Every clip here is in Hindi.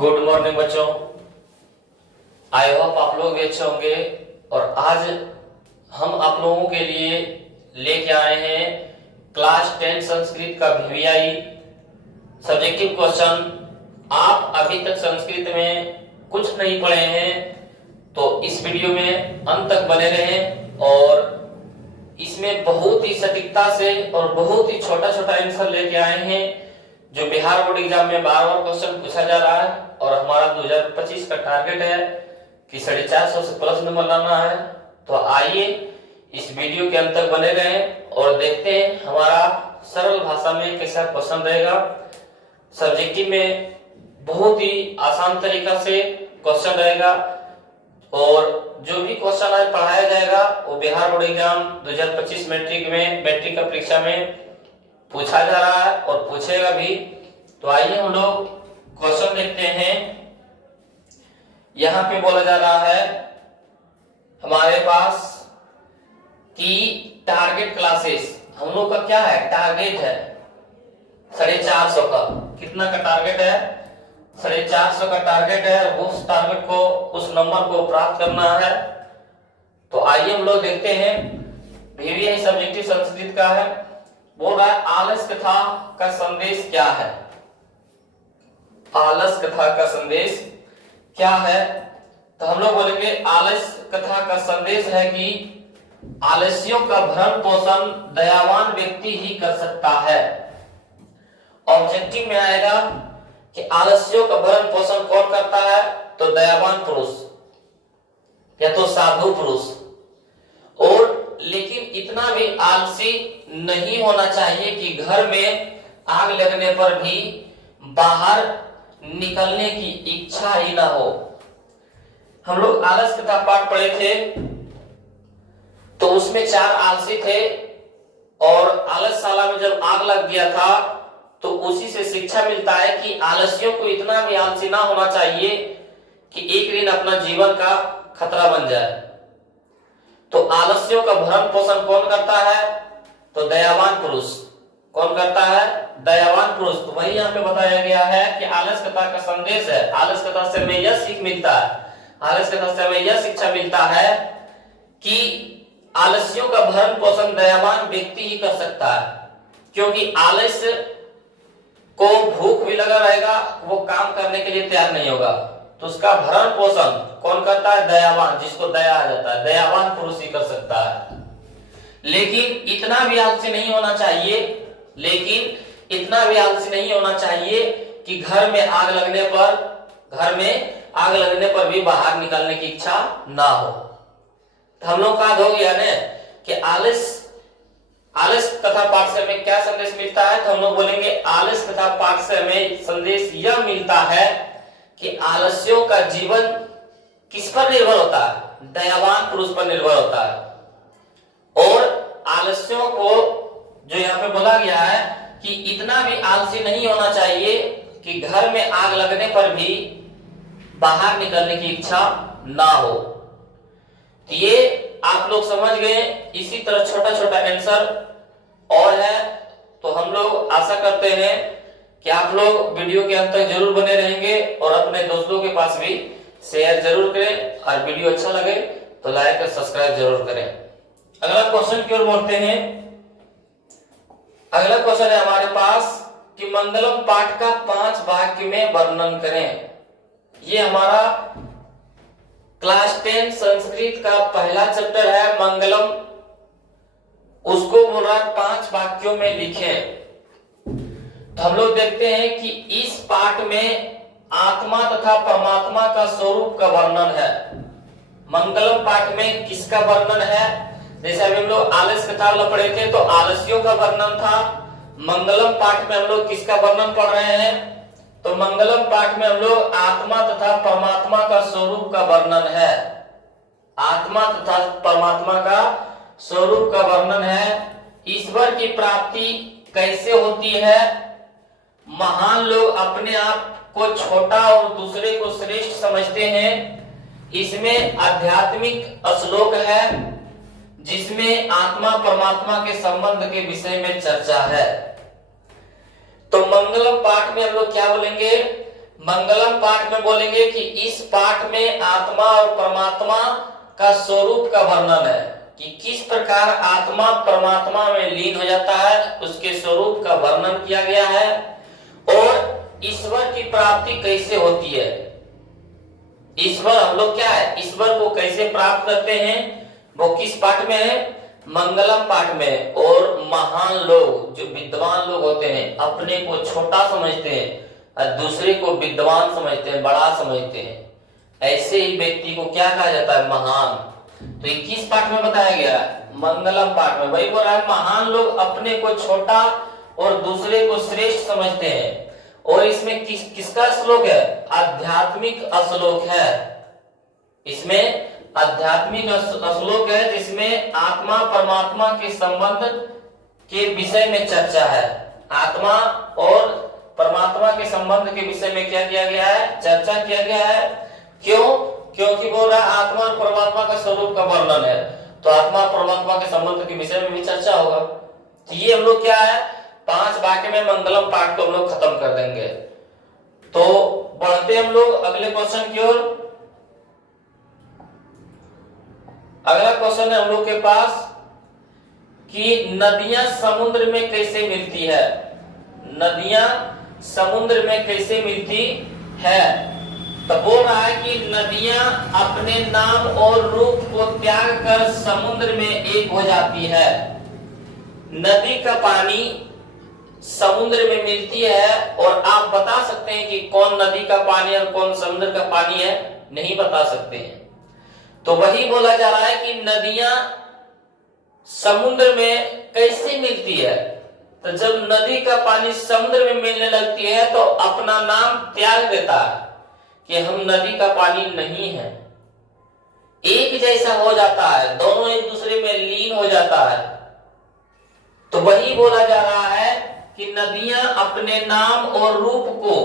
गुड मॉर्निंग बच्चों। आई होप आप लोग अच्छे होंगे। और आज हम आप लोगों के लिए लेके आए हैं क्लास 10 संस्कृत का वीवीआई सब्जेक्टिव क्वेश्चन। आप अभी तक संस्कृत में कुछ नहीं पढ़े हैं तो इस वीडियो में अंत तक बने रहें और इसमें बहुत ही सटीकता से और बहुत ही छोटा छोटा आंसर लेके आए हैं जो बिहार बोर्ड एग्जाम में बार बार क्वेश्चन पूछा जा रहा है। और हमारा 2025 का टारगेट है कि 450 से प्लस नंबर लाना है। तो आइए इस वीडियो के अंत तक बने रहें और देखते हैं हमारा सरल भाषा में कैसा क्वेश्चन रहेगा। सब्जेक्टिव में बहुत ही आसान तरीका से क्वेश्चन रहेगा और जो भी क्वेश्चन आज पढ़ाया जाएगा वो बिहार बोर्ड एग्जाम 2025 मैट्रिक का परीक्षा में पूछा जा रहा है और पूछेगा भी। तो आइए हम लोग क्वेश्चन देखते हैं। यहां पे बोला जा रहा है हमारे पास कि टारगेट क्लासेस, हम लोग का क्या है, टारगेट है 450 का। कितना का टारगेट है? 450 का टारगेट है। उस टारगेट को, उस नंबर को प्राप्त करना है। तो आइए हम लोग देखते हैं। वीवीआई सब्जेक्टिव संस्कृत का है। बोल रहा है आलस कथा का संदेश क्या है। आलस कथा का संदेश क्या है? तो हम लोग बोलेंगे आलस कथा का संदेश है कि आलस्यों का भरण पोषण दयावान व्यक्ति ही कर सकता है। ऑब्जेक्टिव में आएगा कि आलस्यों का भरण पोषण कौन करता है, तो दयावान पुरुष या तो साधु पुरुष। और लेकिन इतना भी आलसी नहीं होना चाहिए कि घर में आग लगने पर भी बाहर निकलने की इच्छा ही ना हो। हम लोग आलस कथा पाठ पढ़े थे तो उसमें 4 आलसी थे और आलसशाला में जब आग लग गया था तो उसी से शिक्षा मिलता है कि आलसियों को इतना भी आलसी ना होना चाहिए कि एक दिन अपना जीवन का खतरा बन जाए। तो आलस्यों का भरण पोषण कौन करता है, तो दयावान पुरुष। कौन करता है? दयावान पुरुष। तो वही यहाँ पे बताया गया है कि आलस कथा का संदेश है। आलस कथा से हमें यह सीख मिलता है, आलस कथा से हमें यह शिक्षा मिलता है कि आलस्यों का भरण पोषण दयावान व्यक्ति ही कर सकता है। क्योंकि आलस को भूख भी लगा रहेगा, वो काम करने के लिए तैयार नहीं होगा। तो उसका भरण पोषण कौन करता है? दयावान, जिसको दया आ जाता है, दयावान पुरुष ही कर सकता है। लेकिन इतना भी आलसी नहीं होना चाहिए, लेकिन इतना भी आलसी नहीं होना चाहिए कि घर में आग लगने पर भी बाहर निकलने की इच्छा ना हो। तो हम लोग का हो गया ना कि आलस कथा पाठ से हमें क्या संदेश मिलता है। तो हम लोग बोलेंगे आलस कथा पाठ से हमें संदेश यह मिलता है कि आलस्यों का जीवन किस पर निर्भर होता है? दयावान पुरुष पर निर्भर होता है। और आलस्यों को जो यहाँ पे बोला गया है कि इतना भी आलसी नहीं होना चाहिए कि घर में आग लगने पर भी बाहर निकलने की इच्छा ना हो। तो ये आप लोग समझ गए। इसी तरह छोटा छोटा आंसर और है। तो हम लोग आशा करते हैं कि आप लोग वीडियो के अंत तक जरूर बने रहेंगे और अपने दोस्तों के पास भी शेयर जरूर करें। और वीडियो अच्छा लगे तो लाइक और सब्सक्राइब जरूर करें। अगला क्वेश्चन की ओर बढ़ते हैं। अगला क्वेश्चन है हमारे पास कि मंगलम पाठ का 5 वाक्य में वर्णन करें। ये हमारा क्लास 10 संस्कृत का पहला चैप्टर है मंगलम। उसको बोल रहा है 5 वाक्यों में लिखें। तो हम लोग देखते हैं कि इस पाठ में आत्मा तथा परमात्मा का स्वरूप का वर्णन है। मंगलम पाठ में किसका वर्णन है? जैसे अभी हम लोग आलस कथा वाला पढ़े थे तो आलस्यों का वर्णन था। मंगलम पाठ में हम लोग किसका वर्णन पढ़ रहे हैं? तो मंगलम पाठ में हम लोग आत्मा तथा परमात्मा का स्वरूप का वर्णन है। आत्मा तथा परमात्मा का स्वरूप का वर्णन है। ईश्वर की प्राप्ति कैसे होती है? महान लोग अपने आप को छोटा और दूसरे को श्रेष्ठ समझते हैं। इसमें आध्यात्मिक श्लोक है जिसमें आत्मा परमात्मा के संबंध के विषय में चर्चा है। तो मंगलम पाठ में हम लोग क्या बोलेंगे? मंगलम पाठ में बोलेंगे कि इस पाठ में आत्मा और परमात्मा का स्वरूप का वर्णन है, कि किस प्रकार आत्मा परमात्मा में लीन हो जाता है, उसके स्वरूप का वर्णन किया गया है, और ईश्वर की प्राप्ति कैसे होती है। ईश्वर हम लोग क्या है, ईश्वर को कैसे प्राप्त करते हैं, वो किस पाठ में है, मंगलम पाठ में। और महान लोग, जो विद्वान लोग होते हैं, अपने को छोटा समझते हैं और दूसरे को विद्वान समझते हैं, बड़ा समझते हैं, ऐसे ही व्यक्ति को क्या कहा जाता है, महान। तो 21 पाठ में बताया गया मंगलम पाठ में, वही बोल रहा है महान लोग अपने को छोटा और दूसरे को श्रेष्ठ समझते हैं। और इसमें किसका श्लोक है, आध्यात्मिक श्लोक है। इसमें आध्यात्मिक श्लोक है जिसमें आत्मा परमात्मा के संबंध के विषय में चर्चा है। आत्मा और परमात्मा के संबंध के विषय में क्या किया गया है, चर्चा किया गया है। क्यों? क्योंकि बोल रहा आत्मा और परमात्मा का स्वरूप का वर्णन है, तो आत्मा परमात्मा के संबंध के विषय में भी चर्चा होगा। तो ये हम लोग क्या है, 5 वाक्य में मंगलम पाठ को हम लोग खत्म कर देंगे। तो बढ़ते हम लोग अगले क्वेश्चन की ओर। अगला क्वेश्चन है हम लोग के पास कि नदियां समुद्र में कैसे मिलती है। नदियां समुद्र में कैसे मिलती है, तो बोल रहा है कि नदियां अपने नाम और रूप को त्याग कर समुद्र में एक हो जाती है। नदी का पानी समुद्र में मिलती है, और आप बता सकते हैं कि कौन नदी का पानी और कौन समुद्र का पानी है, नहीं बता सकते हैं। तो वही बोला जा रहा है कि नदियां समुद्र में कैसे मिलती है। तो जब नदी का पानी समुद्र में मिलने लगती है तो अपना नाम त्याग देता है कि हम नदी का पानी नहीं है, एक जैसा हो जाता है, दोनों एक दूसरे में लीन हो जाता है। तो वही बोला जा रहा है कि नदियां अपने नाम और रूप को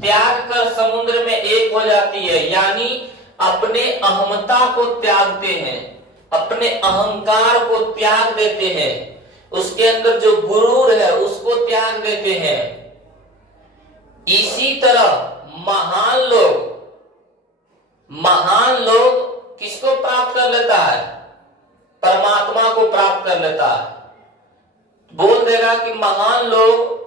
त्याग कर समुद्र में एक हो जाती है, यानी अपने अहमता को त्यागते हैं, अपने अहंकार को त्याग देते हैं, उसके अंदर जो गुरूर है उसको त्याग देते हैं। इसी तरह महान लोग किसको प्राप्त कर लेता है, परमात्मा को प्राप्त कर लेता है। बोल देगा कि महान लोग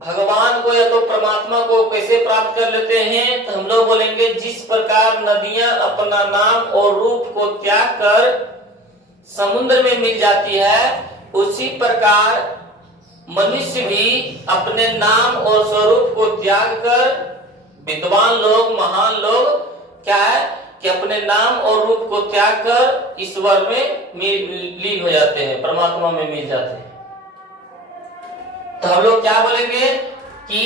भगवान को या तो परमात्मा को कैसे प्राप्त कर लेते हैं, तो हम लोग बोलेंगे जिस प्रकार नदियां अपना नाम और रूप को त्याग कर समुद्र में मिल जाती है, उसी प्रकार मनुष्य भी अपने नाम और स्वरूप को त्याग कर, विद्वान लोग, महान लोग क्या है कि अपने नाम और रूप को त्याग कर ईश्वर में लीन हो जाते हैं, परमात्मा में मिल जाते हैं। तो हम लोग क्या बोलेंगे कि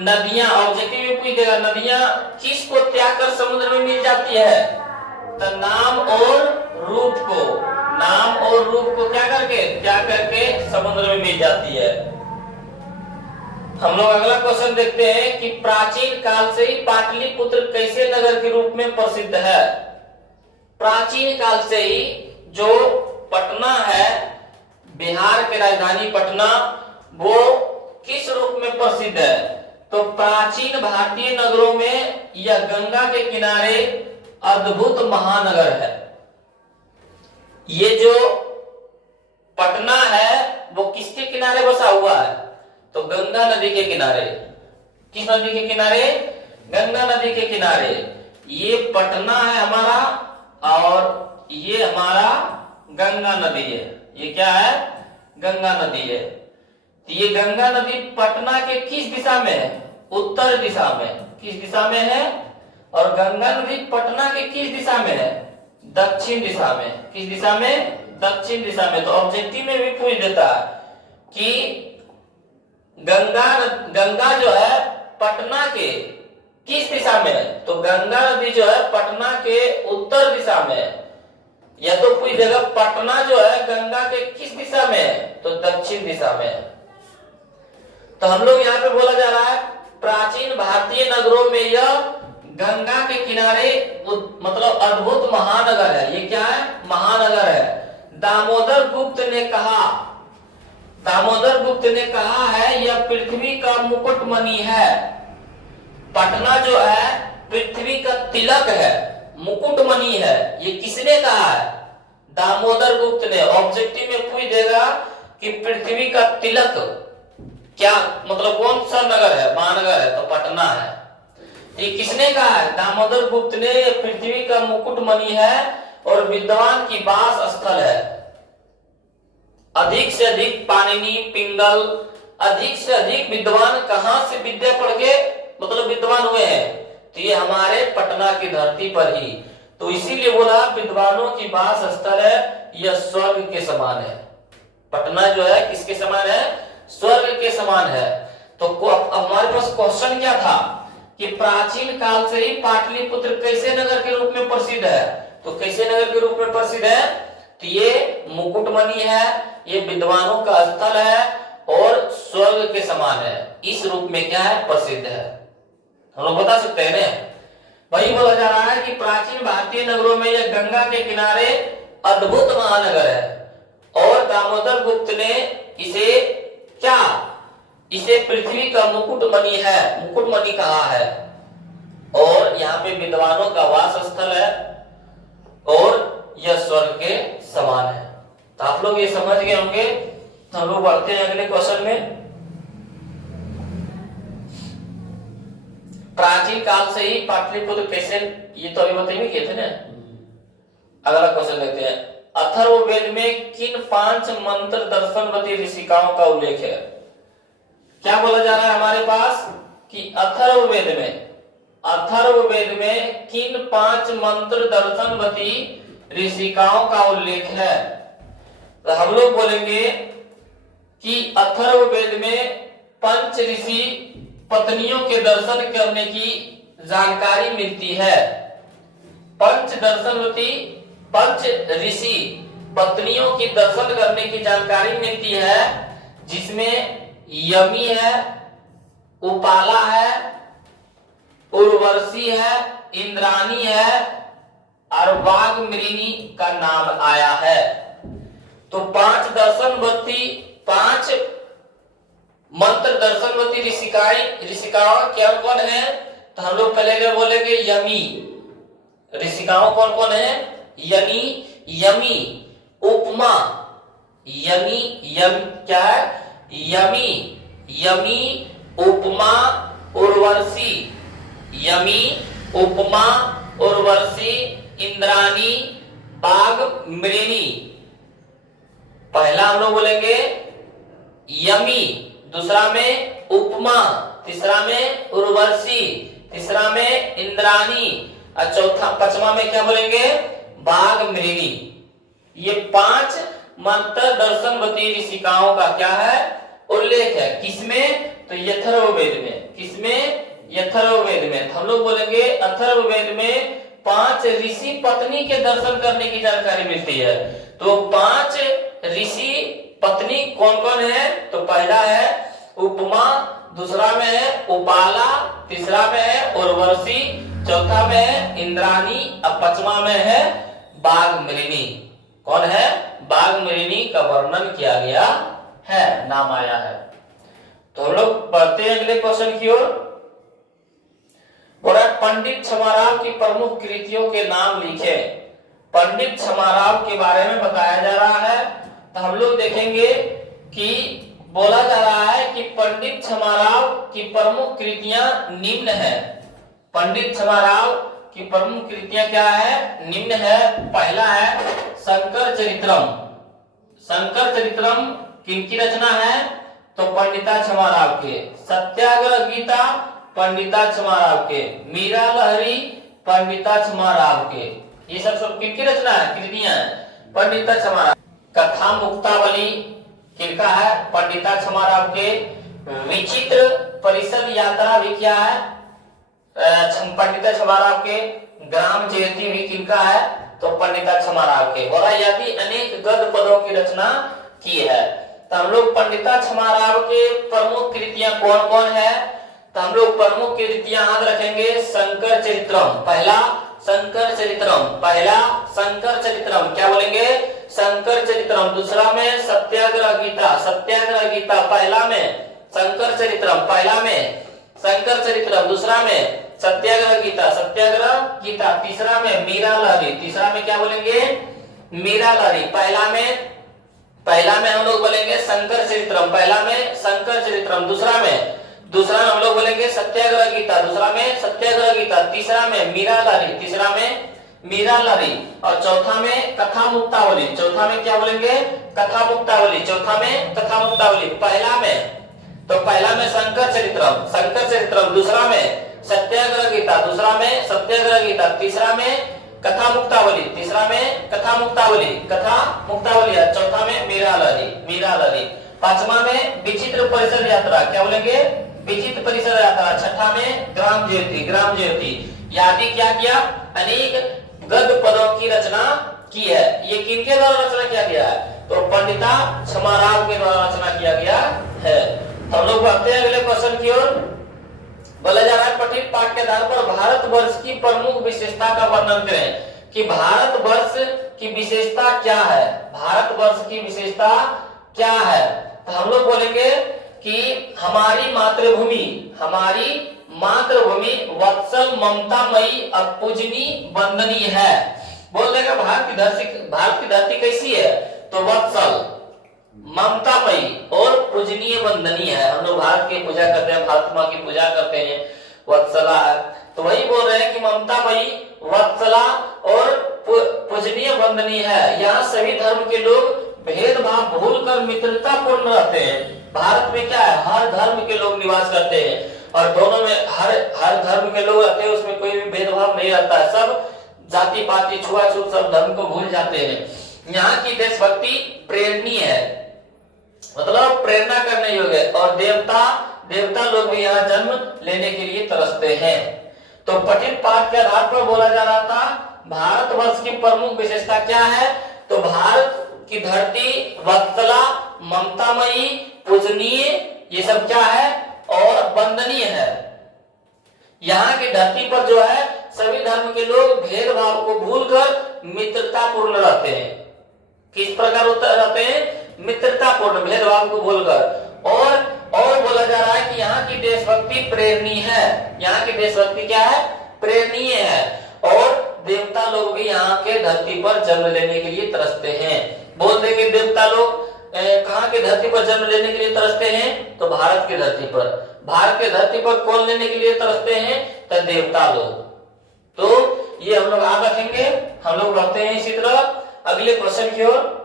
नदियां, ऑब्जेक्टिव में पूछ देगा नदियां किसको त्याग कर समुद्र में मिल जाती है, तो नाम और रूप को, नाम और रूप को क्या करके त्याग करके समुद्र में मिल जाती है। हम लोग अगला क्वेश्चन देखते हैं कि प्राचीन काल से ही पाटलिपुत्र कैसे नगर के रूप में प्रसिद्ध है। प्राचीन काल से ही जो पटना है, बिहार की राजधानी पटना, वो किस रूप में प्रसिद्ध है, तो प्राचीन भारतीय नगरों में यह गंगा के किनारे अद्भुत महानगर है। ये जो पटना है वो किसके किनारे बसा हुआ है, तो गंगा नदी के किनारे। किस नदी के किनारे, गंगा नदी के किनारे। ये पटना है हमारा और ये हमारा गंगा नदी है। ये क्या है, गंगा नदी है। तो ये गंगा नदी पटना के किस दिशा में है, उत्तर दिशा में। किस दिशा में है, और गंगा नदी पटना के किस दिशा में है, दक्षिण दिशा में। किस दिशा में, दक्षिण दिशा में। तो ऑब्जेक्टिव में भी पूछ देता है कि गंगा जो है पटना के किस दिशा में है, तो गंगा नदी जो है पटना के उत्तर दिशा में है। या तो पूछ देगा पटना जो है गंगा के किस दिशा में है, तो दक्षिण दिशा में है। तो हम लोग यहाँ पे बोला जा रहा है प्राचीन भारतीय नगरों में यह गंगा के किनारे मतलब अद्भुत महानगर है। ये क्या है, महानगर है। दामोदर गुप्त ने कहा है यह पृथ्वी का मुकुटमणि है। पटना जो है पृथ्वी का तिलक है, मुकुटमणि है। ये किसने कहा है? दामोदर गुप्त ने। ऑब्जेक्टिव में पूछ देगा कि पृथ्वी का तिलक क्या मतलब कौन सा नगर है? महानगर है तो पटना है। ये किसने कहा है? दामोदर गुप्त ने। पृथ्वी का मुकुटमणि है और विद्वान की वास स्थल है। अधिक से अधिक पाणिनि, पिंगल, अधिक से अधिक विद्वान कहां से विद्या पढ़ के मतलब विद्वान हुए हैं? तो ये हमारे पटना की धरती पर ही। तो इसीलिए बोला विद्वानों की वास स्थल है, यह स्वर्ग के समान है। पटना जो है किसके समान है? स्वर्ग के समान है। तो हमारे पास क्वेश्चन क्या था कि प्राचीन काल से ही पाटलिपुत्र कैसे नगर के रूप में प्रसिद्ध है? तो कैसे नगर के रूप में प्रसिद्ध है? तो ये मुकुटमणि है, ये विद्वानों का स्थल है और स्वर्ग के समान है। इस रूप में क्या है? प्रसिद्ध है। हम लोग बता सकते हैं ना। वही बोला जा रहा है कि प्राचीन भारतीय नगरों में यह गंगा के किनारे अद्भुत महानगर है और दामोदर गुप्त ने इसे क्या? इसे पृथ्वी का मुकुटमणि है, मुकुटमणि कहा है। और यहाँ पे विद्वानों का वास स्थल है और यह स्वर्ग के समान है। तो आप लोग ये समझ गए होंगे। तो हम लोग बढ़ते हैं अगले क्वेश्चन में। प्राचीन काल से ही पाटलिपुत्र कैसे, ये तो अभी बताइए किए थे ना। अगला क्वेश्चन देखते हैं। अथर्ववेद में किन 5 मंत्र दर्शनवती ऋषिकाओं का उल्लेख है? क्या बोला जा रहा है हमारे पास कि अथर्ववेद में किन 5 मंत्र दर्शनवती ऋषिकाओं का उल्लेख है? तो हम लोग बोलेंगे कि अथर्ववेद में पंच ऋषि पत्नियों के दर्शन करने की जानकारी मिलती है। पंच ऋषि पत्नियों की दर्शन करने की जानकारी मिलती है, जिसमें यमी है, उपाला है, उर्वशी है, इंद्राणी है और वाग्मृणी का नाम आया है। तो 5 मंत्र दर्शनवती ऋषिकाओं क्या कौन है? तो हम लोग पहले बोलेंगे यमी। ऋषिकाओं कौन कौन है? यमी, उपमा, क्या है? यमी, उपमा, उर्वशी, इंद्राणी, वाग्मृणी। पहला हम लोग बोलेंगे यमी, दूसरा में उपमा, तीसरा में उर्वशी, तीसरा में इंद्राणी और चौथा 5वां में क्या बोलेंगे? वाग्मृणी। ये 5 मंत्र दर्शनवती ऋषिकाओं का क्या है? उल्लेख है। किसमें? तो अथर्ववेद में। किसमें? अथर्ववेद में। हम लोग बोलेंगे अथर्ववेद में 5 ऋषि पत्नी के दर्शन करने की जानकारी मिलती है। तो 5 ऋषि पत्नी कौन कौन है? तो पहला है उपमा, दूसरा में है उपाला, तीसरा में है उर्वशी, चौथा में है इंद्राणी और 5वां में है वाग्मृणी। कौन है? वाग्मृणी का वर्णन किया गया है, नाम आया है। तो हम लोग बढ़ते हैं अगले क्वेश्चन की ओर। बोला पंडित छमाराव की प्रमुख कृतियों के नाम लिखे। पंडित छमाराव के बारे में बताया जा रहा है। तो हम लोग देखेंगे कि बोला जा रहा है कि पंडित छमाराव की प्रमुख कृतियां निम्न है। पंडित छमाराव की प्रमुख कृतियां क्या है? निम्न है। पहला है शंकर चरित्रम। शंकर चरित्रम किनकी रचना है? तो पंडिता छमाराव के। सत्याग्रह गीता पंडिता छमाराव के। मीरा लहरी पंडिता छमाराव के। ये सब किनकी रचना है? कृतियां पंडिता छमाराव। कथा मुक्तावली किनका है? पंडिता छमाराव के। विचित्र परिषद यात्रा भी क्या है? पंडिता छमाराव के। ग्राम जयती भी किनका है? तो पंडिता छमाराव के। और यदि अनेक गद्य पदों की रचना की है। तो हम लोग पंडिता छमाराव के प्रमुख कृतियां कौन कौन है? तो हम लोग प्रमुख कृतियां याद रखेंगे। शंकर चरित्रम, पहला शंकर चरित्रम, पहला शंकर चरित्रम। क्या बोलेंगे? शंकर चरित्रम। दूसरा में सत्याग्रह गीता, सत्याग्रह गीता पहला में, शंकर चरित्रम पहला में। शंकर चरित्रम, दूसरा में सत्याग्रह गीता, सत्याग्रह गीता, तीसरा में मीरा लहरी, तीसरा में क्या बोलेंगे, मीरा लहरी। पहला में हम लोग बोलेंगे शंकर चरित्रम, पहला में शंकर चरित्रम, दूसरा में हम लोग बोलेंगे सत्याग्रह गीता, दूसरा में सत्याग्रह गीता, तीसरा में मीरा लहरी, तीसरा में मीरा लहरी, और चौथा में कथा मुक्तावली, चौथा में क्या बोलेंगे, कथा मुक्तावली, चौथा में कथा मुक्तावली। पहला में शंकर चरित्रम, दूसरा में सत्याग्रह गीता, दूसरा में सत्याग्रह गीता, तीसरा में कथा मुक्तावली, कथा मुक्तावली, चौथा में मीरा लहरी, पांचवा में विचित्र परिषद यात्रा, क्या बोलेंगे, विचित्र परिषद यात्रा, छठा में ग्राम ज्योति, यादि क्या किया, अनेक गद्य पदों की रचना की है। ये किनके द्वारा रचना किया गया है, तो पंडिता क्षमाराव के द्वारा रचना किया गया है। हम लोग बढ़ते हैं अगले क्वेश्चन की ओर। बोला जा रहा है पठित पाठ के आधार पर भारतवर्ष की प्रमुख विशेषता का वर्णन करें, कि भारतवर्ष की विशेषता क्या है, भारतवर्ष की विशेषता क्या है। तो हम लोग बोलेंगे कि हमारी मातृभूमि वत्सल, ममतामयी और पूजनीय वंदनीय है। बोल देगा भारत की धरती कैसी है, तो वत्सल, ममतामयी और पूजनीय वंदनीय है। हम लोग भारत की पूजा करते हैं, भारत माँ की पूजा करते हैं, वत्सला है, तो वही बोल रहे हैं कि ममतामयी, वत्सला और पूजनीय वंदनीय है। यहाँ सभी धर्म के लोग भेदभाव भूलकर मित्रता पूर्ण रहते हैं। भारत में क्या है, हर धर्म के लोग निवास करते हैं, और दोनों में हर धर्म के लोग रहते हैं, उसमें कोई भी भेदभाव नहीं रहता है, सब जाति पाति छुआछूत सब धर्म को भूल जाते हैं। यहाँ की देशभक्ति प्रेरणीय है, मतलब प्रेरणा करने योग्य, और देवता लोग भी यहाँ जन्म लेने के लिए तरसते हैं। तो पठित पाठ के आधार पर बोला जा रहा था भारतवर्ष की प्रमुख विशेषता क्या है, तो भारत की धरती वत्सला, ममतामयी, पूजनीय, ये सब क्या है, और वंदनीय है। यहाँ की धरती पर जो है सभी धर्म के लोग भेदभाव को भूलकर मित्रता पूर्ण रहते हैं। किस प्रकार रहते हैं, मित्रता पूर्ण, भेदभाव को भूलकर। और बोला जा रहा है कि यहाँ की देशभक्ति प्रेरणीय है, यहाँ की देशभक्ति क्या है, प्रेरणीय है, और देवता लोग भी यहाँ के धरती पर जन्म लेने के लिए तरसते हैं। बोल दे कि देवता लोग कहाँ की धरती पर जन्म लेने के लिए तरसते हैं, तो भारत की धरती पर। भारत की धरती पर कौन लेने के लिए तरसते हैं, तो देवता लोग। तो ये हम लोग याद रखेंगे। हम लोग बढ़ते हैं इसी तरह अगले क्वेश्चन की ओर।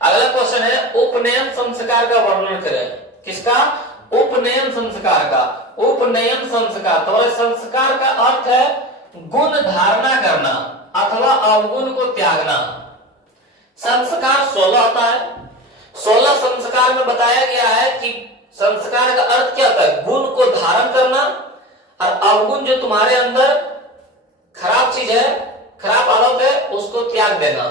अगला क्वेश्चन है उपनयन संस्कार का वर्णन करें। किसका, उपनयन संस्कार का। उपनयन संस्कार, तो संस्कार का अर्थ है गुण धारणा करना अथवा अवगुण को त्यागना। संस्कार 16 आता है। 16 संस्कार में बताया गया है कि संस्कार का अर्थ क्या होता है, गुण को धारण करना, और अवगुण जो तुम्हारे अंदर खराब चीज है, खराब आदत है, उसको त्याग देना।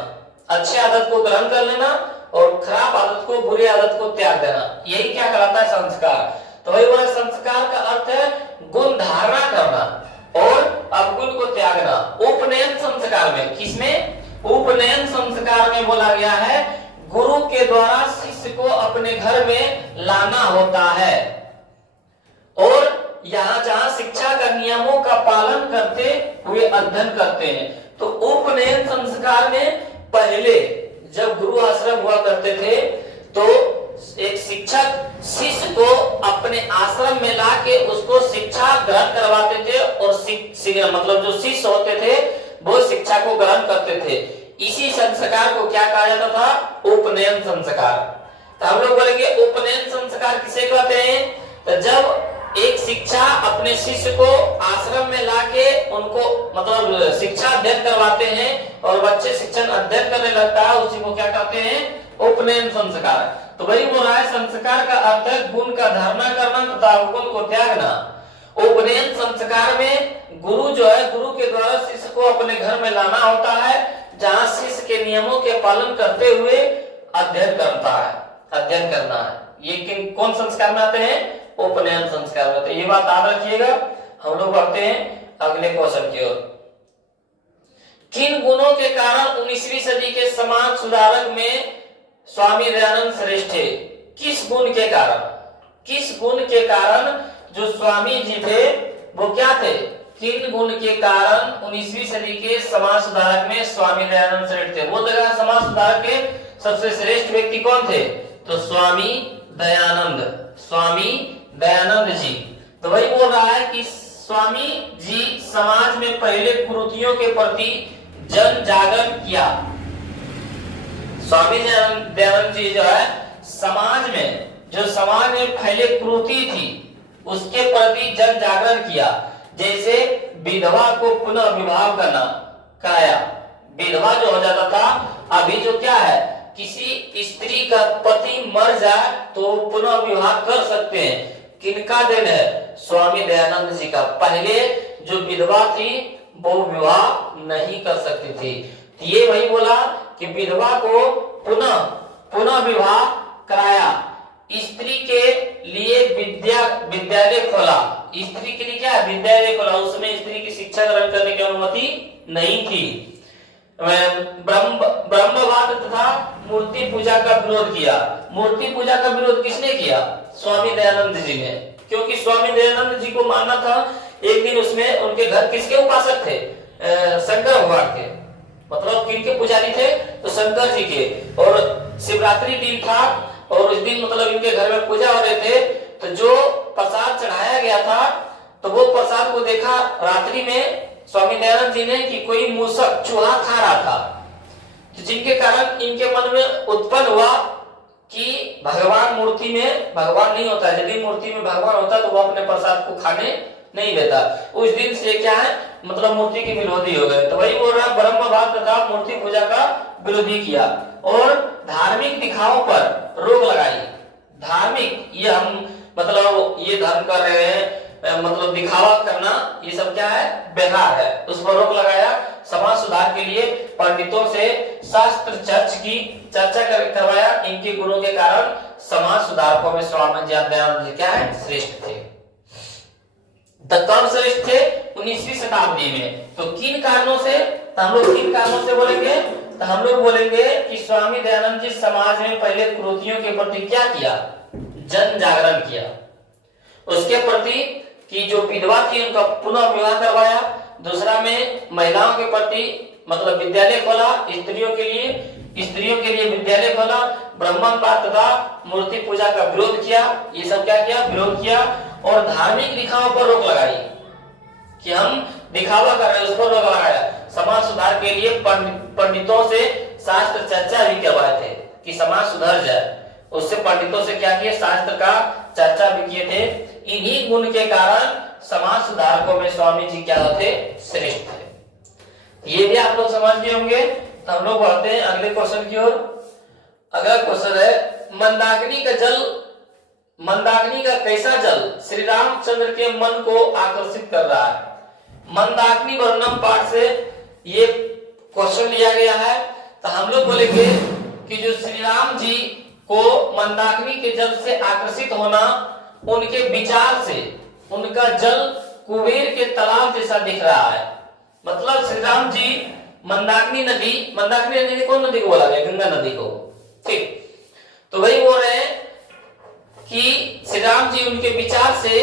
अच्छी आदत को ग्रहण कर लेना और खराब आदत को, बुरी आदत को त्याग देना, यही क्या कहलाता है संस्कार। तो वही बोला संस्कार का अर्थ है गुण धारणा करना और अवगुण को त्यागना। उपनयन संस्कार में, किसमें, उपनयन संस्कार में बोला गया है गुरु के द्वारा शिष्य को अपने घर में लाना होता है, और यहाँ जहाँ शिक्षा का नियमों का पालन करते हुए अध्ययन करते हैं। तो उपनयन संस्कार में पहले जब गुरु आश्रम हुआ करते थे, तो एक शिक्षक शिष्य को अपने आश्रम में लाके उसको शिक्षा ग्रहण करवाते थे, और मतलब जो शिष्य होते थे वो शिक्षा को ग्रहण करते थे। इसी संस्कार को क्या कहा जाता था, उपनयन संस्कार। तो हम लोग बोलेंगे उपनयन संस्कार किसे कहते हैं, तो जब एक शिक्षा अपने शिष्य को आश्रम में लाके उनको मतलब शिक्षा अध्ययन करवाते हैं और बच्चे शिक्षण अध्ययन करने लगता है, उसी को क्या कहते हैं, उपनयन संस्कार। तो वही बोल रहा है संस्कार का अर्थ है गुण का धारणा करना तथा अवगुण को त्यागना। उपनयन संस्कार में गुरु जो है, गुरु के द्वारा शिष्य को अपने घर में लाना होता है, जहाँ शिष्य के नियमों के पालन करते हुए अध्ययन करना है। ये कौन संस्कार में आते हैं, उपनयन संस्कार में। तो ये बात याद रखिएगा। हम लोग बढ़ते हैं अगले क्वेश्चन की ओर। किन गुणों के कारण 19वीं सदी के समाज सुधारक में स्वामी दयानंद श्रेष्ठ थे? किस गुण के कारण जो स्वामी जी थे वो क्या थे, किन गुण के कारण 19वीं सदी के समाज सुधारक में स्वामी दयानंद श्रेष्ठ थे। वो लगा समाज सुधारक के सबसे श्रेष्ठ व्यक्ति कौन थे, तो स्वामी दयानंद, स्वामी दयानंद जी। तो वही बोल रहा है कि स्वामी जी समाज में पहले कुरीतियों के प्रति जन जागरण किया। स्वामी दयानंद जी जो है समाज में पहले कुरीति थी उसके प्रति जन जागरण किया। जैसे विधवा को पुनः विवाह करना, कराया। विधवा जो हो जाता था, अभी जो क्या है, किसी स्त्री का पति मर जाए तो पुनः विवाह कर सकते हैं। किनका देन है, स्वामी दयानंद जी का। पहले जो विधवा थी वो विवाह नहीं कर सकती थी। ये वही बोला कि विधवा को पुनः विवाह कराया। स्त्री के लिए विद्यालय खोला। स्त्री के लिए क्या है, विद्यालय खोला। उस समय स्त्री की शिक्षा ग्रहण करने की अनुमति नहीं थी। ब्रह्मवाद तथा मूर्ति पूजा का विरोध किया। मूर्ति पूजा का विरोध किसने किया, स्वामी दयानंद जी ने। क्योंकि स्वामी दयानंद जी को मानना था, एक दिन उसमें उनके घर किसके उपासक थे, शंकर भगवान के, मतलब किनके पुजारी थे, तो शंकर जी के। और शिवरात्रि दिन था और उस दिन मतलब इनके घर में पूजा हो रहे थे। तो जो प्रसाद चढ़ाया गया था तो वो प्रसाद को देखा रात्रि में स्वामी दयानंद जी ने कि कोई मूसक चूहा खा रहा था। तो जिनके कारण इनके मन में उत्पन्न हुआ कि भगवान मूर्ति में भगवान नहीं होता है। यदि मूर्ति में भगवान होता तो वो अपने प्रसाद को खाने नहीं देता। उस दिन से क्या है, मतलब मूर्ति के विरोधी हो गए। तो वही बोल रहा है, ब्रह्मवाद तथा मूर्ति पूजा का विरोधी किया और धार्मिक दिखावों पर रोक लगाई। धार्मिक, ये हम मतलब ये धर्म कर रहे हैं, मतलब दिखावा करना, ये सब क्या है, बेकार है। उस पर रोक लगाया। समाज सुधार के लिए पंडितों से शास्त्र चर्चा करवाया। इनके गुणों के कारण समाज सुधारकों में स्वामी दयानंद जी क्या है, श्रेष्ठ थे। कब श्रेष्ठ थे, 19वीं शताब्दी में। तो किन कारणों से, तो हम लोग किन कारणों से बोलेंगे, तो हम लोग बोलेंगे कि स्वामी दयानंद जी समाज में पहले कुरीतियों के प्रति क्या किया, जन जागरण किया। उसके प्रति कि जो विधवा थी उनका पुनः विवाह करवाया। दूसरा में महिलाओं के प्रति मतलब विद्यालय खोला, स्त्रियों के लिए विद्यालय खोला। ब्राह्मणवाद तथा मूर्ति पूजा का विरोध किया। ये सब क्या किया, विरोध किया। और धार्मिक दिखावों पर रोक लगाई कि हम दिखावा कर रहे हैं, उस पर रोक लगाया। समाज सुधार के लिए पंडितों से शास्त्र चर्चा भी करवाए थे कि समाज सुधर जाए। उससे पंडितों से क्या किए, शास्त्र का चर्चा भी किए थे। इन्हीं गुण के कारण समाज सुधारकों में स्वामी जी क्या थे, श्रेष्ठ थे। ये भी आप लोग समझ गए होंगे। तो हम लोग बढ़ते हैं अगले क्वेश्चन की ओर। अगला क्वेश्चन है, मंदाकिनी का कैसा जल श्री रामचंद्र के मन को आकर्षित कर रहा है। मंदाकिनी वर्णम पाठ से ये क्वेश्चन लिया गया है। तो हम लोग बोलेंगे कि जो श्री राम जी को मंदाकिनी के जल से आकर्षित होना, उनके विचार से उनका जल कुबेर के तालाब जैसा दिख रहा है। मतलब श्री राम जी मंदाकिनी नदी कौन नदी को बोला गया, गंगा नदी को, ठीक। तो वही बोल रहे हैं कि श्री राम जी उनके विचार से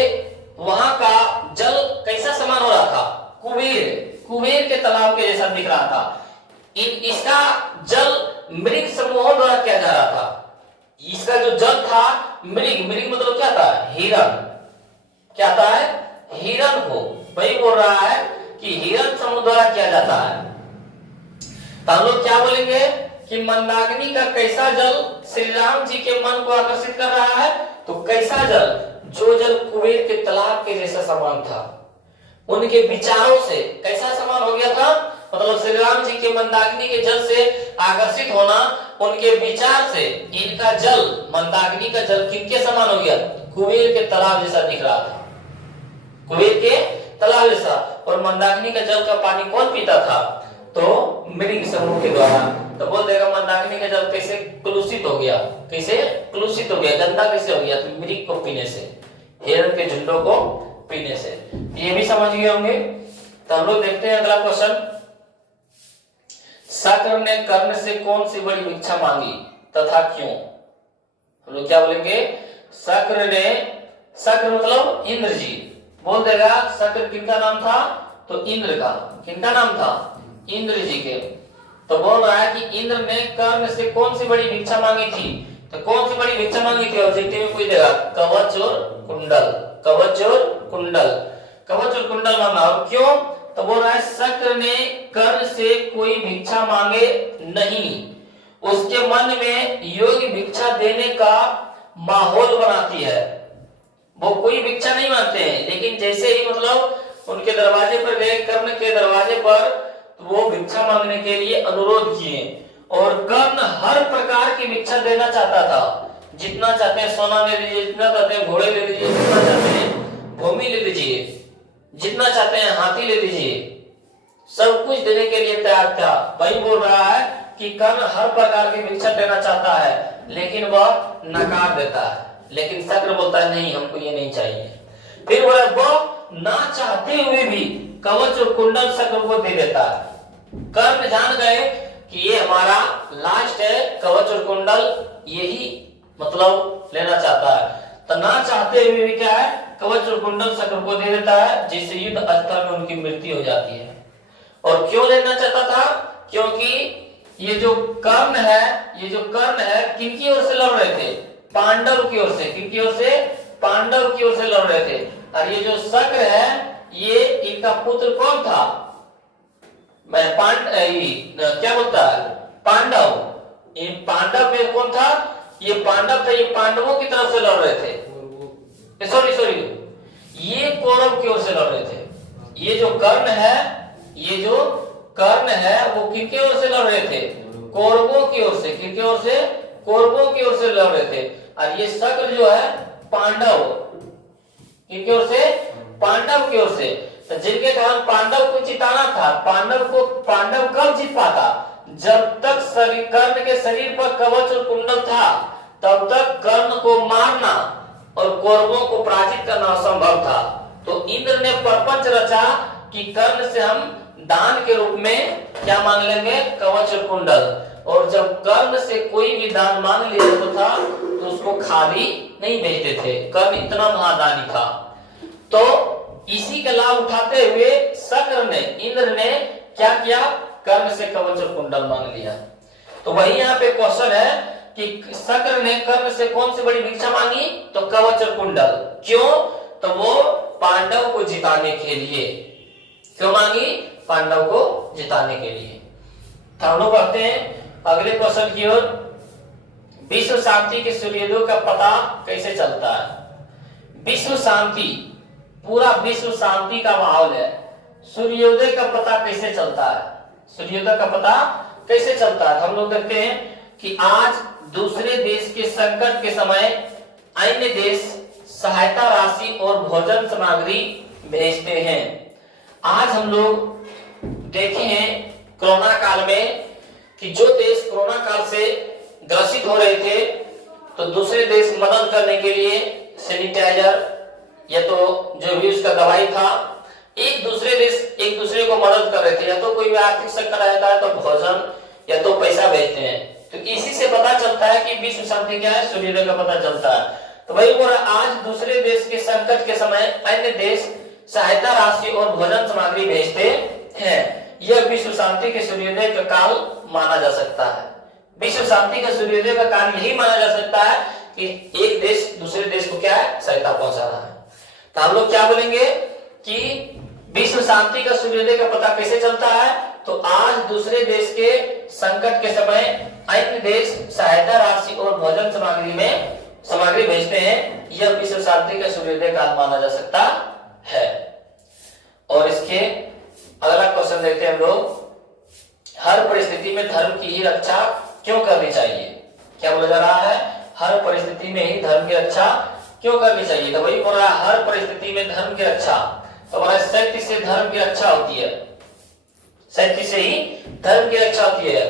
वहां का जल कैसा समान हो रहा था, कुबेर के तालाब के जैसा दिख रहा था। इसका जल मृग समूहों द्वारा किया जा रहा था। इसका जो जल था, मृग मतलब क्या था, हिरण। क्या था है, हिरण को। वही बोल रहा है कि हिरण समूह द्वारा किया जाता है। तो हम लोग क्या बोलेंगे कि मंदाकिनी का कैसा जल श्री राम जी के मन को आकर्षित कर रहा है। तो कैसा जल, जो जल कुबेर के तालाब के जैसा समान था। उनके विचारों से कैसा समान हो गया था, मतलब श्री राम जी के मंदाकिनी के जल से आकर्षित होना, उनके विचार से इनका जल, मंदाकिनी का जल किनके समान हो गया, कुबेर के तालाब जैसा दिख रहा था, कुबेर के तालाब जैसा। और मंदाकिनी का जल का पानी कौन पीता था, तो मृग समूह के द्वारा। तो बोल देगा मंदाकिनी का जल कैसे कलुषित हो गया, गंदा कैसे हो गया, तो मृग को पीने से, हिरण के झुंडों को पीने से। ये भी समझ गए होंगे। तो हम लोग देखते हैं अगला क्वेश्चन। शक्र ने कर्ण से कौन सी बड़ी भिक्षा मांगी तथा क्यों। हम लोग क्या बोलेंगे, शक्र ने शक्र मतलब इंद्र जी। बोल देगा शक्र किनका नाम था, तो इंद्र का। किनका नाम था, इंद्र जी के। तो बोल रहा है कि इंद्र ने कर्ण से कौन सी बड़ी भिक्षा मांगी थी, तो कौन सी बड़ी भिक्षा मांगी थी, ऑब्जेक्टिव में पूछ देगा, कवच और कुंडल। कवच और कुंडल, कवच और कुंडल मांगा। और क्यों, तो बोल रहा है शक्र ने कर्ण से कोई भिक्षा मांगे नहीं, उसके मन में योग्य भिक्षा देने का माहौल बनाती है। वो कोई भिक्षा नहीं मांगते हैं, लेकिन जैसे ही मतलब उनके दरवाजे पर गए, कर्ण के दरवाजे पर, तो वो भिक्षा मांगने के लिए अनुरोध किए। और कर्ण हर प्रकार की भिक्षा देना चाहता था। जितना चाहते हैं सोना ले लीजिए, जितना चाहते हैं घोड़े ले लीजिए, जितना चाहते हैं भूमि ले लीजिए, जितना चाहते हैं हाथी ले लीजिए, सब कुछ देने के लिए तैयार था। वही बोल रहा है कि कर्ण हर प्रकार की भिक्षा देना चाहता है, लेकिन वह नकार देता है। लेकिन शक्र बोलता है नहीं, हमको ये नहीं चाहिए। फिर बोला वह ना चाहते हुए भी कवच और कुंडल शक्र को दे देता है। कर्ण जान गए कि ये हमारा लास्ट है, कवच और कुंडल यही मतलब लेना चाहता है, तो ना चाहते हुए भी क्या है, कवच और कुंडल शक्र को दे देता है, जिससे युद्ध स्थल में उनकी मृत्यु हो जाती है। और क्यों लेना चाहता था, क्योंकि ये जो कर्ण है, ये जो कर्ण है किनकी ओर से लड़ रहे थे, पांडव की ओर से। किनकी ओर से, पांडव की ओर से लड़ रहे थे। और ये जो शक्र है, ये इनका पुत्र कौन था, मैं क्या बोलता है, पांडव। इन पांडव में कौन था, ये पांडव था, ये पांडवों की तरफ से लड़ रहे थे। सॉरी, ये कौरव की ओर से लड़ रहे थे। ये जो कर्ण है, ये जो कर्ण है, वो किनके ओर से लड़ रहे थे, कौरवों की ओर से। किनके ओर से, कौरवों की ओर से लड़ रहे थे। और ये शक्र जो है पांडव, किनकी ओर से, पांडव की ओर से। तो जिनके कारण पांडव को जिताना था, पांडव कब जीत पाता, जब तक कर्ण के शरीर पर कवच और कुंडल था, तब तक कर्ण को मारना और कौरवों को पराजित करना असंभव था। तो इंद्र ने प्रपंच रचा कि कर्ण से हम दान के रूप में क्या मांग लेंगे, कवच और कुंडल। और जब कर्ण से कोई भी दान मांग लिया था, तो उसको खाली नहीं भेजते थे। कर्ण इतना महादानी था। तो इसी का लाभ उठाते हुए शक्र ने, इंद्र ने क्या किया, कर्ण से कवच और कुंडल मांग लिया। तो वही यहाँ पे क्वेश्चन है कि शक्र ने कर्ण से कौन सी बड़ी भिक्षा मांगी, तो कवच और कुंडल। क्यों, तो वो पांडव को जिताने के लिए। क्यों मांगी, पांडव को जिताने के लिए। तो हम लोग बढ़ते हैं अगले क्वेश्चन की ओर। विश्व शांति के सूर्योदय का पता कैसे चलता है। विश्व शांति, पूरा विश्व शांति का माहौल है। सूर्योदय का पता कैसे चलता है, सूर्योदय का पता कैसे चलता है। हम लोग देखते हैं कि आज दूसरे देश के संकट के समय अन्य देश सहायता राशि और भोजन सामग्री भेजते हैं। आज हम लोग देखे हैं कोरोना काल में कि जो देश कोरोना काल से ग्रसित हो रहे थे, तो दूसरे देश मदद करने के लिए सैनिटाइजर या तो जो भी उसका दवाई था, एक दूसरे देश एक दूसरे को मदद कर रहे थे। या तो कोई भी आर्थिक संकट आता है तो भोजन या तो पैसा भेजते हैं। तो इसी से पता चलता है कि विश्व शांति क्या है, सूर्योदय का पता चलता है। तो वही बोल रहा, आज दूसरे देश के संकट के समय अन्य देश सहायता राशि और भोजन सामग्री भेजते हैं। यह विश्व शांति के सूर्योदय का काल माना जा सकता है। विश्व शांति का सूर्योदय का काल यही माना जा सकता है कि एक देश दूसरे देश को क्या है, सहायता पहुंचा रहा है। तो हम लोग क्या बोलेंगे कि विश्व शांति का सूर्योदय का पता कैसे चलता है, तो आज दूसरे देश के संकट के समय अन्य देश सहायता राशि और भोजन सामग्री भेजते हैं। यह विश्व शांति का सूर्योदय काल माना जा सकता है। और इसके अगला क्वेश्चन देखते हैं हम लोग, हर परिस्थिति में धर्म की ही रक्षा क्यों करनी चाहिए। क्या बोला जा रहा है, हर परिस्थिति में ही धर्म की रक्षा क्यों करनी चाहिए। तो वही बोल रहा है, हर परिस्थिति में धर्म की रक्षा। तो बोला सत्य से धर्म की रक्षा होती है, सत्य से ही धर्म की रक्षा होती है।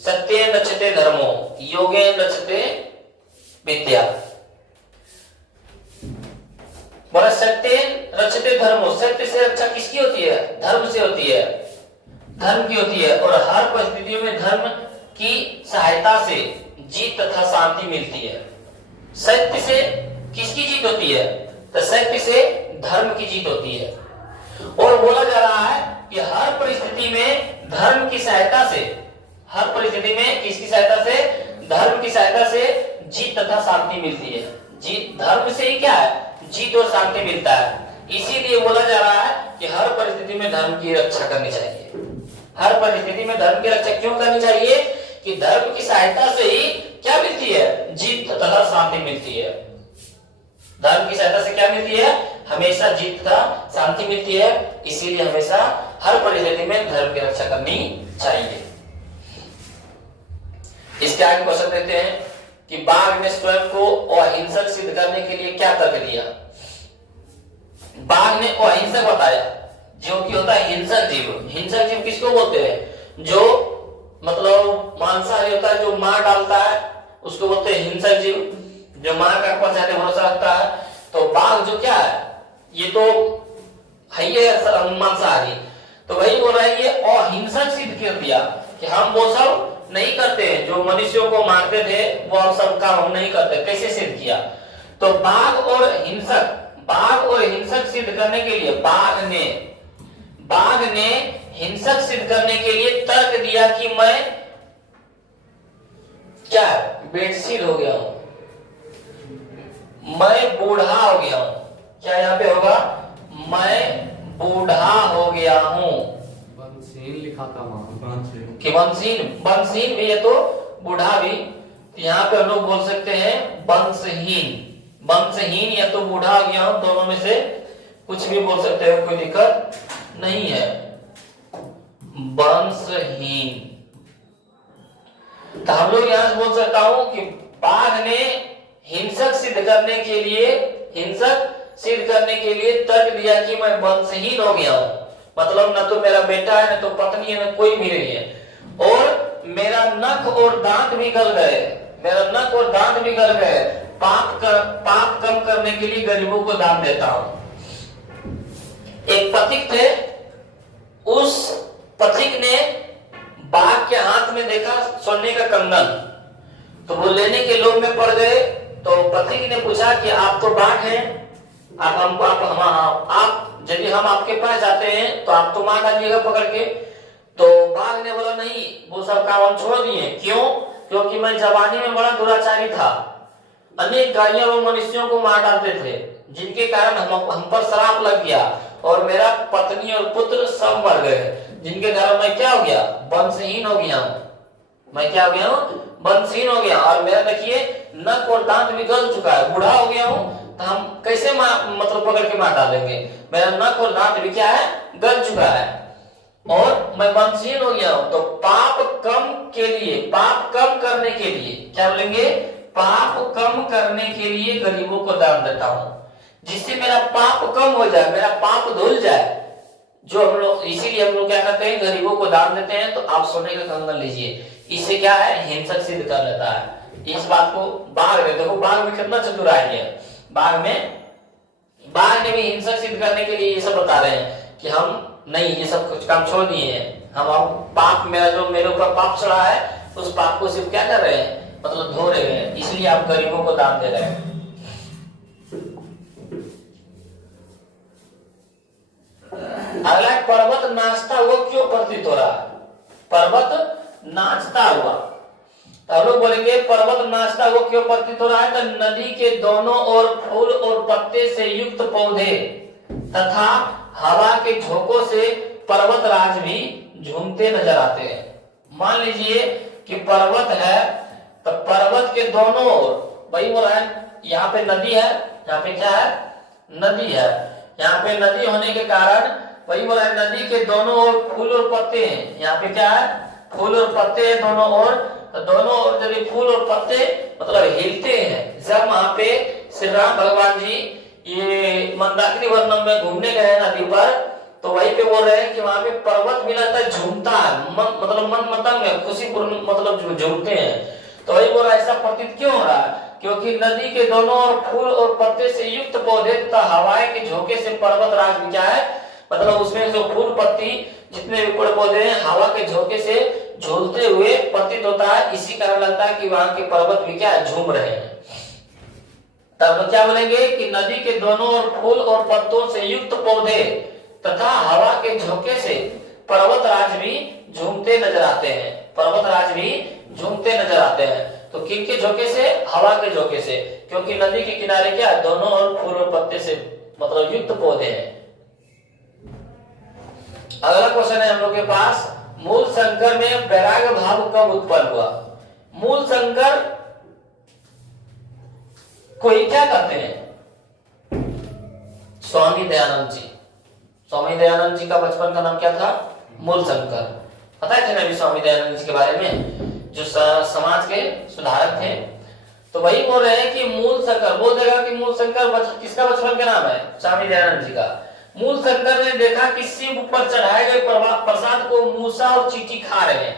सत्येन रक्षते धर्मो योगेन रक्षते विद्या। बोला सत्येन रक्षते धर्मो, सत्य से रक्षा किसकी होती है, धर्म से होती है, धर्म की होती है। और हर परिस्थितियों में धर्म की सहायता से जीत तथा शांति मिलती है। सत्य से किसकी जीत होती है, तो सत्य से धर्म की जीत होती है। और बोला जा रहा है कि हर परिस्थिति में धर्म की सहायता से, हर परिस्थिति में किसकी सहायता से? धर्म की सहायता से जीत तथा शांति मिलती है। जीत धर्म से ही क्या है? जीत और शांति मिलता है। इसीलिए बोला जा रहा है कि हर परिस्थिति में धर्म की रक्षा करनी चाहिए। हर परिस्थिति में धर्म की रक्षा क्यों करनी चाहिए? कि धर्म की सहायता से ही क्या मिलती है? जीत तथा शांति मिलती है। धर्म की सहायता से क्या मिलती है? हमेशा जीत तथा शांति मिलती है। इसीलिए हमेशा हर परिस्थिति में धर्म की रक्षा करनी चाहिए। इसके आगे क्वेश्चन देते हैं कि बाघ ने स्वयं को अहिंसक सिद्ध करने के लिए क्या तर्क दिया? बाघ ने अहिंसक बताया, जो कि होता है हिंसक जीव। हिंसक जीव किसको बोलते हैं? जो मतलब मांसाहारी होता है, जो मार डालता है, उसको बोलते हैं हिंसक जीव। जो मार का पहुंचाते भरोसा रखता है। तो बाघ जो क्या है? ये तो है ये मांसाहारी। तो वही बोल रहा है ये अहिंसक सिद्ध कर दिया कि हम वो सब नहीं करते हैं जो मनुष्यों को मारते थे, वो सब काम हम नहीं करते। कैसे सिद्ध किया? तो बाघ और हिंसक सिद्ध करने के लिए बाघ ने हिंसक सिद्ध करने के लिए तर्क दिया कि मैं क्या बेडशीट हो गया हूं, मैं बूढ़ा हो गया हूं। क्या यहाँ पे होगा? मैं बूढ़ा हो गया हूं। लिखा था कि वंशहीन भी है तो बूढ़ा भी। यहाँ पे हम लोग बोल सकते हैं वंशहीन या तो बूढ़ा हो गया हूं। दोनों में से कुछ भी बोल सकते हो, कोई दिक्कत नहीं है। वंशहीन। तो हम लोग यहां से बोल सकता हूं कि बाघ ने हिंसक सिद्ध करने के लिए तर्क दिया कि मैं वंशहीन हो गया हूं। मतलब न तो मेरा बेटा है, न तो पत्नी है, न कोई भी नहीं है। और मेरा नख और दांत भी गल गए। पाप कम करने के लिए गरीबों को दान देता हूं। एक पथिक थे, उस पथिक ने बाघ के हाथ में देखा सोने का कंगन, तो वो लेने के लोभ में पड़ गए। तो पथिक ने पूछा कि आप तो बाघ हैं, आप यदि हम आपके पास जाते हैं तो आप तो मार डालिएगा पकड़ के। तो बाघ ने बोला नहीं, वो सब काम हम छोड़ दिए। क्यों? क्योंकि मैं जवानी में बड़ा दुराचारी था। अनेक गाड़ियां वो मनुष्यों को मार डालते थे, जिनके कारण हम पर श्राप लग गया और मेरा पत्नी और पुत्र सब मर गए, जिनके कारण मैं क्या हो गया? वंशहीन हो गया हूं। मैं क्या हो गया हूं? वंशहीन हो गया। और मेरा देखिए नख और दांत भी गल चुका है, बूढ़ा हो गया हूं। तो हम कैसे मतलब पकड़ के मार डालेंगे? मेरा नख और दांत भी क्या है? गल चुका है और मैं वंशहीन हो गया हूं। तो पाप कम करने के लिए क्या बोलेंगे? पाप कम करने के लिए गरीबों को दान देता हूं, जिससे मेरा पाप कम हो जाए, मेरा पाप धुल जाए। जो हम लोग इसीलिए हम लोग क्या करते हैं? गरीबों को दान देते हैं। तो आप सोने का कंगन लीजिए, इससे क्या है? हिंसक सिद्ध कर लेता है। इस बात को बाघ में देखो, बाघ में कितना चतुराई है। बाघ ने भी हिंसक सिद्ध करने के लिए ये सब बता रहे हैं कि हम नहीं, ये सब कुछ काम छोड़ दिए हैं। हम अब पाप, मेरा जो मेरे ऊपर पाप चढ़ा है, उस पाप को सिर्फ क्या कर रहे हैं? मतलब धो रहे हैं। इसलिए आप गरीबों को दान दे रहे हैं। अगला, पर्वत नाचता हुआ क्यों प्रतीत हो रहा है? पर्वत नाचता हुआ, तो हम लोग बोलेंगे पर्वत नाचता हुआ क्यों प्रतीत हो रहा है? तो नदी के दोनों ओर फूल और पत्ते से युक्त पौधे तथा हवा के झोंकों से पर्वत राज भी झूमते नजर आते हैं। मान लीजिए कि पर्वत है, तो पर्वत के दोनों ओर वही बोला है, यहाँ पे नदी है, यहाँ पे क्या है? नदी है। यहाँ पे नदी होने के कारण वही बोला है, नदी के दोनों ओर फूल और पत्ते हैं। यहाँ पे क्या है? फूल और पत्ते हैं दोनों ओर। तो दोनों ओर जब फूल और पत्ते मतलब हिलते हैं, जब वहां पे श्री राम भगवान जी ये मंदाकिनी वर्णम में घूमने गए नदी पर, तो वहीं पे बोल रहे हैं कि वहां पे पर्वत भी लगता है झूमता है, मतलब मन मतंग है, खुशीपूर्ण मतलब झूमते हैं। तो वही बोल रहा है, ऐसा प्रतीत क्यों हो रहा है? क्योंकि नदी के दोनों ओर फूल और पत्ते से युक्त पौधे तथा हवाएं के झोंके से पर्वत राज भी क्या है? मतलब उसमें जो फूल पत्ती जितने भी पेड़ पौधे हैं, हवा के झोंके से झूलते हुए प्रतीत होता है। इसी कारण लगता है कि वहां के पर्वत भी क्या है? झूम रहे हैं। तब क्या बोलेंगे कि नदी के दोनों ओर फूल और पत्तों से युक्त पौधे तथा हवा के झोंके से पर्वतराज भी झूमते नजर आते हैं। पर्वतराज भी झूमते नजर आते हैं। तो किनके झोंके से? हवा के झोंके से, क्योंकि नदी के किनारे क्या है? दोनों ओर फूल और पत्ते से मतलब युक्त पौधे हैं। अगला क्वेश्चन है हम लोग के पास, मूल शंकर में वैराग्य भाव कब उत्पन्न हुआ? मूल शंकर को ही क्या कहते हैं? स्वामी दयानंद जी। स्वामी दयानंद जी का बचपन का नाम क्या था? मूल शंकर। पता है ना अभी स्वामी दयानंद जी के बारे में, जो समाज के सुधारक थे। तो वही बोल रहे हैं कि मूल शंकर, बोल देगा कि मूल शंकर किसका बचपन का नाम है? स्वामी दयानंद जी का। मूल शंकर ने देखा कि शिव पर चढ़ाए गए प्रसाद को मूसा और चींटी खा रहे हैं।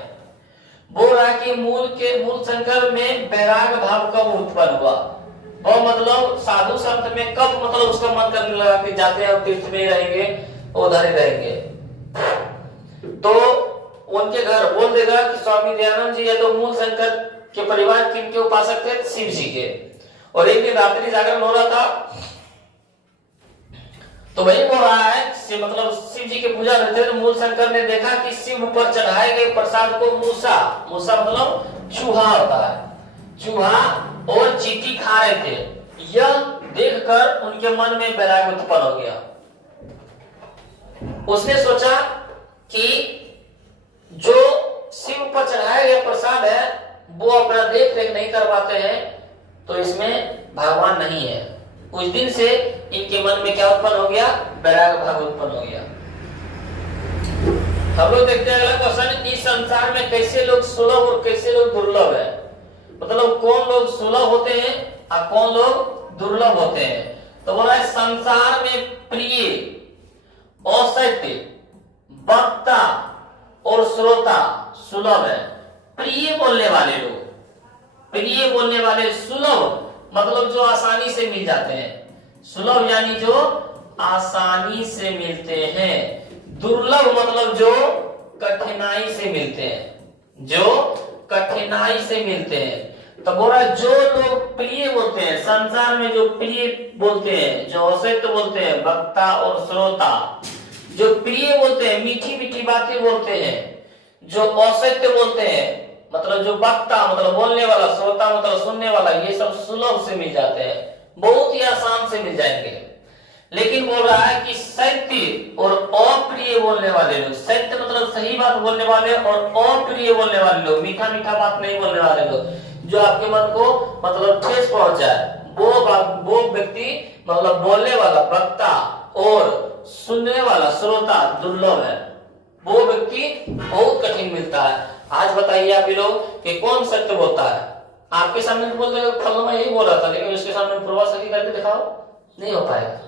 बोल रहा है कि मूल शंकर में वैराग्य भाव कब उत्पन्न हुआ? और मतलब साधु संत में कब मतलब उसका मन करने लगा कि जाते हैं तीर्थ में ही रहेंगे, उधर ही रहेंगे। तो उनके घर बोल देगा कि स्वामी दयानंद जी, या तो मूल शंकर के परिवार किनके उपासक थे? शिव जी के। और एक दिन रात्रि जागरण हो रहा था, तो वही बोल रहा है मतलब शिव जी के पूजा रहते थे। तो मूल शंकर ने देखा कि शिव पर चढ़ाए गए प्रसाद को मूसा मतलब चूहा होता है, चूहा और चींटी खा रहे थे। यह देखकर उनके मन में वैराग्य उत्पन्न हो गया। उसने सोचा कि जो शिव पर चढ़ाया गया प्रसाद है वो अपना देख रेख नहीं कर पाते हैं, तो इसमें भगवान नहीं है। उस दिन से इनके मन में क्या उत्पन्न हो गया? वैराग्य भाव उत्पन्न हो गया। हम लोग देखते हैं अगला क्वेश्चन, इस संसार में कैसे लोग सुलभ और कैसे लोग दुर्लभ है? मतलब कौन लोग सुलभ होते हैं और कौन लोग दुर्लभ होते हैं? तो बोला है संसार में प्रिय, औसत्य, वक्ता और श्रोता सुलभ है। प्रिय बोलने वाले लोग, प्रिय बोलने वाले, सुलभ मतलब जो आसानी से मिल जाते हैं। सुलभ यानी जो आसानी से मिलते हैं। दुर्लभ मतलब जो कठिनाई से मिलते हैं, जो कठिनाई से मिलते हैं। तो बोला जो लोग प्रिय बोलते हैं, संसार में जो प्रिय बोलते हैं, जो औसत्य बोलते हैं, वक्ता और श्रोता, जो प्रिय बोलते हैं, मीठी मीठी बातें बोलते हैं, जो औसत्य बोलते हैं मतलब जो वक्ता मतलब बोलने वाला, श्रोता मतलब सुनने वाला, ये सब सुलभ से मिल जाते हैं, बहुत ही आसान से मिल जाएंगे। लेकिन बोल रहा है कि सत्य और अप्रिय बोलने वाले लोग, सत्य मतलब सही बात बोलने वाले, और अप्रिय बोलने वाले लोग, मीठा मीठा बात नहीं बोलने वाले लोग, जो आपके मन को मतलब ठेस पहुंच जाए, वो व्यक्ति मतलब बोलने वाला वक्ता और सुनने वाला श्रोता दुर्लभ है। वो व्यक्ति बहुत कठिन मिलता है। आज बताइए आप लोग कि कौन सत्य बोलता है? आपके सामने बोल देगा फल मैं यही बोल रहा था, लेकिन उसके सामने पूर्वा सही करके दिखाओ, नहीं हो पाएगा,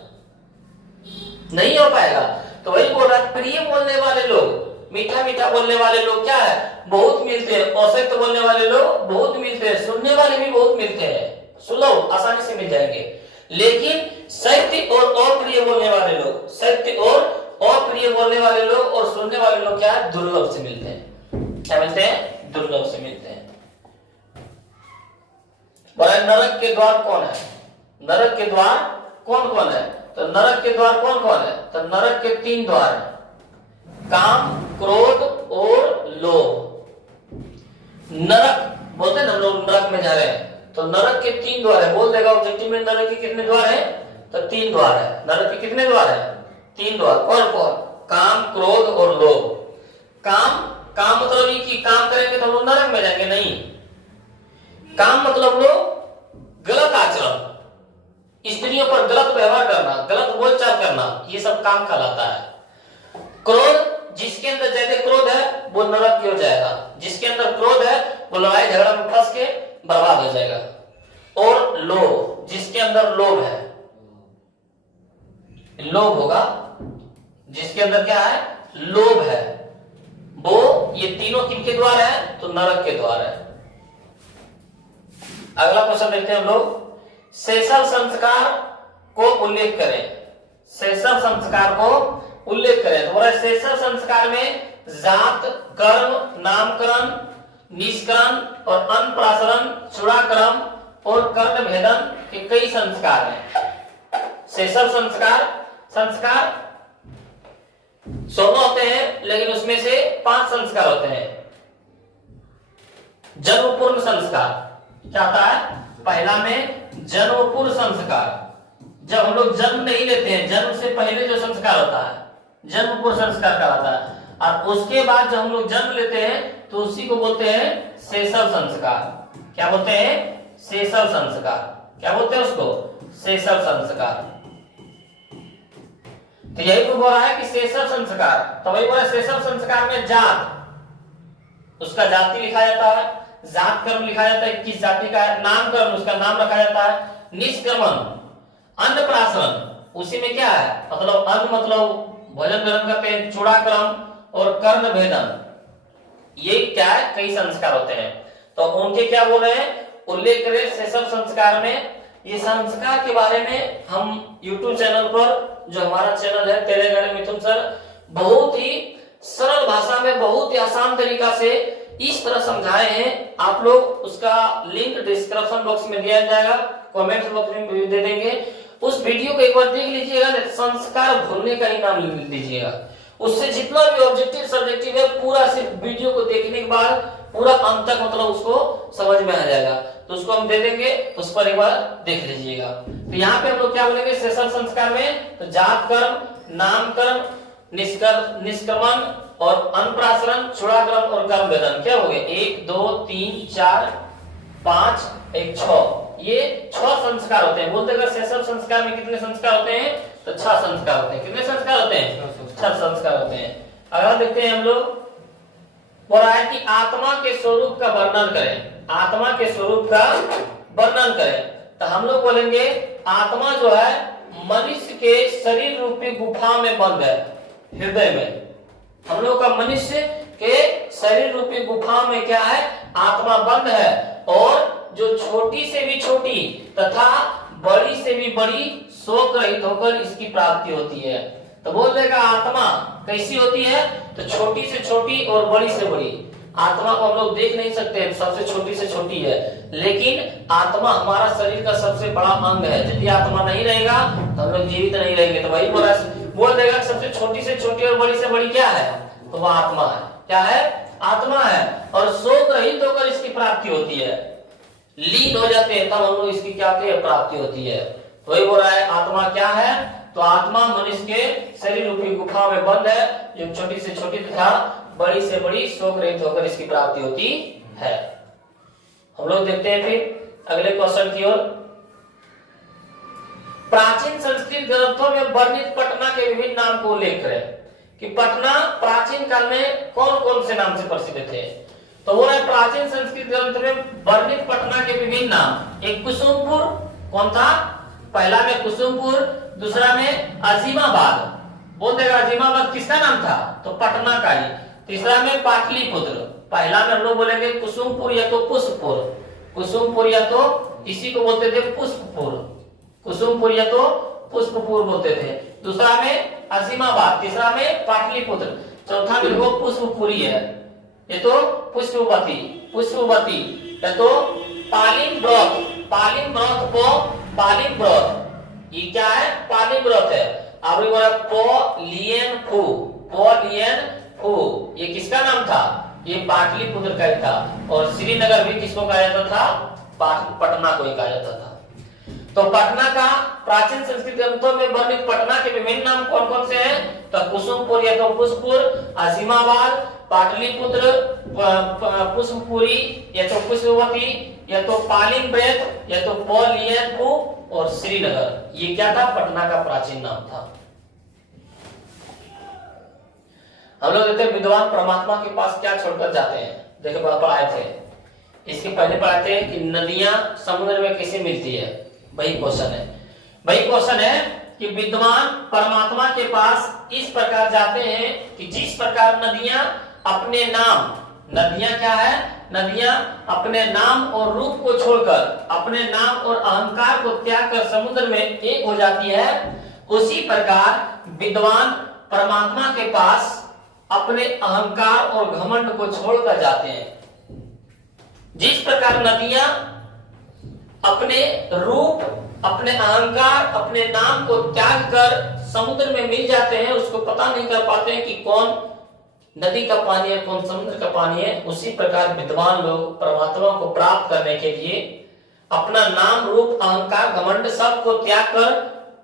नहीं हो पाएगा। तो वही बोल रहा है प्रिय बोलने वाले लोग, मीठा मीठा बोलने वाले लोग क्या है? बहुत मिलते हैं। औसत बोलने वाले लोग बहुत मिलते हैं, सुनने वाले भी बहुत मिलते हैं, सुलभ आसानी से मिल जाएंगे। लेकिन सत्य और अप्रिय बोलने वाले लोग, सत्य और अप्रिय बोलने वाले लोग और सुनने वाले लोग क्या है? दुर्लभ से मिलते हैं। क्या मिलते हैं? दुर्लभ से मिलते हैं। नरक के द्वार कौन है? नरक के द्वार कौन कौन है? तो नरक के द्वार कौन कौन है? तो नरक के 3 द्वार है, काम, क्रोध और लोभ। नरक बोलते हैं ना लोग नरक में जा रहे हैं, तो नरक के 3 द्वार है। बोल देगा ऑब्जेक्टिव में नरक के कितने द्वार है? तो 3 द्वार है। नरक के कितने द्वार है? 3 द्वार। कौन कौन? काम, क्रोध और लोभ। काम मतलब ये कि काम करेंगे तो हम लोग नरक में जाएंगे, नहीं। काम मतलब लोग गलत आचरण, स्त्रियों पर गलत व्यवहार करना, गलत बोलचाल करना, ये सब काम कहलाता है। क्रोध, जिसके अंदर ज्यादा क्रोध है वो नरक की हो जाएगा। जिसके अंदर क्रोध है वो लड़ाई झगड़ा में फंस के बर्बाद हो जाएगा। और लोभ, जिसके अंदर लोभ है, लोभ होगा, जिसके अंदर क्या है? लोभ है, वो ये तीनों किनके द्वार है? तो नरक के द्वार है। अगला क्वेश्चन देखते हैं हम लोग, शैशव संस्कार को उल्लेख करें। शैशव संस्कार को उल्लेख करें। तो बोला शैशव संस्कार में जात, कर्म, नामकरण, निष्करण और अन्नप्राशन, चूड़ाकरण और कर्ण भेदन के कई संस्कार हैं। सेशल संस्कार 16 होते हैं, लेकिन उसमें से 5 संस्कार होते हैं। जन्म पूर्व संस्कार क्या होता है? पहला में जन्म पूर्व संस्कार, जब हम लोग जन्म नहीं लेते हैं, जन्म से पहले जो संस्कार होता है जन्म पूर्व संस्कार कहलाता है। और उसके बाद जब हम लोग जन्म लेते हैं तो उसी को बोलते हैं सेशल संस्कार। क्या बोलते हैं? सेशल संस्कार। क्या बोलते हैं उसको? सेशल संस्कार। तो यही तो बोल रहा है कि सेशल संस्कार, तो वही बोला सेशल संस्कार में जात, उसका जाति लिखा जाता है, जात कर्म लिखा जाता है किस जाति का है, नामकरण उसका नाम रखा जाता है, निष्क्रमण, अन्नप्राशन उसी में क्या है, मतलब अन्न मतलब भोजन ग्रहण करते हैं, चूड़ाक्रम और कर्ण भेदन, ये क्या है? कई संस्कार होते हैं। तो उनके क्या बोल रहे हैं? उल्लेख करें सेशल संस्कार में। ये संस्कार के बारे में हम YouTube चैनल पर, जो हमारा चैनल है तेरे घर मिथुन सर, बहुत ही सरल भाषा में बहुत ही आसान तरीका से इस तरह समझाए हैं। आप लोग उसका लिंक डिस्क्रिप्शन बॉक्स में दिया जाएगा, कमेंट बॉक्स में भी दे देंगे। उस वीडियो को एक बार देख लीजिएगा, संस्कार भूलने का ही नाम लिख लीजिएगा। उससे जितना भी ऑब्जेक्टिव सब्जेक्टिव है पूरा सिर्फ वीडियो को देखने के बाद पूरा अंत तक मतलब उसको समझ में आ जाएगा। तो उसको हम दे देंगे, उस पर एक बार देख लीजिएगा। तो यहाँ पे हम लोग क्या बोलेंगे सेशल संस्कार में? तो जात कर्म, नामकरण, निष्क्रमण और अन्नप्राशन, चूड़ाक्रम और कर्म भेदन क्या हो गए? 1 2 3 4 5 1 6, ये 6 संस्कार होते हैं। बोलते अगर सेशल संस्कार में कितने संस्कार होते हैं? तो 6 संस्कार होते हैं। कितने संस्कार होते हैं? 6 संस्कार होते हैं। अगर देखते हैं हम लोग, बोल रहा है कि आत्मा के स्वरूप का वर्णन करें, आत्मा के स्वरूप का वर्णन करें। तो हम लोग बोलेंगे आत्मा जो है मनुष्य के शरीर रूपी गुफा में बंद है, हृदय में। हम लोग का मनुष्य के शरीर रूपी गुफा में क्या है? आत्मा बंद है। और जो छोटी से भी छोटी तथा बड़ी से भी बड़ी शोक रहित होकर इसकी प्राप्ति होती है। तो बोल देगा आत्मा कैसी होती है? तो छोटी से छोटी और बड़ी से बड़ी। आत्मा को हम लोग देख नहीं सकते, सबसे छोटी से छोटी है, लेकिन आत्मा हमारा शरीर का सबसे बड़ा अंग है। यदि आत्मा नहीं रहेगा तो हम लोग जीवित नहीं रहेंगे। तो वही बोल देगा सबसे छोटी से छोटी और बड़ी से बड़ी क्या है? तो वह आत्मा है। क्या है? आत्मा है। और शोक रहित होकर इसकी प्राप्ति होती है, लीन हो जाते हैं तब हम लोग इसकी क्या होती है? प्राप्ति होती है। तो वही बोल रहा है आत्मा क्या है? तो आत्मा मनुष्य के शरीर रूपी गुफा में बंद है, जो छोटी से छोटी तथा बड़ी से बड़ी शोक रहित होकर इसकी प्राप्ति होती है। हम लोग देखते हैं फिर अगले क्वेश्चन की ओर। प्राचीन संस्कृत ग्रंथों में वर्णित पटना के विभिन्न नाम को उल्लेख करें कि पटना प्राचीन काल में कौन कौन से नाम से प्रसिद्ध थे। तो वो है प्राचीन संस्कृत ग्रंथ में वर्णित पटना के विभिन्न नाम। एक कुसुमपुर, कौन था? पहला में कुसुमपुर, दूसरा में अजीमाबाद। बोल देगा अजीमाबाद किसका नाम था? तो पटना का ही। तीसरा में पाटलिपुत्र। पहला में हम लोग बोलेंगे कुसुमपुर या तो पुष्पपुर, कुसुमपुर या तो इसी को बोलते थे पुष्पपुर, कुसुमपुर या तो पुष्पपुर बोलते थे। दूसरा में अजीमाबाद, तीसरा में पाटलिपुत्र, चौथा में वो पुष्पपुरी है, ये तो पुष्पवती, पुष्पवती या तो पालिन व्रत, पालिन व्रत को पालिन व्रत, ये क्या है? पालिन व्रत है। अब बोला पोलियन फू, पोलियन फू, ये किसका नाम था? ये पाटलिपुत्र का ही था। और श्रीनगर भी किसको कहा जाता था? पटना को ही कहा जाता था। तो पटना का प्राचीन संस्कृत ग्रंथों में वर्णित पटना के विभिन्न नाम कौन कौन से हैं? तो कुसुमपुर या तो पुष्पपुर, अजीमाबाद, पाटलिपुत्र, पुष्पपुरी या तो पुष्पवती या तो पालिन व्रत या तो पोलियनपु और श्रीनगर, ये क्या था? पटना का प्राचीन नाम था। हम लोग देखते हैं विद्वान परमात्मा के पास क्या छोड़कर जाते हैं। देखो पढ़ाए थे, इसके पहले पढ़ाए थे कि नदियां समुद्र में कैसे मिलती है। वही क्वेश्चन है, वही क्वेश्चन है कि विद्वान परमात्मा के पास इस प्रकार जाते हैं कि जिस प्रकार नदियां अपने नाम, नदियां क्या है? नदियां अपने नाम और रूप को छोड़कर, अपने नाम और अहंकार को त्याग कर समुद्र में एक हो जाती है, उसी प्रकार विद्वान परमात्मा के पास अपने अहंकार और घमंड को छोड़कर जाते हैं। जिस प्रकार नदियां अपने रूप, अपने अहंकार, अपने नाम को त्याग कर समुद्र में मिल जाते हैं, उसको पता नहीं कर पाते हैं कि कौन नदी का पानी है, कौन समुद्र का पानी है। उसी प्रकार विद्वान लोग परमात्मा को प्राप्त करने के लिए अपना नाम, रूप, अहंकार, घमंड सब को त्याग कर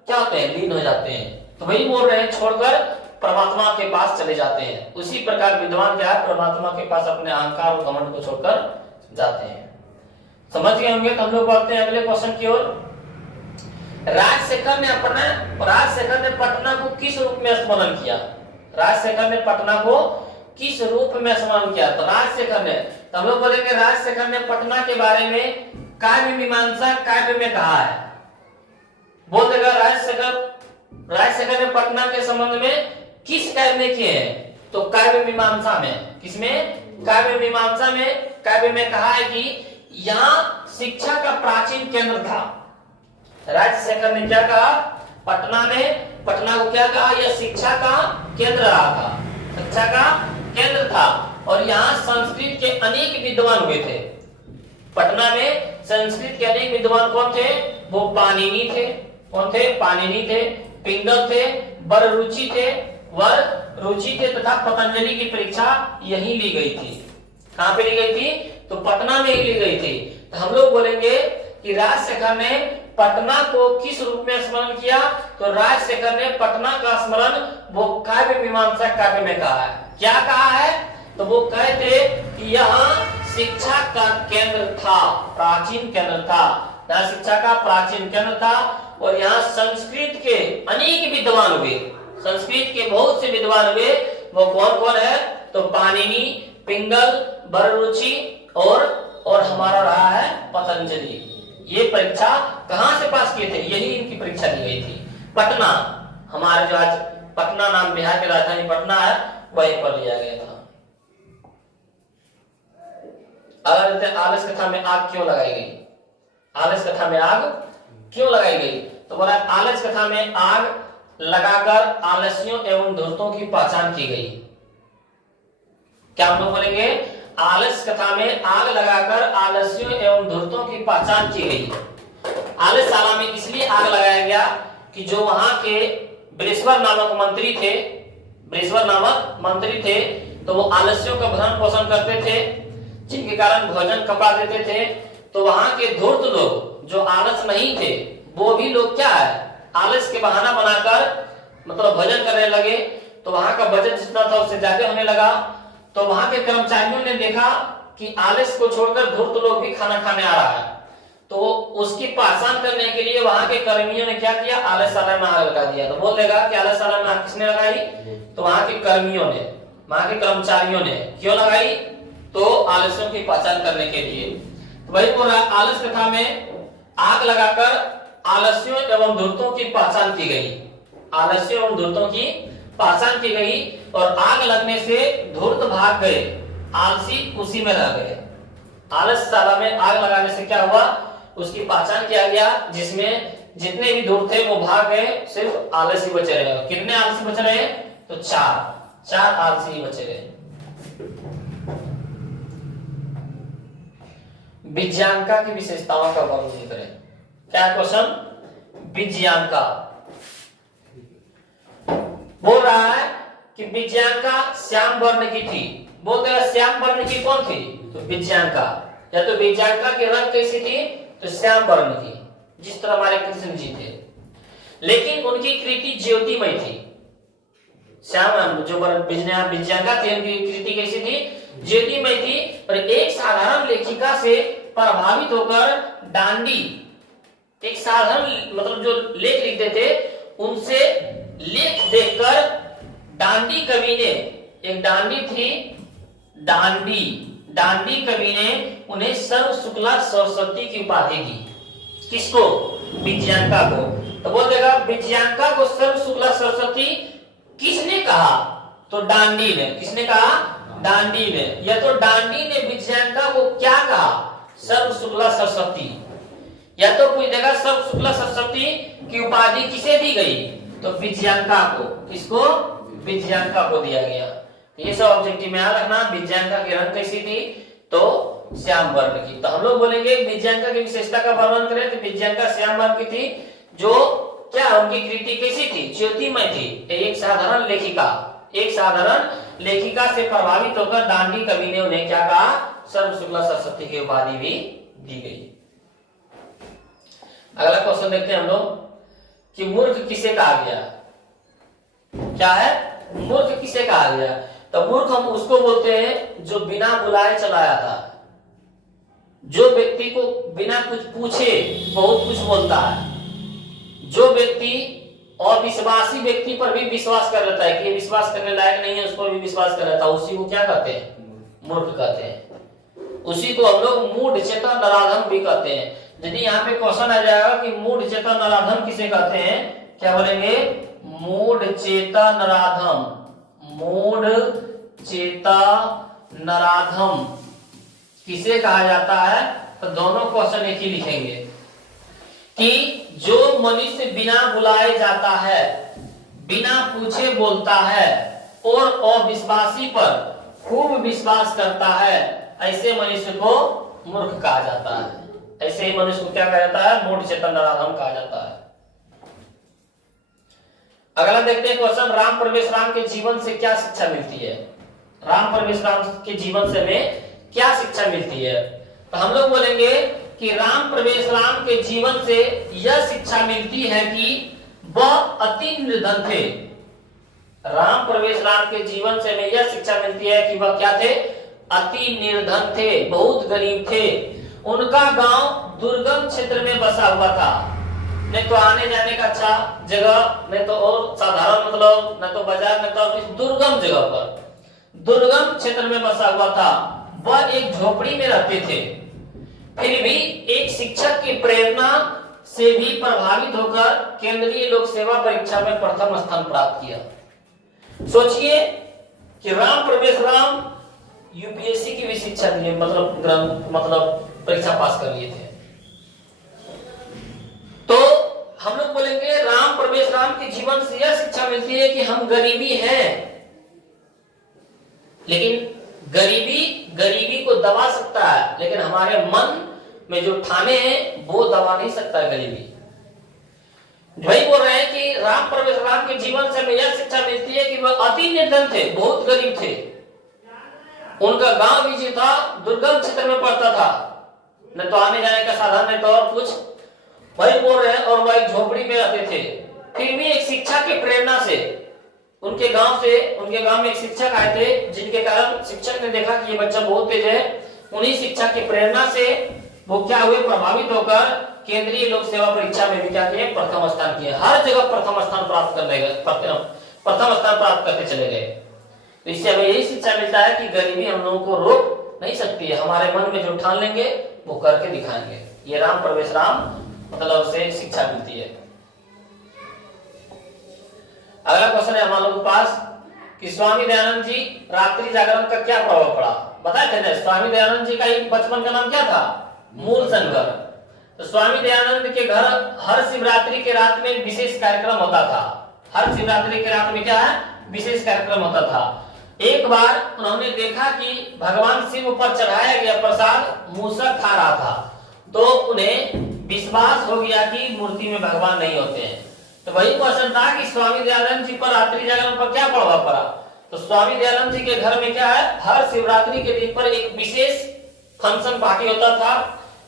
क्या होते हैं, लीन हो जाते हैं। तो वही बोल रहे हैं, छोड़कर परमात्मा के पास चले जाते हैं। उसी प्रकार विद्वान क्या है, परमात्मा के पास अपने अहंकार और घमंड को छोड़कर जाते हैं। समझ गए होंगे। तो हम लोग बढ़ते हैं अगले क्वेश्चन की ओर। राजशेखर ने पटना को किस रूप में स्मरण किया? राजशेखर ने पटना को किस रूप में स्मरण किया? तो राजशेखर ने, तो हम लोग बोलेंगे राजशेखर ने पटना के बारे में काव्य मीमांसा काव्य में कहा है। बोल देगा राजशेखर ने पटना के संबंध में किस काव्य में किए हैं? तो काव्य मीमांसा में। किसमें? काव्य मीमांसा में। काव्य में कहा है कि यहाँ शिक्षा का प्राचीन केंद्र था। राजशेखर ने क्या कहा? पटना को क्या कहा? यह शिक्षा का केंद्र रहा था, शिक्षा का केंद्र था। और यहाँ संस्कृत के अनेक विद्वान हुए थे। पटना में संस्कृत के अनेक विद्वान कौन थे? वो पाणिनि थे। कौन थे? पाणिनि थे, पिंगल थे, वररुचि थे तथा पतंजलि की परीक्षा यही ली गई थी। कहां पे ली गई थी? तो पटना में ही ली गई थी। तो हम लोग बोलेंगे कि राजशेखर ने पटना को किस रूप में स्मरण किया? तो राजशेखर ने पटना का स्मरण वो काव्य मीमांसा काव्य में कहा है। क्या कहा है? तो वो कहते कि यहाँ शिक्षा का केंद्र था, प्राचीन केंद्र था। यहाँ शिक्षा का प्राचीन केंद्र था और यहाँ संस्कृत के अनेक विद्वान हुए। संस्कृत के बहुत से विद्वान हुए। वो कौन कौन है? तो पाणिनि, पिंगल, वररुचि और हमारा रहा है पतंजलि। ये परीक्षा कहां से पास किए थे? यही इनकी परीक्षा दी गई थी। पटना, हमारे जो आज पटना नाम बिहार की राजधानी पटना है, वहीं पर लिया गया था। अगर आलस कथा में आग क्यों लगाई गई? आलस कथा में आग क्यों लगाई गई? तो बोला आलस कथा में आग लगाकर आलसियों एवं धूर्तों की पहचान की गई। क्या हम लोग बोलेंगे? आलस कथा में आग लगाकर आलसियों एवं धूर्तों की पहचान की गई। आलसशाला में इसलिए आग लगाया गया कि जो वहां के बृहस्पति नामक मंत्री थे, तो वो आलस्यों का भरण पोषण करते थे, जिनके कारण भोजन कपड़ा देते थे। तो वहां के धूर्त लोग जो आलस नहीं थे, वो भी लोग क्या है, आलस के बहाना बनाकर मतलब भोजन करने लगे। तो वहां का बजट जितना था उससे ज्यादा होने लगा। तो वहां के कर्मचारियों ने देखा कि आलस को छोड़कर धूर्त लोग भी खाना खाने आ रहा है। तो उसकी पहचान करने के लिए वहां के कर्मियों ने क्या किया? आलसशाला में आग लगा दिया। तो बोल देगा कि आलसशाला में आग किसने लगाई? तो वहां के कर्मियों ने, वहां के कर्मचारियों ने। क्यों लगाई? तो आलस्यों की पहचान करने के लिए। तो वही बोल रहा, आलस कथा में आग लगाकर आलस्यों एवं धूर्तों की पहचान की गई। आलस्यों एवं धूर्तों की पहचान की गई और आग लगने से धूर्त भाग गए, आलसी उसी में रह गए। आलसशाला में आग लगाने से क्या हुआ? उसकी पहचान किया गया, जिसमें जितने भी धूर्त थे वो भाग गए, सिर्फ आलसी बचे रहे। कितने आलसी बचे रहे? तो चार आलसी बचे रहे। विज्ञानका की विशेषताओं का वर्णन करें। क्या क्वेश्चन? विज्ञानका बोल रहा है कि विज्ञानका श्याम वर्ण की थी। बोलते हैं श्याम वर्ण की कौन थी? तो विज्ञानका। या तो विज्ञानका की रंग कैसी थी? तो श्याम वर्ण की, जिस तरह हमारे कृष्ण जी थे। लेकिन उनकी कृति ज्योतिमय थी। श्याम जो विज्ञानका थी, उनकी कृति कैसी थी? ज्योतिमय थी। और एक साधारण लेखिका से प्रभावित होकर डांडी, एक साधारण मतलब जो लेख लिखते थे, उनसे लेख देखकर डांडी कवि ने, एक डांडी थी, डांडी कवि ने उन्हें सर्व शुक्ला सरस्वती की उपाधि दी। किसको? विज्ञानका को। तो बोल देगा विज्ञानका को सर्व शुक्ला सरस्वती किसने कहा? तो डांडी ने। किसने कहा? डांडी ने। या तो डांडी ने विज्ञानका को क्या कहा? सर्व शुक्ला सरस्वती। या तो पूछ देगा सर्व शुक्ला सरस्वती की उपाधि किसे दी गई? तो विज्ञानका को। किसको? विज्ञानका को दिया गया। ये सब ऑब्जेक्टिव में याद रखना। विज्ञानका की रंग कैसी थी? तो श्याम वर्ण की। तो हम लोग बोलेंगे विजयांका की विशेषता का वर्णन करें तो विजयांका श्याम वर्ण की थी, जो क्या उनकी कृति कैसी थी, ज्योतिमय थी। एक साधारण लेखिका से प्रभावित होकर दांडी कवि ने उन्हें क्या कहा, सर्व शुक्ला सरस्वती की उपाधि भी दी गई। अगला क्वेश्चन देखते हैं हम लोग कि मूर्ख किसे कहा गया। क्या है, मूर्ख किसे कहा गया। तो मूर्ख हम उसको बोलते हैं जो बिना बुलाए चला आया था, जो व्यक्ति को बिना कुछ पूछे बहुत कुछ बोलता है, जो व्यक्ति अविश्वासी व्यक्ति पर भी विश्वास कर लेता है कि ये विश्वास करने लायक नहीं है, उस पर भी विश्वास कर लेता है, उसी को क्या कहते हैं, मूर्ख कहते हैं। उसी को हम लोग मूढ़ चेतन नराधम भी कहते हैं। यदि यहाँ पे क्वेश्चन आ जाएगा कि मूढ़ चेतन नराधम किसे कहते हैं, क्या बोलेंगे, मूढ़ चेता नराधम, मूढ़ चेता नराधम किसे कहा जाता है। तो दोनों क्वेश्चन एक ही लिखेंगे कि जो मनुष्य बिना बुलाए जाता है, बिना पूछे बोलता है और अविश्वासी पर खूब विश्वास करता है, ऐसे मनुष्य को मूर्ख कहा जाता है। ऐसे ही मनुष्य को क्या कहा जाता है, मूढ़ चेतन नराधम कहा जाता है। अगला देखते हैं क्वेश्चन, राम प्रवेश राम के जीवन से क्या शिक्षा मिलती है। राम प्रवेश राम के जीवन से हमें क्या शिक्षा मिलती है। तो हम लोग बोलेंगे कि राम प्रवेश राम के जीवन से यह शिक्षा मिलती है कि वह अति निर्धन थे। राम प्रवेश राम के जीवन से हमें यह शिक्षा मिलती है कि वह क्या थे, अति निर्धन थे, बहुत गरीब थे। उनका गांव दुर्गम क्षेत्र में बसा हुआ था, नहीं तो आने जाने का अच्छा जगह, नहीं तो और साधारण मतलब, न तो बाजार, न तो इस दुर्गम जगह पर, दुर्गम क्षेत्र में बसा हुआ था। वह एक झोपड़ी में रहते थे, फिर भी एक शिक्षक की प्रेरणा से भी प्रभावित होकर केंद्रीय लोक सेवा परीक्षा में प्रथम स्थान प्राप्त किया। सोचिए कि राम प्रवेश राम यूपीएससी की भी शिक्षा मिली, मतलब परीक्षा पास कर लिए थे। तो हम लोग बोलेंगे राम प्रवेश राम के जीवन से यह शिक्षा मिलती है कि हम गरीबी हैं, लेकिन गरीबी को दबा सकता है, लेकिन हमारे मन में जो ठाने हैं वो दबा नहीं सकता है गरीबी। वही बोल रहे हैं कि राम प्रवेश राम के जीवन से हमें यह शिक्षा मिलती है कि वह अति निर्धन थे, बहुत गरीब थे। उनका गांव भी जो था दुर्गम क्षेत्र में पड़ता था, न तो आने जाने का साधन, नहीं तो और कुछ। वही बोल रहे हैं, और वह एक झोपड़ी में रहते थे, फिर भी एक शिक्षा की प्रेरणा से उनके गांव में एक शिक्षक आए थे, जिनके कारण शिक्षक ने देखा कि ये बच्चा बहुत तेज है। उन्हीं शिक्षा की प्रेरणा से वो क्या हुए, प्रभावित होकर केंद्रीय लोक सेवा परीक्षा में भी क्या किए, प्रथम स्थान किए। हर जगह प्रथम स्थान प्राप्त करते चले गए। तो इससे हमें यही शिक्षा मिलता है कि गरीबी हम लोगों को रोक नहीं सकती है, हमारे मन में जो ठान लेंगे वो करके दिखाएंगे। ये राम प्रवेश राम मतलब से शिक्षा मिलती है। अगला क्वेश्चन है हमारे लोगों के पास कि स्वामी दयानंद जी रात्रि जागरण का क्या प्रभाव पड़ा। बताए थे ना, स्वामी दयानंद जी का एक बचपन का नाम क्या था, मूल शंकर। तो स्वामी दयानंद के घर हर शिवरात्रि के रात में विशेष कार्यक्रम होता था। हर शिवरात्रि के रात में क्या है, विशेष कार्यक्रम होता था। एक बार उन्होंने देखा कि भगवान शिव पर चढ़ाया गया प्रसाद मूसक खा रहा था, तो उन्हें विश्वास हो गया कि मूर्ति में भगवान नहीं होते हैं। तो वही क्वेश्चन था कि स्वामी दयानंद जी पर रात्रि जागरण पर क्या प्रभाव पड़ा। तो स्वामी दयानंद जी के घर में क्या है, हर शिवरात्रि के दिन पर एक विशेष फंक्शन पार्टी होता था।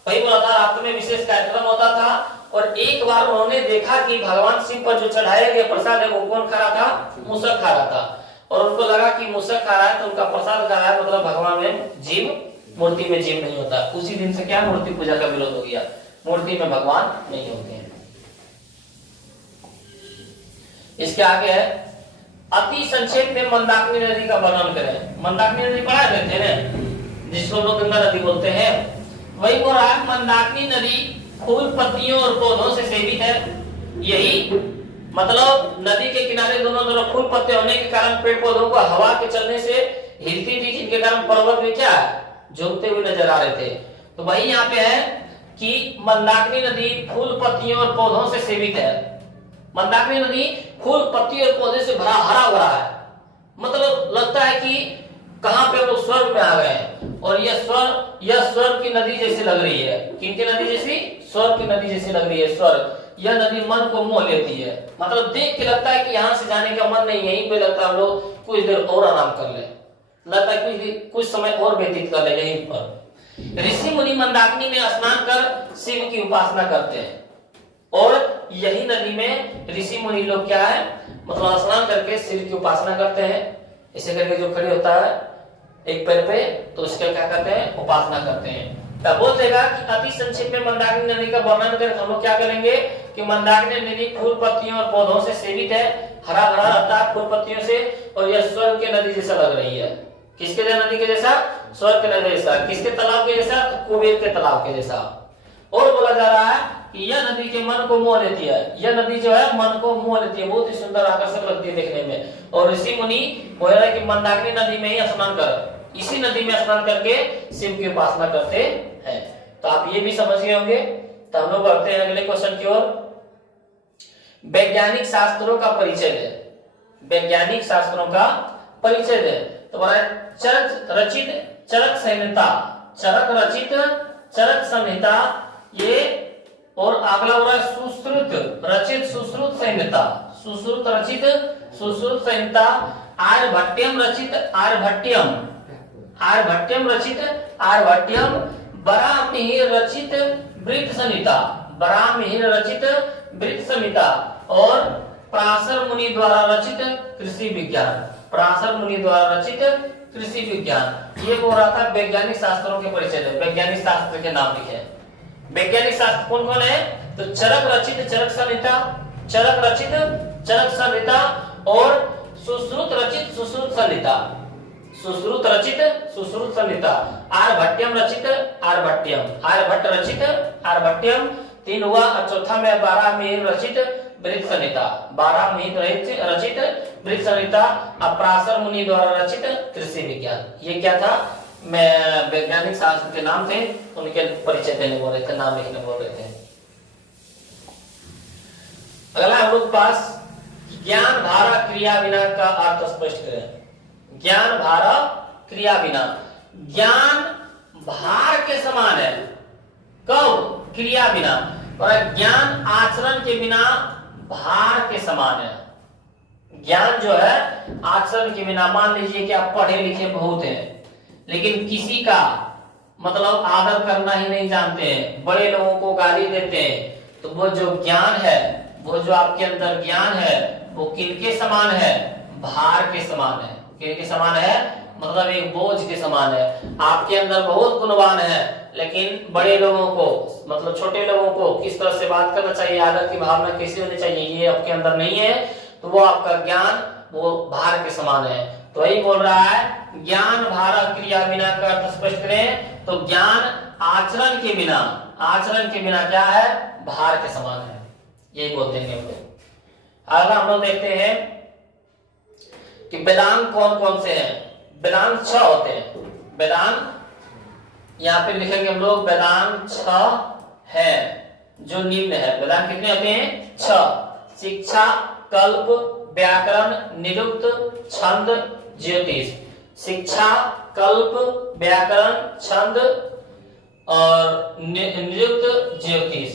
वही बोला था, रात में विशेष कार्यक्रम होता था। और एक बार उन्होंने देखा कि भगवान शिव पर जो चढ़ाया गया प्रसाद है वो कौन खा रहा था, मूसक खा रहा था। और उनको लगा कि मूसक खा रहा है तो उनका प्रसाद खा रहा है, मतलब भगवान में जीव, मूर्ति में जीव नहीं होता। उसी दिन से क्या, मूर्ति पूजा का विरोध हो गया, मूर्ति में भगवान नहीं होते हैं। इसके आगे है अति संक्षेप में मंदाकिनी नदी का वर्णन करें। मंदाकिनी नदी पढ़ा देते हैं, जिसको लोग गंगा नदी बोलते हैं। वही बोल रहा है मंदाकिनी नदी फूल पत्तियों और पौधों से सेवित है। यही मतलब नदी के किनारे दोनों तरफ फूल पत्ते होने के कारण पेड़ पौधों को हवा के चलने से हिलती थी, जिनके कारण पर्वत में क्या झुकते हुए नजर आ रहे थे। तो वही यहाँ पे है कि मंदाकिनी नदी फूल पत्तियों और पौधों से सेवित है। मंदाकिनी नदी फूल पत्ती और पौधे से हरा भरा है, मतलब लगता है कि कहां पे वो स्वर्ग में आ गए हैं। और यह स्वर्ग की नदी जैसी लग रही है। किनकी नदी जैसी? स्वर्ग की नदी जैसी लग रही है। स्वर्ग, यह नदी मन को मोह लेती है। मतलब देख के लगता है कि यहाँ से जाने का मन नहीं, यहीं पे लगता है हम लोग कुछ देर और आराम कर ले, लगता है कुछ समय और व्यतीत कर ले यहीं पर। ऋषि मुनि मंदाकिनी में स्नान कर शिव की उपासना करते हैं और यही नदी में ऋषि मुनि लोग क्या है, मतलब स्नान करके शिव की उपासना करते हैं। इसे करके जो खड़े होता है एक पैर पे, तो उसके क्या करते हैं? उपासना करते हैं। तब बोलेगा कि अति संक्षेप में मंदाकिनी नदी का वर्णन करें तो हम लोग क्या करेंगे कि मंदाकिनी नदी फूल पत्तियों और पौधों से सेवित है, हरा भरा रहता है फूल पत्तियों से, और यह स्वर्ग के नदी जैसा लग रही है। किसके नदी के जैसा? स्वर्ग के नदी जैसा। किसके तालाब के जैसा? तो कुबेर के तालाब के जैसा। और बोला जा रहा है कि यह नदी के मन को मोह लेती है। यह नदी जो है मन को मोह लेती है, बहुत ही सुंदर आकर्षक लगती है देखने में। और ऋषि मुनि बोल रहे कि मंदाकिनी नदी में ही स्नान कर, इसी नदी में स्नान करके शिव की उपासना करते हैं। तो आप ये भी समझ गए होंगे। तो हम लोग बढ़ते हैं अगले क्वेश्चन की ओर। वैज्ञानिक शास्त्रों का परिचय दे। वैज्ञानिक शास्त्रों का परिचय दे। तो बोला चरक रचित चरक संहिता, चरक रचित चरक संहिता ये, और अगला बोला सुश्रुत रचित सुश्रुत संहिता, सुश्रुत रचित सुश्रुत संहिता, आर्यभट्टयम रचित आर्यभट्टयम, आर्यभट्टयम रचित आर्यभट्टयम, बराहमिहिर रचित वृत्त संहिता, बराहमिहिर रचित वृत्त संहिता, और पराशर मुनि द्वारा रचित कृषि विज्ञान, पराशर मुनि द्वारा रचित कृषि विज्ञान। ये बोल रहा था वैज्ञानिक शास्त्रों के परिचय दे। वैज्ञानिक शास्त्र के नाम लिखे। वैज्ञानिक शास्त्र कौन कौन है? तो चरक रचित चरक संहिता, चरक रचित चरक संहिता, और सुश्रुत रचित सुश्रुत संहिता, सुश्रुत रचित सुश्रुत संहिता, आर्यभट्टयम रचित आर्यभट्टयम, आर्यभट्ट रचित आर्यभट्टयम, 3 हुआ। और चौथा में बराहमिहिर रचित वृत्त संहिता, बराहमिहिर रचित वृत्त संहिता, पराशर मुनि द्वारा रचित कृषि विज्ञान। ये क्या था? मैं वैज्ञानिक शास्त्र के नाम थे, उनके परिचय देने बोल रहे थे, नाम लिखने बोल रहे थे। अगला हम लोग पास ज्ञान भारा क्रिया बिना का अर्थ स्पष्ट करें। ज्ञान भारा क्रिया बिना, ज्ञान भार के समान है। कब? क्रिया बिना। और ज्ञान आचरण के बिना भार के समान है। ज्ञान जो है आचरण के बिना, मान लीजिए कि आप पढ़े लिखे बहुत हैं लेकिन किसी का मतलब आदर करना ही नहीं जानते हैं, बड़े लोगों को गाली देते हैं, तो वो जो ज्ञान है, वो जो आपके अंदर ज्ञान है, वो किनके समान है? भार के समान है। किनके समान है? मतलब एक बोझ के समान है। आपके अंदर बहुत गुणवान है, लेकिन बड़े लोगों को मतलब छोटे लोगों को किस तरह से बात करना चाहिए, आदर की भावना कैसी होनी चाहिए, ये आपके अंदर नहीं है, तो वो आपका ज्ञान वो भार के समान है। तो वही बोल रहा है ज्ञान भारा क्रिया बिना का अर्थ स्पष्ट करें तो ज्ञान आचरण के बिना, आचरण के बिना क्या है? भार के समान है। यही बोलते हैं हम लोग। अगला हम लोग देखते हैं कि वेदांग कौन कौन से हैं। वेदांग 6 होते हैं। वेदांग यहाँ पे लिखेंगे हम लोग, वेदांग 6 है जो निम्न है। वेदांग कितने होते हैं? 6। शिक्षा, कल्प, व्याकरण, निरुक्त, छंद, ज्योतिष। शिक्षा, कल्प, व्याकरण, छंद और निरुक्त, ज्योतिष।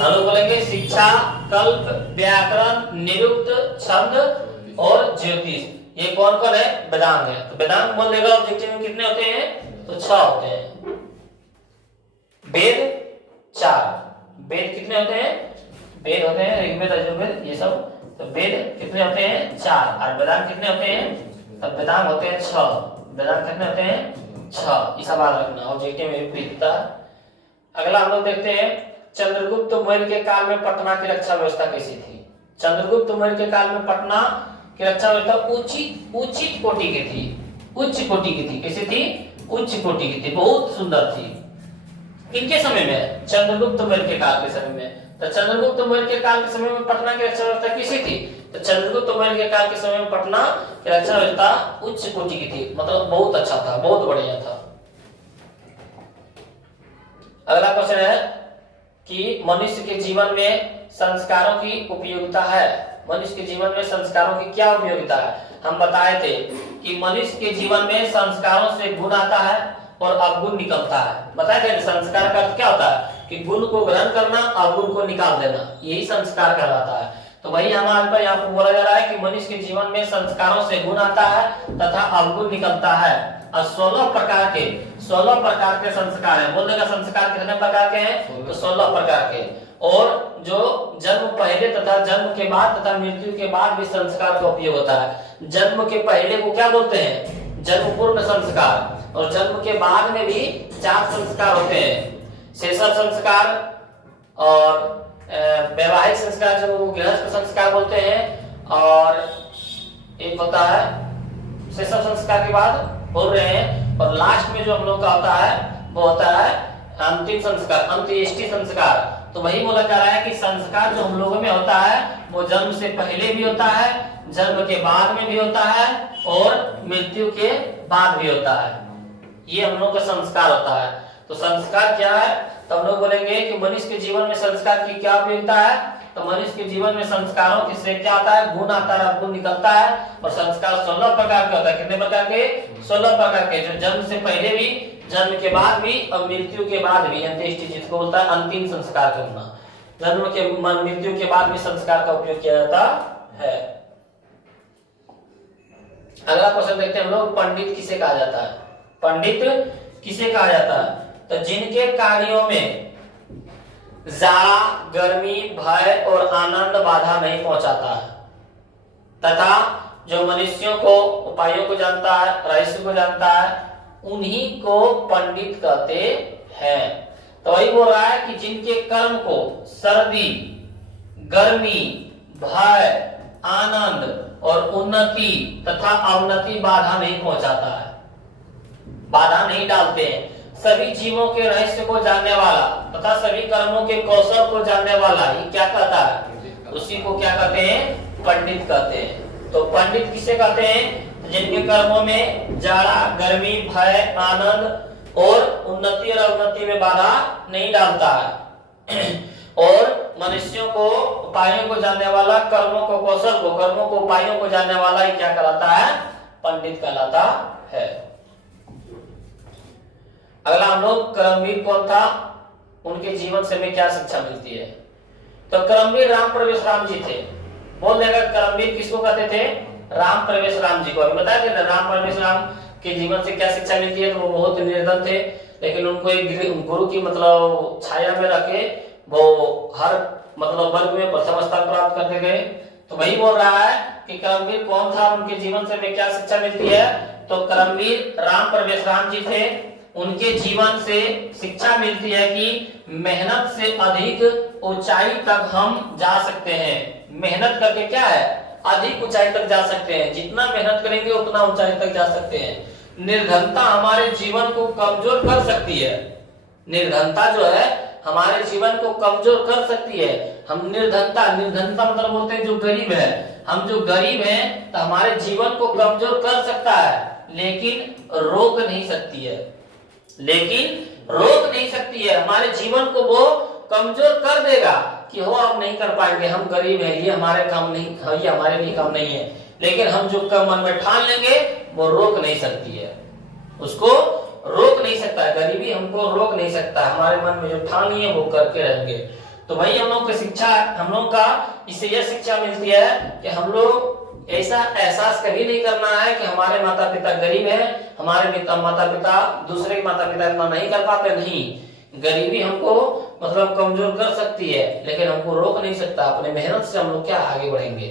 हम लोग बोलेंगे शिक्षा, कल्प, व्याकरण, निरुक्त, छंद और ज्योतिष। ये कौन कौन है? वेदांग है। तो वेदांग बोल देगा ऑब्जेक्टिव में कितने होते हैं? तो 6 होते हैं। वेद 4। वेद कितने होते हैं? वेद होते हैं ऋग्वेद, यजुर्वेद, ये सब। तो वेद कितने होते हैं? 4। और वेदांग कितने होते हैं? तब वेदांग होते हैं 6। वेदांग कितने होते हैं? 6। ये सब याद रखना, ऑब्जेक्टिव में भी पूछता है। अगला हम लोग देखते हैं चंद्रगुप्त मौर्य के काल में पटना की रक्षा व्यवस्था कैसी थी। चंद्रगुप्त मौर्य के काल में पटना की रक्षा व्यवस्था उचित कोटि की थी। उच्च कोटि की थी। कैसी थी? उच्च कोटि की थी, बहुत सुंदर थी। किनके समय में? चंद्रगुप्त मौर्य के काल के समय में। तो चंद्रगुप्त मौर्य के काल के समय में पटना की रक्षा व्यवस्था कैसी थी? तो चंद्रगुप्त मौर्य के काल के समय में पटना की रक्षा व्यवस्था उच्च कोटि की थी, मतलब बहुत अच्छा था, बहुत बढ़िया था। अगला क्वेश्चन है कि मनुष्य के जीवन में संस्कारों की उपयोगिता है। मनुष्य के जीवन में संस्कारों की क्या उपयोगिता है। हम बताए थे कि मनुष्य के जीवन में संस्कारों से गुण आता है और अवगुण निकलता है। बताए थे संस्कार का अर्थ क्या होता है कि गुण को ग्रहण करना, अवगुण को निकाल देना, यही संस्कार कहलाता है। तो वही हमारे पर यहाँ पर बोला जा रहा है कि मनुष्य के जीवन में संस्कारों से गुण आता है तथा अवगुण निकलता है। और 16 प्रकार के संस्कार हैं। बोलने का संस्कार कितने प्रकार के हैं? तो 16 प्रकार के। और जो जन्म पहले तथा जन्म के बाद तथा मृत्यु के बाद भी संस्कार का उपयोग होता है। जन्म के पहले को क्या बोलते हैं? जन्म पूर्ण संस्कार। और जन्म के बाद में भी 4 संस्कार होते हैं। शैशव संस्कार और वैवाहिक संस्कार जो गृहस्थ संस्कार बोलते हैं, और एक होता है शैशव संस्कार के बाद बोल रहे हैं, और लास्ट में जो हम लोग का होता है वो होता है अंतिम संस्कार, अंत्येष्टि संस्कार। तो वही बोला जा रहा है कि संस्कार जो हम लोगों में होता है वो जन्म से पहले भी होता है, जन्म के बाद में भी होता है और मृत्यु के बाद भी होता है। ये हम लोग का संस्कार होता है। तो संस्कार क्या है? तो हम लोग बोलेंगे कि मनुष्य के जीवन में संस्कार की क्या उपयोगिता है। तो मनुष्य के जीवन में संस्कारों से क्या आता है? गुण आता है, अवगुण निकलता है। और संस्कार 16 प्रकार के होता है। कितने प्रकार के? 16 प्रकार के, जो जन्म से पहले भी, जन्म के बाद भी और मृत्यु के बाद भी। अंत्येष्टि जिसको बोलता है अंतिम संस्कार करना। जन्म के मृत्यु के बाद भी संस्कार का उपयोग किया जाता है। अगला क्वेश्चन देखते हैं हम लोग, पंडित किसे कहा जाता है? पंडित किसे कहा जाता है? तो जिनके कार्यों में जाड़ा, गर्मी, भय और आनंद बाधा नहीं पहुंचाता है तथा जो मनुष्यों को, उपायों को जानता है, रहस्य को जानता है, उन्हीं को पंडित कहते हैं। तो वही बोल रहा है कि जिनके कर्म को सर्दी, गर्मी, भय, आनंद और उन्नति तथा अवनति बाधा नहीं पहुंचाता है, बाधा नहीं डालते हैं। सभी जीवों के रहस्य को जानने वाला तथा सभी कर्मों के कौशल को जानने वाला ही क्या कहता है? उसी को क्या कहते हैं? पंडित कहते हैं। तो पंडित किसे कहते हैं? जिनके कर्मों में जाड़ा, गर्मी, भय, आनंद और उन्नति और अवनति में बाधा नहीं डालता है और मनुष्यों को, उपायों को जानने वाला, कर्मों को, कौशल को, कर्मों को, उपायों को जानने वाला ही क्या कहलाता है? पंडित कहलाता है। अगला हम लोग, कर्मवीर कौन था, उनके जीवन से हमें क्या शिक्षा मिलती है? तो कर्मवीर राम प्रवेश राम जी थे। बोल देगा कर्मवीर किसको कहते थे? राम प्रवेश राम जी को। अभी बताया थे ना, राम प्रवेश राम के जीवन से क्या शिक्षा मिलती है? तो वो बहुत निर्धन थे, लेकिन उनको एक गुरु की मतलब छाया में रखे वो हर मतलब वर्ग में प्रथम स्थान प्राप्त करते गए। तो वही बोल रहा है कि कर्मवीर कौन था, उनके जीवन से हमें क्या शिक्षा मिलती है? तो कर्मवीर राम प्रवेश राम जी थे। उनके जीवन से शिक्षा मिलती है कि मेहनत से अधिक ऊंचाई तक हम जा सकते हैं। मेहनत करके क्या है? अधिक ऊंचाई तक जा सकते हैं। जितना मेहनत करेंगे उतना ऊंचाई तक जा सकते हैं। निर्धनता हमारे जीवन को कमजोर कर सकती है। निर्धनता जो है हमारे जीवन को कमजोर कर सकती है। हम निर्धनता मतलब बोलते हैं जो गरीब है, हम जो गरीब हैं तो हमारे जीवन को कमजोर कर सकता है, लेकिन रोक नहीं सकती है। हमारे जीवन को वो कमजोर कर देगा कि हो आप नहीं कर पाएंगे, हम गरीब हैं, ये हमारे काम नहीं, ये हमारे लिए काम नहीं है। लेकिन हम जो मन में ठान लेंगे वो रोक नहीं सकती है, उसको रोक नहीं सकता है। गरीबी हमको रोक नहीं सकता, हमारे मन में जो ठान लिए वो करके रहेंगे। तो वही हम लोग की शिक्षा, हम लोग का इससे यह शिक्षा मिलती है कि हम लोग ऐसा एहसास कभी नहीं करना है कि हमारे माता पिता गरीब हैं, हमारे माता पिता दूसरे माता पिता इतना नहीं कर पाते। नहीं, गरीबी हमको मतलब कमजोर कर सकती है, लेकिन हमको रोक नहीं सकता। अपने मेहनत से हम लोग क्या आगे बढ़ेंगे।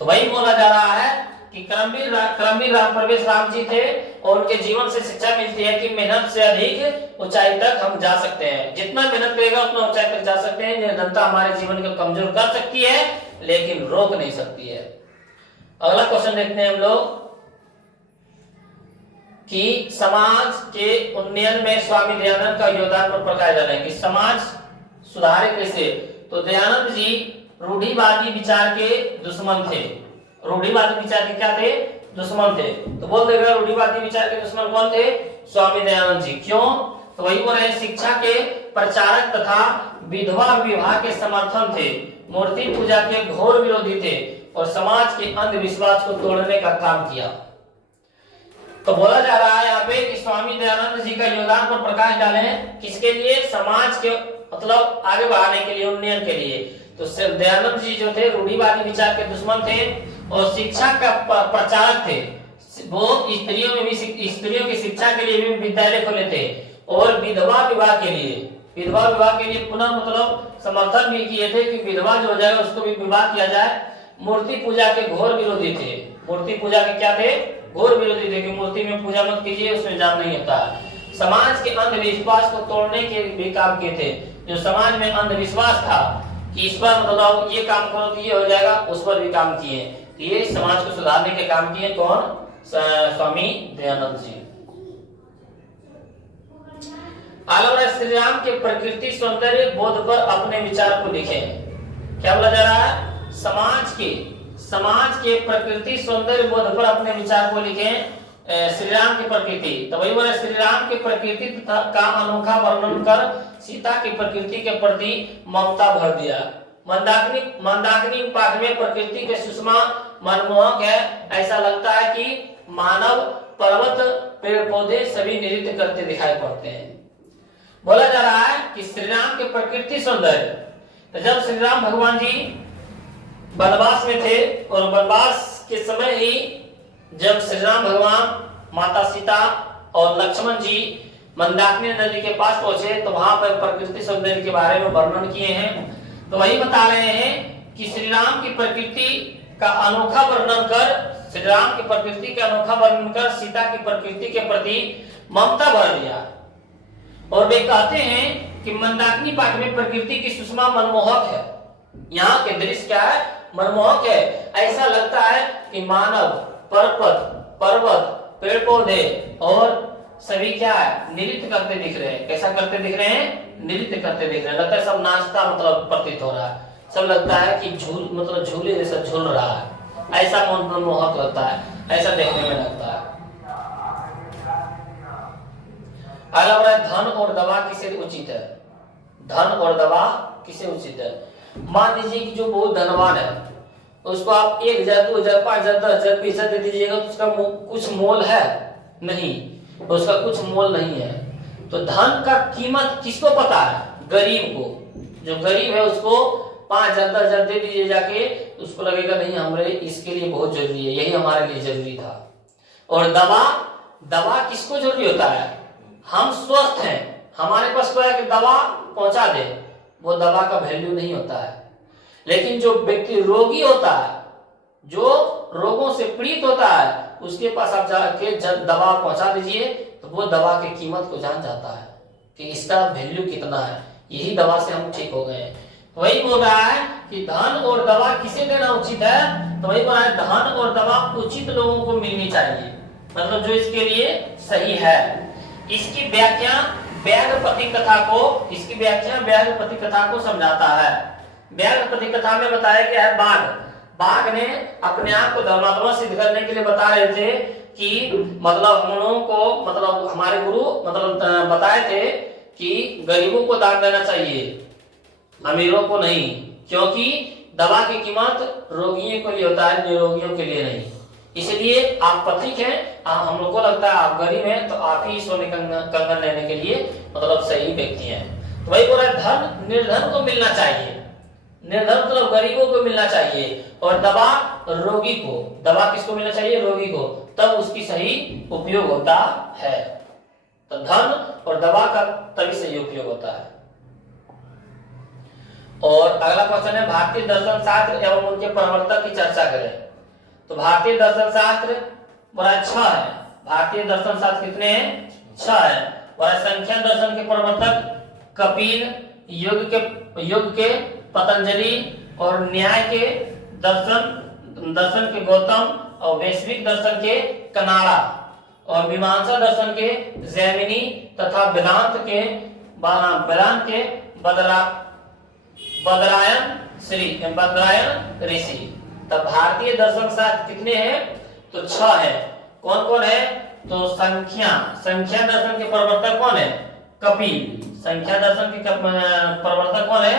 तो वही बोला जा रहा है कि कर्मवीर राम प्रवेश राम जी थे और उनके जीवन से शिक्षा मिलती है कि मेहनत से अधिक ऊंचाई तक हम जा सकते हैं। जितना मेहनत करेगा उतना ऊंचाई तक जा सकते हैं। निर्धनता हमारे जीवन को कमजोर कर सकती है, लेकिन रोक नहीं सकती है। अगला क्वेश्चन देखते हैं हम लोग कि समाज के उन्नयन में स्वामी दयानंद का योगदान पर प्रकाश डालें कि समाज सुधारे कैसे। तो दयानंद जी रूढ़िवादी विचार के दुश्मन थे। रूढ़िवादी विचार के क्या थे? दुश्मन थे। तो बोल देगा रूढ़िवादी विचार के दुश्मन कौन थे? स्वामी दयानंद जी। क्यों? तो वही बोल रहे शिक्षा के प्रचारक तथा विधवा विवाह के समर्थन थे। मूर्ति पूजा के घोर विरोधी थे। और समाज के अंधविश्वास को तोड़ने का काम किया। तो बोला जा रहा है यहाँ पे कि स्वामी दयानंद जी का योगदान पर प्रकाश डाले हैं, किसके लिए? समाज के मतलब आगे बढ़ाने के लिए, उन्नयन के लिए। तो दयानंद जी जो थे रूढ़िवादी विचार के दुश्मन थे और शिक्षा का प्रचारक थे। वो स्त्रियों की शिक्षा के लिए भी विद्यालय खोले थे और विधवा विवाह के लिए पुनः मतलब समर्थन भी किए थे कि विधवा जो हो जाए उसको भी विवाह किया जाए। मूर्ति पूजा के घोर विरोधी थे। मूर्ति पूजा के क्या थे? घोर विरोधी थे कि मूर्ति में पूजा मत कीजिए, उसमें जान नहीं होता है। समाज के अंधविश्वास को तोड़ने के भी काम किए थे। जो समाज में अंधविश्वास था कि इस पर मतलब ये काम करो तो ये हो जाएगा, उस पर भी काम किए। ये समाज को सुधारने के काम किए कौन? स्वामी दयानंद जी। आलम श्री राम के प्रकृति सौंदर्य बोध पर अपने विचार को लिखे। क्या बोला जा रहा है? समाज के प्रकृति सौंदर्य बोध पर अपने विचार को लिखे। श्री राम की प्रकृति, तो वही बोला श्री राम की प्रकृति का अनोखा वर्णन कर सीता की प्रकृति के प्रति ममता भर दिया। मंदाकिनी पाठ में प्रकृति के सुषमा मनमोहक है। ऐसा लगता है कि मानव, पर्वत, पेड़ पौधे सभी नृत्य करते दिखाई पड़ते हैं। बोला जा रहा है कि श्री राम के प्रकृति सौंदर्य, तो जब श्री राम भगवान जी वनवास में थे और वनवास के समय ही जब श्री राम भगवान, माता सीता और लक्ष्मण जी मंदाकिनी नदी के पास पहुंचे तो वहां पर प्रकृति सौंदर्य के बारे में वर्णन किए हैं। तो वही बता रहे हैं कि श्री राम की प्रकृति का अनोखा वर्णन कर, श्री राम की प्रकृति का अनोखा वर्णन कर सीता की प्रकृति के प्रति ममता भर दिया। और वे कहते हैं कि मंदाकिनी पाठ में प्रकृति की सुषमा मनमोहक है। यहाँ के दृश्य क्या है? मनमोहक है। ऐसा लगता है कि मानव, पर्वत, पेड़ पौधे और सभी क्या है? नृत्य करते दिख रहे हैं। कैसा करते दिख रहे हैं? नृत्य करते दिख रहे हैं। लगता है सब नाचता मतलब प्रतीत हो रहा है। सब लगता है कि झूले जैसा झूल रहा है। ऐसा मनमोहक लगता है, ऐसा देखने में लगता है। अगला धन और दवा किसे उचित है? धन और दवा किसे उचित है? मान लीजिए कि जो बहुत धनवान है उसको आप 1,000, 2,000, 5,000, 10,000 पैसा दे दीजिएगा तो उसका कुछ मोल है नहीं, उसका कुछ मोल नहीं है। तो धन का कीमत किसको पता है? गरीब को। जो गरीब है उसको 5,000, 10,000 दे दीजिए जाके, उसको लगेगा नहीं हमारे इसके लिए बहुत जरूरी है, यही हमारे लिए जरूरी था। और दवा किसको जरूरी होता है? हम स्वस्थ हैं, हमारे पास कोई आके दवा पहुंचा दे, वो दवा का वैल्यू नहीं होता है। लेकिन जो व्यक्ति रोगी होता है, जो रोगों से पीड़ित होता है, उसके पास आप जाके जब दवा पहुंचा दीजिए तो वो दवा की कीमत को जान जाता है कि इसका वैल्यू कितना है, यही दवा से हम ठीक हो गए। तो वही बोल रहा है कि धन और दवा किसे देना उचित है? तो वही बोल रहा है धन और दवा उचित लोगों को मिलनी चाहिए, मतलब जो इसके लिए सही है। इसकी व्याख्या व्याघ्रपति कथा को समझाता है। व्याघ्रपति कथा में बताया गया है बाघ ने अपने आप को धर्मात्मा सिद्ध करने के लिए बता रहे थे कि मतलब हम लोगों को मतलब हमारे गुरु मतलब बताए थे कि गरीबों को दान देना चाहिए, अमीरों को नहीं, क्योंकि दवा की कीमत रोगियों के लिए होता है, निरोगियों के लिए नहीं। इसलिए आप पथिक हैं, हम लोग को लगता है आप गरीब हैं तो आप ही सोने कंगन लेने के लिए मतलब सही व्यक्ति हैं। तो वही बोल रहा है धन निर्धन को मिलना चाहिए, निर्धन मतलब गरीबों को मिलना चाहिए, और दवा रोगी को। दवा किसको मिलना चाहिए? रोगी को, तब उसकी सही उपयोग होता है। तो धन और दवा का तभी सही उपयोग होता है। और अगला क्वेश्चन है भारतीय दर्शन शास्त्र एवं उनके प्रवर्तक की चर्चा करें। तो भारतीय दर्शन शास्त्र बड़ा 6 है। भारतीय दर्शन शास्त्र कितने हैं? 6 है। और संख्या दर्शन के प्रवर्तक कपिल, योग के पतंजलि, और न्याय के दर्शन के गौतम, और वैश्विक दर्शन के कनाडा, और मीमांसा दर्शन के जैमिनी, तथा वेदांत के बदरायन ऋषि। तब भारतीय दर्शन शास्त्र कितने हैं? तो 6 है। कौन कौन है? तो संख्या दर्शन के प्रवर्तक कौन है? कपिल। संख्या दर्शन के प्रवर्तक कौन है?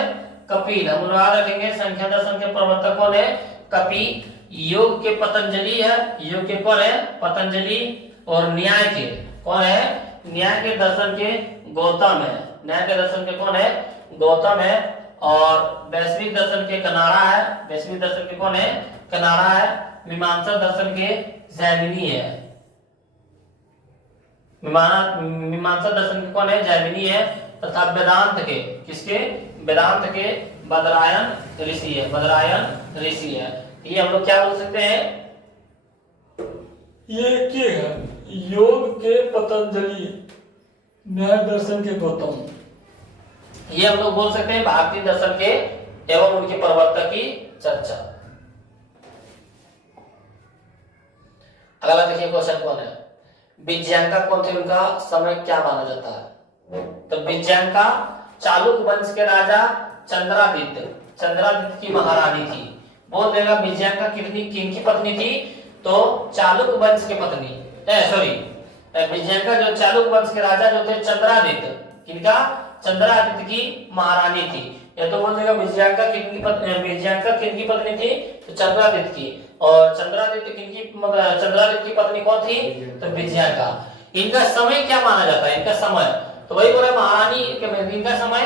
कपिल। हम लोग याद रखेंगे संख्या दर्शन के प्रवर्तक कौन है? कपि, योग के पतंजलि है, योग के कौन है? पतंजलि। और न्याय के कौन है? न्याय के दर्शन के गौतम है, न्याय के दर्शन के कौन है? गौतम है। और वैश्विक दर्शन के कनाडा है, वैश्विक दर्शन के कौन है? कनाडा है। मीमांसा दर्शन के जैमिनी है, मीमांसा दर्शन के कौन है? जैमिनी है। तथा वेदांत के किसके? वेदांत के बदरायन ऋषि है, बदरायन ऋषि है। ये हम लोग क्या बोल सकते हैं? ये क्या है? योग के पतंजलि, न्याय दर्शन के गौतम। ये हम लोग बोल सकते हैं भारतीय दर्शन के एवं उनके प्रवर्तक की चर्चा। अगला देखिए क्वेश्चन कौन है? विजयांका कौन थे? उनका समय क्या माना जाता है? तो विजयांका चालुक्य वंश के राजा चंद्रादित्य, चंद्रादित्य की महारानी थी। बोल देगा विजयांका किनकी पत्नी थी? तो चालुक्य वंश के पत्नी, विजयांका जो चालुक्य वंश के राजा जो थे चंद्रादित्य, किनका? चंद्रादित्य की महारानी थी। या तो बोल देगा विजयांका किनकी पत्नी थी? तो चंद्रादित्य की। और चंद्रादित्य की पत्नी कौन थी? तो विजयांका। इनका समय क्या माना जाता है? इनका समय तो वही बोला महारानी, इनका समय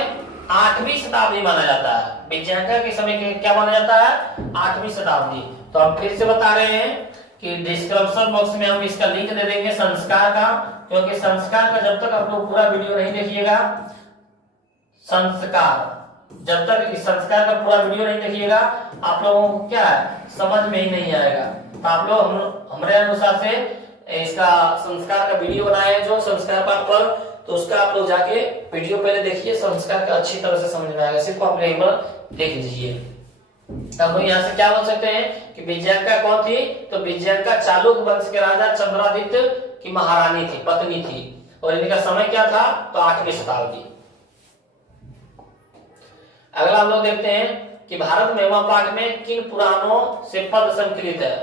8वीं शताब्दी माना जाता है। विजयांका के समय क्या माना जाता है? 8वीं शताब्दी। तो हम फिर से बता रहे हैं कि डिस्क्रिप्शन बॉक्स में हम इसका लिंक दे देंगे संस्कार का, क्योंकि संस्कार का जब तक आप लोग पूरा वीडियो नहीं देखिएगा, संस्कार जब तक इस संस्कार का पूरा वीडियो नहीं देखिएगा आप लोगों को क्या है? समझ में ही नहीं आएगा। तो आप लोग हमारे अनुसार से इसका संस्कार का वीडियो बनाए हैं जो संस्कार पाठ पर, तो उसका आप लोग जाके वीडियो पहले देखिए, संस्कार का अच्छी तरह से समझ में आएगा। सिर्फ आप एक बार देख लीजिए। अब यहाँ से क्या बोल सकते हैं कि विजयांका कौन थी? तो विजयांका चालुक्य वंश के राजा चंद्रादित्य की महारानी थी, पत्नी थी। और इनका समय क्या था? तो 8वीं शताब्दी। अगला हम लोग देखते हैं कि भारत महिमा पाठ में किन पुराणों से पद संकलित है?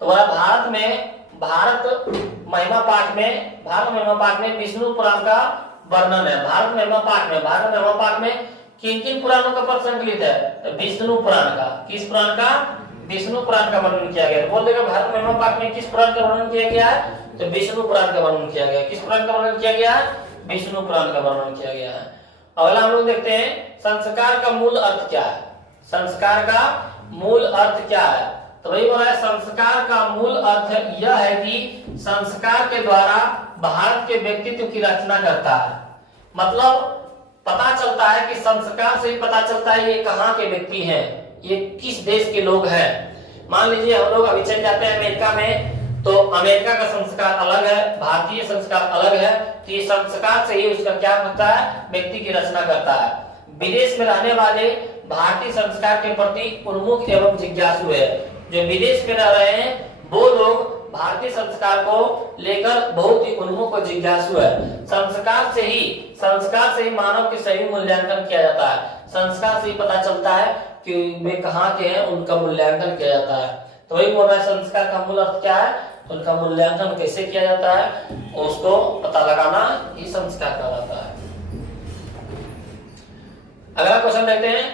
तो भारत महिमा पाठ में विष्णु पुराण का वर्णन है। भारत महिमा पाठ में किन किन पुराणों का पद संकलित है? तो विष्णु पुराण का। किस पुराण का? विष्णु पुराण का वर्णन किया गया है। बोल देगा भारत महिमा पाठ में किस पुराण का वर्णन किया गया है? तो विष्णु पुराण का वर्णन किया गया है। किस पुराण का वर्णन किया गया है? विष्णु पुराण का वर्णन किया गया है। अगला हम लोग देखते हैं संस्कार का मूल अर्थ क्या है? संस्कार का मूल अर्थ क्या है? तो वही बोला है संस्कार का मूल अर्थ यह है कि संस्कार के द्वारा भारत के व्यक्तित्व की रचना करता है। मतलब पता चलता है कि संस्कार से ही पता चलता है ये कहाँ के व्यक्ति हैं, ये किस देश के लोग हैं। मान लीजिए हम लोग अभी चल जाते हैं अमेरिका में, तो अमेरिका का संस्कार अलग है, भारतीय संस्कार अलग है। तो ये संस्कार से ही उसका क्या करता है? व्यक्ति की रचना करता है। विदेश में रहने वाले भारतीय संस्कार के प्रति उन्मुख एवं जिज्ञासु है। जो विदेश में रह रहे हैं वो लोग भारतीय संस्कार को लेकर बहुत ही उन्मुख और जिज्ञासु है। संस्कार से ही मानव के सही मूल्यांकन किया जाता है। संस्कार से ही पता चलता है कि वे कहाँ के हैं, उनका मूल्यांकन किया जाता है। तो वही बोल रहा है संस्कार का मूल अर्थ क्या है? उनका मूल्यांकन कैसे किया जाता है, उसको पता लगाना ही संस्कार कहलाता है। अगला क्वेश्चन देखते हैं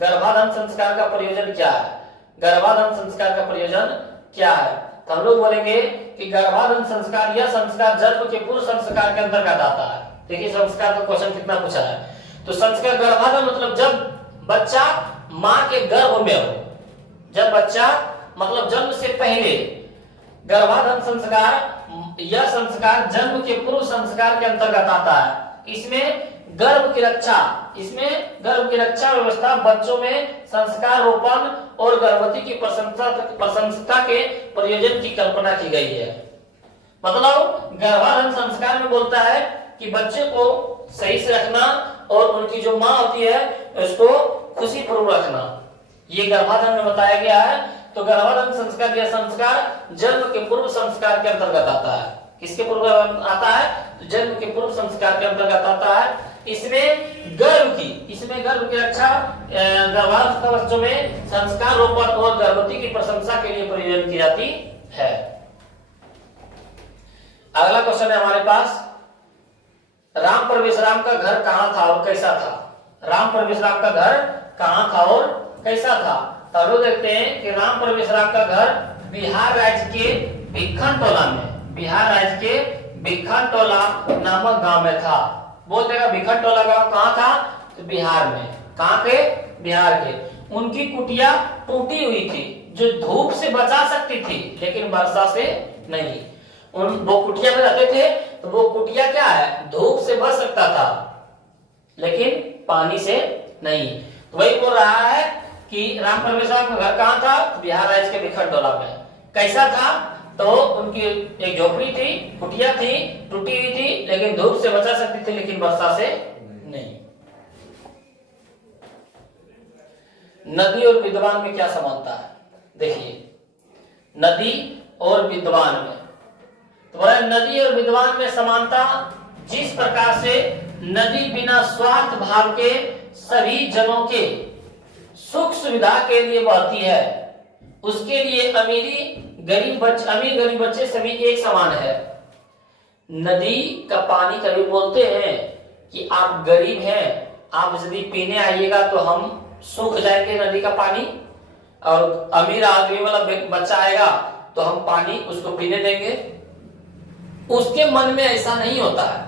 गर्भाधान संस्कार का प्रयोजन क्या है? गर्भाधान संस्कार का प्रयोजन क्या है? तो हम लोग बोलेंगे कि गर्भाधान संस्कार यह संस्कार जन्म के पूर्व संस्कार के अंतर्गत आता है। देखिए संस्कार का क्वेश्चन कितना पूछा है। तो संस्कार गर्भाधान मतलब जब बच्चा माँ के गर्भ में हो, जब बच्चा मतलब जन्म से पहले। गर्भाधान संस्कार यह संस्कार जन्म के पूर्व संस्कार के अंतर्गत आता है। इसमें गर्भ की रक्षा व्यवस्था, बच्चों में संस्कार रोपण और गर्भवती की प्रशंसा के प्रयोजन की कल्पना की गई है। मतलब गर्भाधान संस्कार में बोलता है कि बच्चे को सही से रखना और उनकी जो माँ होती है उसको खुशी पूर्वक रखना, ये गर्भाधान में बताया गया है। तो गर्भाधान संस्कार यह संस्कार जन्म के पूर्व संस्कार के अंतर्गत आता है। किसके पूर्व आता है? तो जन्म के पूर्व संस्कार के अंतर्गत आता है। इसमें गर्भ की रक्षा, गर्भावस्था बच्चों में संस्कार रोपण और गर्भवती की प्रशंसा के लिए प्रयोजन की जाती है। अगला क्वेश्चन है हमारे पास, राम का घर कहां था और कैसा था? राम का घर कहां था और कैसा था? तो हम लोग देखते हैं कि राम परमेश्वरा का घर बिहार राज्य के भिक्खन टोला में, बिहार राज्य के भिक्खन टोला नामक गांव में था। बोलते भिक्खन टोला गांव कहाँ था? तो बिहार में। कहाँ के? बिहार के। उनकी कुटिया टूटी हुई थी जो धूप से बचा सकती थी लेकिन वर्षा से नहीं। वो कुटिया में रहते थे तो वो कुटिया क्या है? धूप से बच सकता था लेकिन पानी से नहीं। तो वही बोल रहा है कि राम परमेश्वर का घर कहाँ था? बिहार राज्य के भिक्खन टोला में। कैसा था? तो उनकी एक झोपड़ी थी, कुटिया थी, टूटी हुई थी लेकिन धूप से बचा सकती थी लेकिन वर्षा से नहीं। नदी और विद्वान में क्या समानता है? देखिए, नदी और विद्वान में तो बोला नदी और विद्वान में समानता, जिस प्रकार से नदी बिना स्वार्थ भाव के सभी जनों के सुख सुविधा के लिए बहती है, उसके लिए अमीर गरीब बच्चे सभी एक समान है। नदी का पानी कभी बोलते हैं कि आप गरीब हैं, आप यदि पीने आइएगा तो हम सूख जाएंगे नदी का पानी, और अमीर आदमी वाला बच्चा आएगा तो हम पानी उसको पीने देंगे। उसके मन में ऐसा नहीं होता है,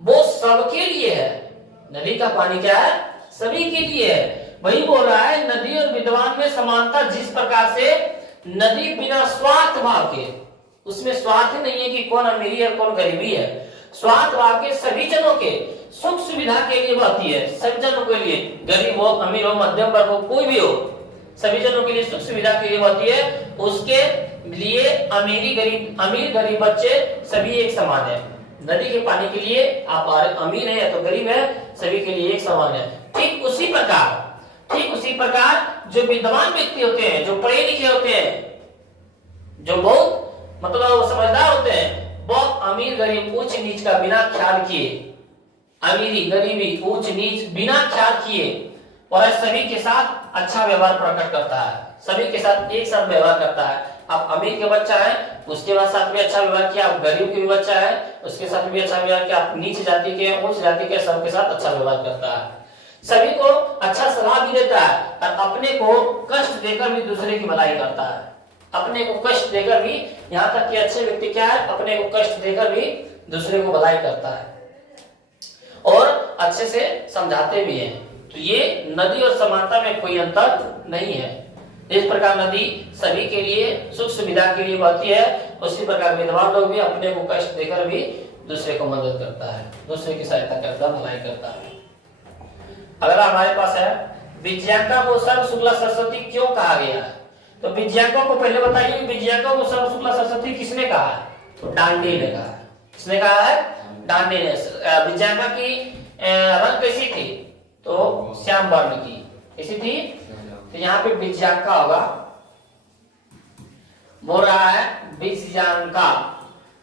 वो सबके लिए है। नदी का पानी क्या है? सभी के लिए है। वही बोल रहा है नदी और विद्वान में समानता, जिस प्रकार से नदी बिना स्वार्थ भाव के, उसमें स्वार्थ नहीं है कि कौन अमीरी है कौन गरीबी है, स्वार्थ भाव के सभी जनों के सुख सुविधा के लिए बहती है। सभी जनों के लिए, गरीब हो, अमीर हो, मध्यम वर्ग हो, कोई भी हो, सभी जनों के लिए सुख सुविधा के लिए बहती है। उसके लिए अमीर गरीब बच्चे सभी एक समान है। नदी के पानी के लिए आप अमीर है या तो गरीब है, सभी के लिए एक समान है। ठीक उसी प्रकार जो विद्वान व्यक्ति होते हैं, जो पढ़े लिखे होते हैं, जो बहुत मतलब समझदार होते हैं, वो अमीर गरीब उच्च नीच का बिना ख्याल किए, अमीरी गरीबी उच्च नीच बिना ख्याल किए और सभी के साथ अच्छा व्यवहार प्रकट करता है, सभी के साथ एक साथ व्यवहार करता है। आप अमीर के बच्चा है उसके बाद साथ में अच्छा व्यवहार किया, आप गरीब के भी बच्चा है उसके साथ भी अच्छा व्यवहार किया, आप नीच जाति के उच्च जाति के सबके साथ अच्छा व्यवहार करता है, सभी को अच्छा सलाह भी देता है और अपने को कष्ट देकर भी दूसरे की भलाई करता है। अपने को कष्ट देकर भी, यहाँ तक कि अच्छे व्यक्ति क्या है, अपने को कष्ट देकर भी दूसरे को भलाई करता है और अच्छे से समझाते भी हैं। तो ये नदी और समानता में कोई अंतर नहीं है। इस प्रकार नदी सभी के लिए सुख सुविधा के लिए बहती है, उसी प्रकार विद्वान लोग भी अपने को कष्ट देकर भी दूसरे को मदद करता है, दूसरे की सहायता करता है, भलाई करता है। अगला हमारे पास है विज्ञानका को सर्व शुक्ला सरस्वती क्यों कहा गया है? तो विज्ञानकों को पहले बताइए, विज्ञानकों को सर्व शुक्ला सरस्वती किसने कहा है? तो डांडी ने कहा है। किसने कहा है? डांडी ने। विज्ञानका की रंग कैसी थी? तो श्याम वर्ण की। कैसी थी? तो यहाँ पे विज्ञानका होगा, बोल रहा है विज्ञानका।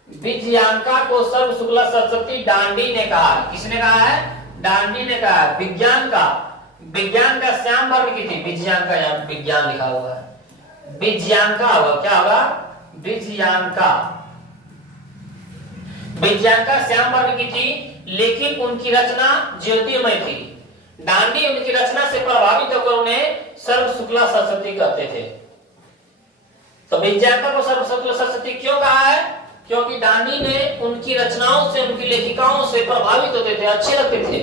विज्ञानका को सर्व शुक्ला सरस्वती डांडी ने कहा। किसने कहा है? डांडी ने कहा। विज्ञान का श्याम वर्ण की थी। विज्ञान का यहाँ विज्ञान लिखा हुआ है, विज्ञान का होगा, क्या होगा? विज्ञान का श्याम वर्ण की थी, लेकिन उनकी रचना ज्योतिर्मय थी। डांडी उनकी रचना से प्रभावित होकर उन्हें सर्व शुक्ला सरस्वती कहते थे। तो विज्ञान को सर्व शुक्ला सरस्वती क्यों कहा है? क्योंकि डांडी ने उनकी रचनाओं से, उनकी लेखिकाओं से प्रभावित होते थे, अच्छे लगते थे,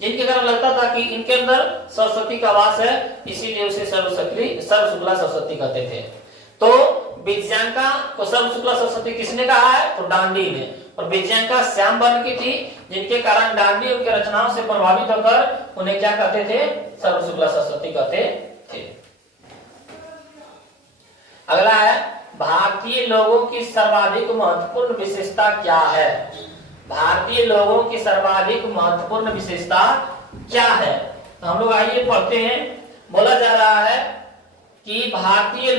जिनके कारण लगता था कि इनके अंदर सरस्वती का वास है, इसीलिए उसे सर्व शुक्ला सरस्वती कहते थे। तो विज्ञानका को सर्व शुक्ला सरस्वती किसने कहा है? तो डांडी ने। और विज्ञानका श्याम वर्ण की थी, जिनके कारण डांडी उनके रचनाओं से प्रभावित होकर उन्हें क्या कहते थे? सर्व शुक्ला सरस्वती कहते थे। अगला है भारतीय लोगों की सर्वाधिक महत्वपूर्ण विशेषता क्या है? भारतीय लोगों की सर्वाधिक महत्वपूर्ण विशेषता क्या है? तो हम लोग आइए पढ़ते हैं। बोला जा रहा है कि भारतीय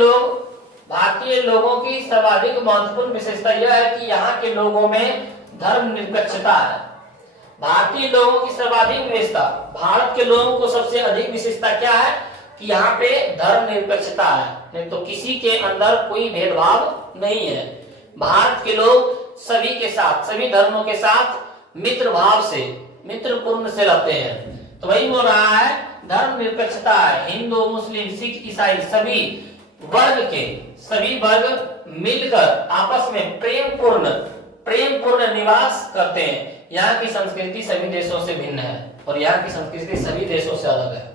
लोगों की सर्वाधिक महत्वपूर्ण विशेषता यह है कि यहाँ के लोगों में धर्मनिरपेक्षता है। भारतीय लोगों की सर्वाधिक विशेषता, भारत के लोगों को सबसे अधिक विशेषता क्या है? कि यहाँ पे धर्मनिरपेक्षता है, नहीं तो किसी के अंदर कोई भेदभाव नहीं है। भारत के लोग सभी के साथ, सभी धर्मों के साथ मित्र भाव से, मित्रपूर्ण से रहते हैं। तो वही बोल रहा है धर्मनिरपेक्षता है। हिंदू, मुस्लिम, सिख, ईसाई सभी वर्ग मिलकर आपस में प्रेम पूर्ण निवास करते हैं। यहाँ की संस्कृति सभी देशों से भिन्न है और यहाँ की संस्कृति सभी देशों से अलग है।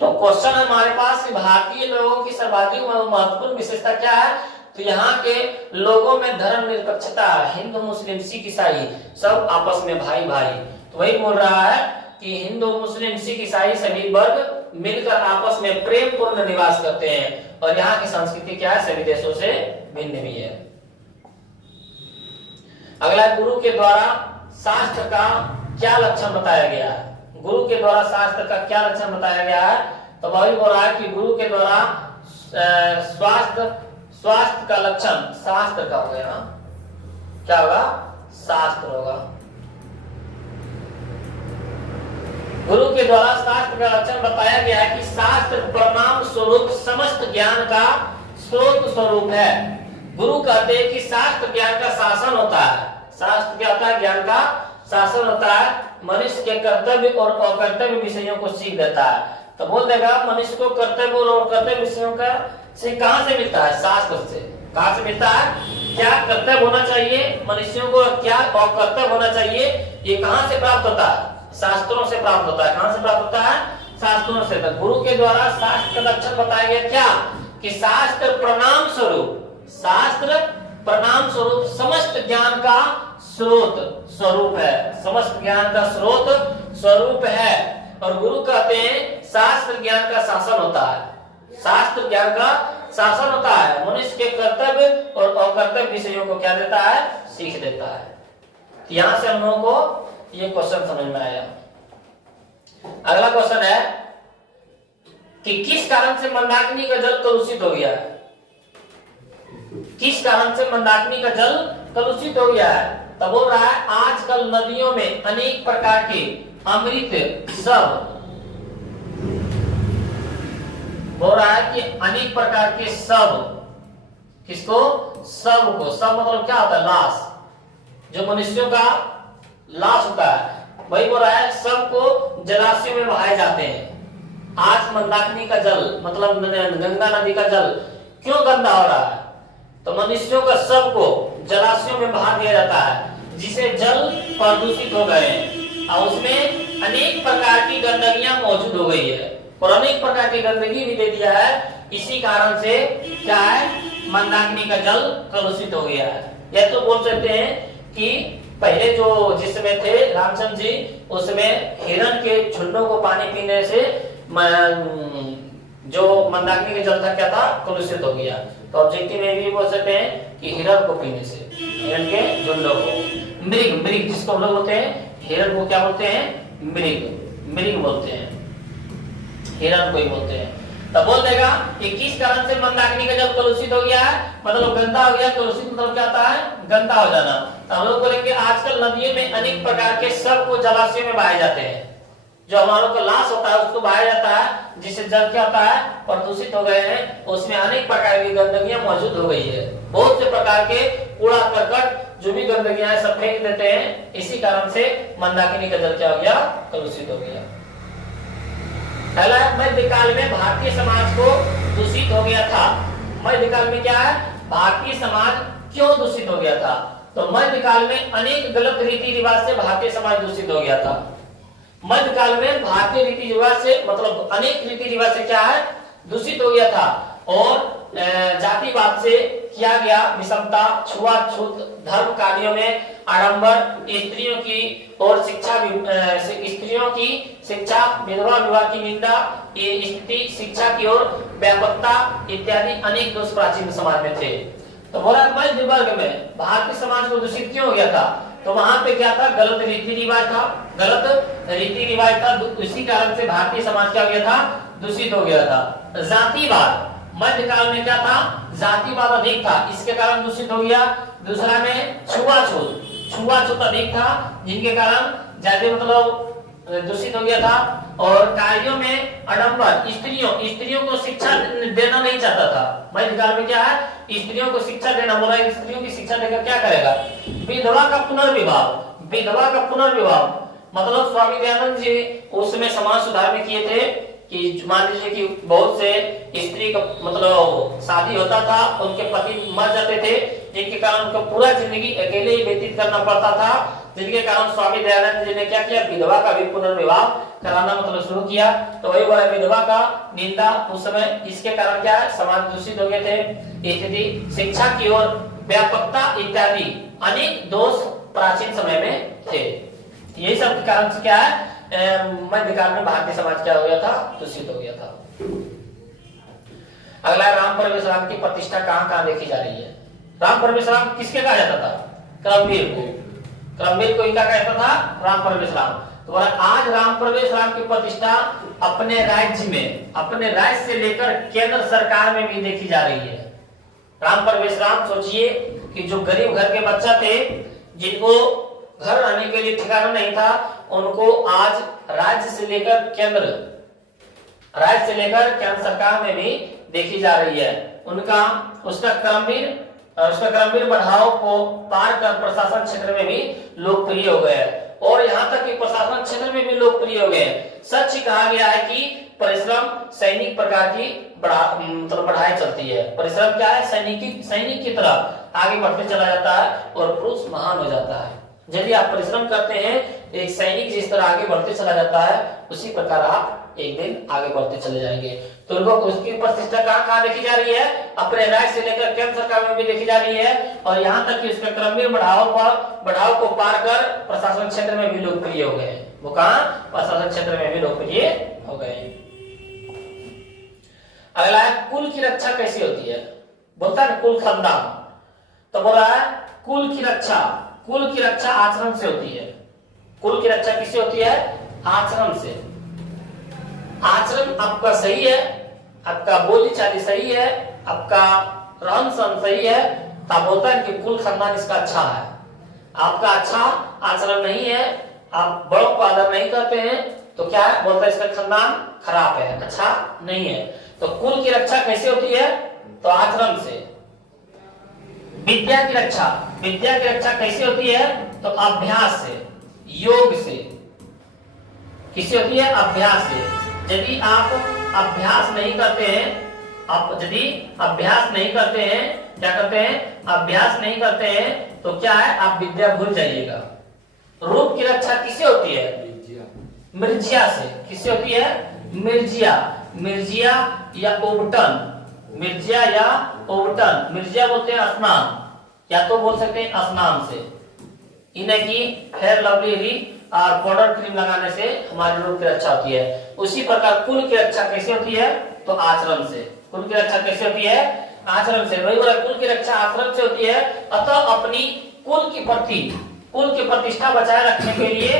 तो क्वेश्चन हमारे पास भारतीय लोगों की सर्वाधिक महत्वपूर्ण विशेषता क्या है? तो यहाँ के लोगों में धर्मनिरपेक्षता है। हिंदू, मुस्लिम, सिख, ईसाई सब आपस में भाई भाई। तो वही बोल रहा है कि हिंदू, मुस्लिम, सिख, ईसाई सभी वर्ग मिलकर आपस में प्रेम पूर्ण निवास करते हैं और यहाँ की संस्कृति क्या है? सभी देशों से भिन्न भी है। अगला, गुरु के द्वारा शास्त्र का क्या लक्षण बताया गया है? गुरु के द्वारा शास्त्र का क्या लक्षण बताया गया है? तो वही बोल रहा है कि गुरु के द्वारा स्वास्थ्य का लक्षण शास्त्र का हो गया। क्या होगा? शास्त्र होगा। गुरु के द्वारा शास्त्र का लक्षण बताया गया है कि शास्त्र परिणाम स्वरूप समस्त ज्ञान का स्रोत स्वरूप है। गुरु कहते हैं कि शास्त्र ज्ञान का शासन होता है। शास्त्र क्या होता है? ज्ञान का शासन होता है। मनुष्य के कर्तव्य और अकर्तव्य विषयों को सीख देता है। तो बोल देगा मनुष्य को कर्तव्य और अकर्तव्य विषयों का से कहां से मिलता है? शास्त्र से। कहां से मिलता है? क्या कर्तव्य होना चाहिए मनुष्यों को, क्या अकर्तव्य होना चाहिए, ये कहां से प्राप्त होता है? शास्त्रों से प्राप्त होता है। कहां से प्राप्त होता है? शास्त्रों से। तो गुरु के द्वारा शास्त्र का लक्षण बताया गया क्या? कि शास्त्र प्रणाम स्वरूप समस्त ज्ञान का स्वरूप है। समस्त ज्ञान का स्वरूप है। और गुरु कहते हैं शास्त्र ज्ञान का शासन होता है। शास्त्र ज्ञान का शासन होता है। मनुष्य के कर्तव्य और अकर्तव्य विषयों को क्या देता है? सीख देता है। यहां से हम लोगों को ये क्वेश्चन समझ में आया। अगला क्वेश्चन है कि किस कारण से मंदाकिनी का जल कलुषित हो गया है? किस कारण से मंदाकिनी का जल कलुषित हो गया है? तब बोल रहा है आजकल नदियों में अनेक प्रकार के अमृत सब, बोल रहा है कि अनेक प्रकार के सब, किसको? सब को। सब मतलब क्या होता है? लाश, जो मनुष्यों का लाश होता है। वही बोल रहा है सबको जलाशयों में बहाए जाते हैं। आज मंदाकिनी का जल मतलब गंगा नदी का जल क्यों गंदा हो रहा है? तो मनुष्यों का सब को जलाशयों में बहा दिया जाता है, जिसे जल प्रदूषित हो गए हैं और उसमें अनेक प्रकार की गंदगियां मौजूद हो गई है और अनेक प्रकार की गंदगी भी दे दिया है। इसी कारण से क्या है? मंदाकिनी का जल कलुषित हो गया है। या तो बोल सकते हैं कि पहले जो जिसमें थे रामचंद्र जी, उसमें हिरण के झुंडों को पानी पीने से जो मंदाकिनी का जल था क्या था? कलुषित हो गया। तो ऑब्जेक्टिव में भी बोल सकते हैं कि हिरण को पीने से, हिरण के झुंडों को। मृग जिसको हम लोग बोलते हैं, हिरण को क्या बोलते हैं? मृग बोलते हैं, हिरण को ही बोलते हैं। तब बोल देगा कि किस कारण से मंदाकिनी का जल कलुषित हो गया है? मतलब गंदा हो गया। कलुषित मतलब क्या होता है? गंदा हो जाना। तो हम लोग बोलेंगे आजकल नदियों में अनेक प्रकार के सब को जलाशयों में बहाए जाते हैं। जो हमारा का लाश होता है उसको बहाया जाता है, जिससे जल क्या होता है? प्रदूषित हो गए हैं। उसमें अनेक प्रकार की गंदगियां मौजूद हो गई है। बहुत से प्रकार के कूड़ा करकट जो भी गंदगियां है सब फेंक देते हैं। इसी कारण से मंदाकिनी का जल क्या हो गया? कलुषित हो गया। पहला है मध्यकाल में भारतीय समाज को दूषित हो गया था। मध्यकाल में क्या है? भारतीय समाज क्यों दूषित हो गया था? तो मध्यकाल में अनेक गलत रीति रिवाज से भारतीय समाज दूषित हो गया था। मध्यकाल में भारतीय रीति रिवाज से मतलब अनेक रीति रिवाज से क्या है? दूषित हो गया था। और जातिवाद से किया गया विषमता, छुआछूत, धर्म कार्यों में आडंबर, स्त्रियों की शिक्षा, विधवा विवाह की निंदा, स्थिति शिक्षा की ओर व्यापकता इत्यादि अनेक दोष प्राचीन समाज में थे। तो बोला मध्य वर्ग में भारतीय समाज को दूषित क्यों हो गया था? तो वहां पे क्या था? गलत रीति रिवाज था। इसी कारण से भारतीय समाज क्या हो गया था? दूषित हो गया था। जातिवाद मध्यकाल में क्या था? जातिवाद अधिक था, इसके कारण दूषित हो गया। दूसरा में छुआछूत अधिक था, जिनके कारण जाति मतलब दूषित हो गया था। और कार्यों में आडंबर, स्त्रियों को शिक्षा देना नहीं चाहता था। मध्यकाल में क्या है? स्त्रियों को शिक्षा देना, बोला स्त्रियों की शिक्षा देकर क्या करेगा? विधवा का पुनर्विवाह मतलब स्वामी दयानंद जी उसमें समाज सुधार में किए थे कि मान लीजिए कि बहुत से स्त्री का मतलब शादी होता था, उनके पति मर जाते थे, जिनके कारण उनको पूरा जिंदगी अकेले ही व्यतीत करना पड़ता था, जिनके कारण स्वामी दयानंद जी ने क्या किया, विधवा का भी पुनर्विवाह कराना मतलब शुरू किया। तो वही बोला विधवा का निंदा उस समय, इसके कारण क्या है, समाज दूषित हो गए थे, स्थिति शिक्षा की ओर व्यापकता इत्यादि अनेक दोष प्राचीन समय में थे। यही सब के कारण से क्या है, मध्यकाल में भारतीय समाज क्या हो गया था, दूषित हो गया था। अगला राम परमेश्वराम की प्रतिष्ठा कहां कहां देखी जा रही है। राम परमेश्वराम किसके कहा जाता था, क्रमवीर को, क्रमवीर को इनका कहा जाता था राम परमेश्वराम। तो आज राम परमेश्वराम की प्रतिष्ठा अपने राज्य में, अपने राज्य से लेकर केंद्र सरकार में भी देखी जा रही है। राम परमेश्वराम सोचिए कि जो गरीब घर के बच्चा थे, जिनको घर रहने के लिए ठिकाना नहीं था, उनको आज राज्य से लेकर केंद्र सरकार में भी देखी जा रही है। उसका क्रमवीर बढ़ाव को पार कर प्रशासन क्षेत्र में भी लोकप्रिय हो गए, और यहाँ तक कि प्रशासन क्षेत्र में भी लोकप्रिय हो गए। सच कहा गया है कि परिश्रम सैनिक प्रकार की बढ़ाई चलती है। परिश्रम क्या है, सैनिक की तरह आगे बढ़ते चला जाता है और पुरुष महान हो जाता है। यदि आप परिश्रम करते हैं, एक सैनिक जिस तरह आगे बढ़ते चला जाता है, उसी प्रकार आप एक दिन आगे बढ़ते चले जाएंगे। तो उनको उसकी प्रतिष्ठा कहाँ देखी जा रही है, अपने राज्य से लेकर केंद्र सरकार में भी देखी जा रही है, और यहाँ तक कि उसका क्रमवीर बढ़ाव को पार कर प्रशासन क्षेत्र में भी लोकप्रिय हो गए। वो कहाँ, प्रशासन क्षेत्र में भी लोकप्रिय हो गए। अगला है कुल की रक्षा कैसी होती है, बोलता है कुल खानदान। तो बोल रहा है कुल की रक्षा आचरण से होती है। कुल की रक्षा किससे होती है, आचरण से। आचरण आपका सही है, आपका बोली चाली सही है, आपका रहन सहन सही है, तो बोलता है कि कुल खानदान इसका अच्छा है। आपका अच्छा आचरण नहीं है, आप बड़ों को आदर नहीं करते हैं, तो क्या है, बोलता है इसका खानदान खराब है, अच्छा नहीं है। तो कुल की रक्षा कैसे होती है, तो आचरण से। विद्या की रक्षा कैसे होती है, तो अभ्यास से, योग से। किससे होती है, अभ्यास से। यदि आप अभ्यास नहीं करते हैं, अभ्यास नहीं करते हैं, तो क्या है, आप विद्या भूल जाइएगा। रूप की रक्षा किससे होती है, मिर्जिया से। किससे होती है, मिर्जिया या ओबटन। मिर्जिया बोलते हैं स्नान, या तो बोल सकते हैं स्नान से। इन्हें की हेयर लवली और पाउडर क्रीम लगाने से हमारे रूप की रक्षा होती है। उसी प्रकार कुल की रक्षा कैसे होती है, तो आचरण से। कुल की रक्षा कैसे होती है, आचरण से। वही बोला कुल की रक्षा आचरण से होती है। अतः अपनी कुल की प्रतिष्ठा बचाए रखने के लिए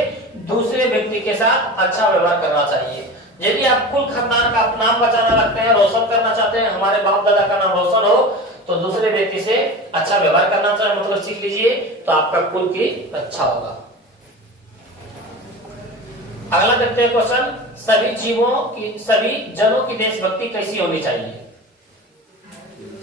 दूसरे व्यक्ति के साथ अच्छा व्यवहार करना चाहिए। यदि आप कुल खानदान का नाम बचाना रखते हैं, रोशन करना चाहते हैं, हमारे बाप दादा का नाम रोशन हो, तो दूसरे व्यक्ति से अच्छा व्यवहार करना चाहिए, मतलब सीख लीजिए, तो आपका कुल की रक्षा होगा। अगला देखते हैं क्वेश्चन, सभी जनों की देशभक्ति कैसी होनी चाहिए।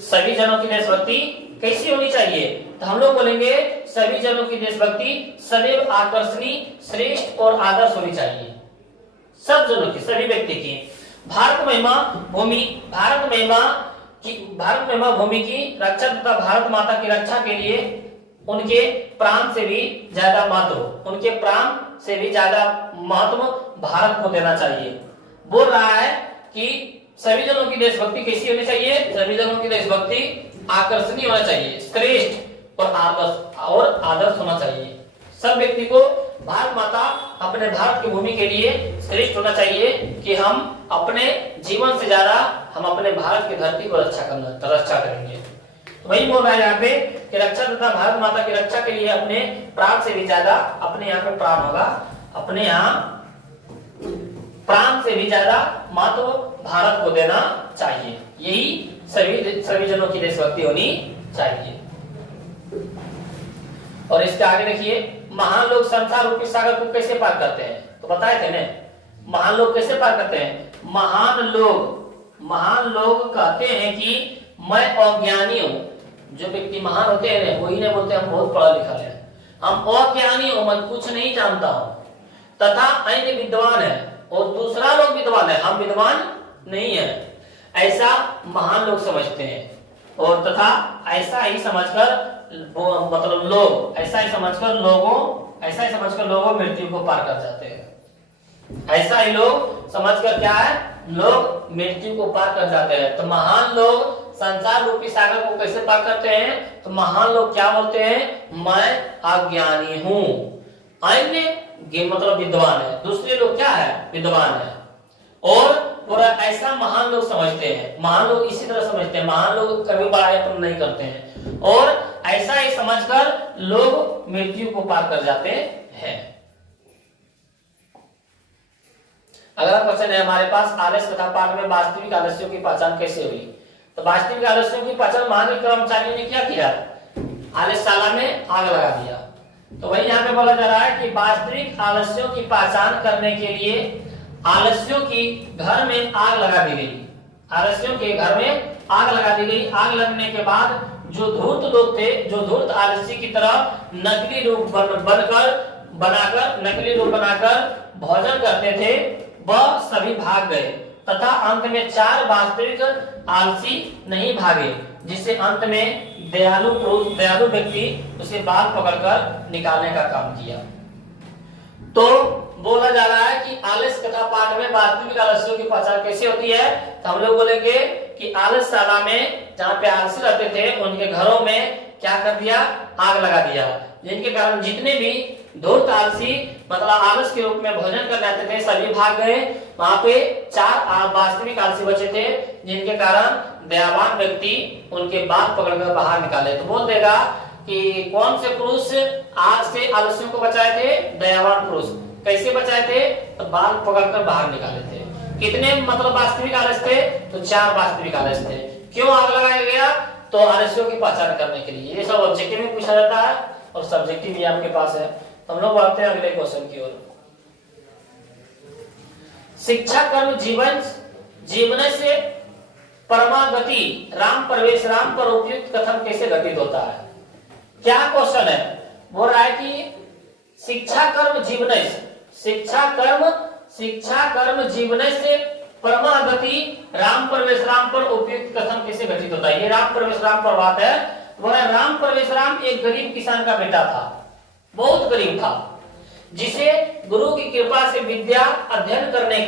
सभी जनों की देशभक्ति कैसी होनी चाहिए, तो हम लोग बोलेंगे सभी जनों की देशभक्ति सदैव आकर्षणीय, श्रेष्ठ और आदर्श होनी चाहिए। सब जनों की, सभी व्यक्ति की। भारत महिमा भूमि की रक्षा तथा भारत माता की रक्षा के लिए उनके प्राण से भी ज्यादा महत्व भारत को देना चाहिए। बोल रहा है कि सभी जनों की देशभक्ति कैसी होनी चाहिए, सभी जनों की देशभक्ति आकर्षणीय होना चाहिए, श्रेष्ठ और आदर्श होना चाहिए। सब व्यक्ति को भारत माता, अपने भारत की भूमि के लिए श्रेष्ठ होना चाहिए कि हम अपने जीवन से ज्यादा हम अपने भारत की धरती को रक्षा करेंगे। तो वही बोल रहा है यहाँ पे कि रक्षा तथा भारत माता की रक्षा के लिए अपने प्राण से भी ज्यादा, अपने यहाँ पे प्राण होगा, अपने यहाँ प्राण से भी ज्यादा महत्व भारत को देना चाहिए। यही सभी जनों की देशभक्ति होनी चाहिए। और इसके आगे देखिए, महान लोग संसार रूपी सागर को कैसे पार करते हैं, तो बताए थे ना, महान लोग कैसे पार करते हैं। महान लोग कहते हैं कि मैं अज्ञानी हूँ। जो व्यक्ति महान होते हैं वही ने बोलते हैं हम बहुत पढ़ा लिखा है, हम अज्ञानी हूँ, मैं कुछ नहीं जानता हूँ। तथा अन्य विद्वान है और दूसरा लोग विद्वान है, हम विद्वान नहीं है, ऐसा महान लोग समझते हैं। और तथा ऐसा ही समझकर मतलब लोग ऐसा ही समझकर लोगों मृत्यु को पार कर जाते हैं। ऐसा ही लोग समझकर क्या है, लोग मृत्यु को पार कर जाते हैं। तो महान लोग संसार रूपी सागर को कैसे पार करते हैं? तो महान लोग क्या बोलते हैं, मैं अज्ञानी हूं। अन्य मतलब विद्वान है, दूसरे लोग क्या है, विद्वान है। और पूरा ऐसा महान लोग समझते हैं, महान लोग इसी तरह समझते हैं, महान लोग कभी बड़ाईपन नहीं करते हैं। और ऐसा ही समझकर लोग मृत्यु को पार कर जाते हैं। अगला क्वेश्चन है हमारे पास, आलस्य कथा पाठ में वास्तविक आलस्यों की पहचान कैसे हुई? तो वास्तविक आलस्यों की पहचान वहां के कर्मचारियों ने क्या किया, आलस्यशाला में आग लगा दिया। तो वही यहाँ पे बोला जा रहा है कि वास्तविक आलस्यों की पहचान करने के लिए आलस्यों की घर में आग लगा दी गई। आलस्यों के घर में आग लगा दी गई। आग लगने के बाद जो धूर्त लोग थे, जो धूर्त आलस्य की तरह नकली रूप बनाकर भोजन करते थे, वह सभी भाग गए तथा अंत में 4 वास्तविक आलसी नहीं भागे, जिससे अंत में दयालु व्यक्ति उसे बाल पकड़कर निकालने का काम किया। तो बोला जा रहा है कि आलस्य कथा पाठ में वास्तविक आलस्यों की पहचान कैसे होती है? तो हम लोग बोलेंगे कि आलस्यशाला में जहाँ पे आलसी रहते थे, उनके घरों में क्या कर दिया, आग लगा दिया, जिनके कारण जितने भी धूर्त आलसी मतलब आलस के रूप में भोजन करने आते थे, सभी भाग गए। वहां पे 4 वास्तविक आलसी बचे थे, जिनके कारण दयावान व्यक्ति उनके बाल पकड़कर बाहर निकाले। तो बोल देगा कि कौन से पुरुष आग से आलस्यों को बचाए थे? दयावान पुरुष। कैसे बचाए थे? तो बाल पकड़कर बाहर निकाले थे। कितने मतलब वास्तविक आलस्य थे? तो 4 वास्तविक आलस्य थे। क्यों आग लगाया गया? तो आलस्यों की पहचान करने के लिए। ये सब ऑब्जेक्टिव में पूछा जाता है और सब्जेक्टिव भी आपके पास है। हम लोग बढ़ते हैं अगले क्वेश्चन की ओर। शिक्षा कर्म जीवन से परमागति राम प्रवेश राम पर उपयुक्त कथन कैसे घटित होता है? क्या क्वेश्चन है? बोल रहा है कि शिक्षा कर्म जीवन से परमागति राम प्रवेश राम पर उपयुक्त कथन कैसे घटित होता है? ये राम प्रवेश राम पर बात है। बोला राम प्रवेश राम एक गरीब किसान का बेटा था, बहुत गरीब था, जिसे गुरु की कृपा से विद्या अध्ययन करने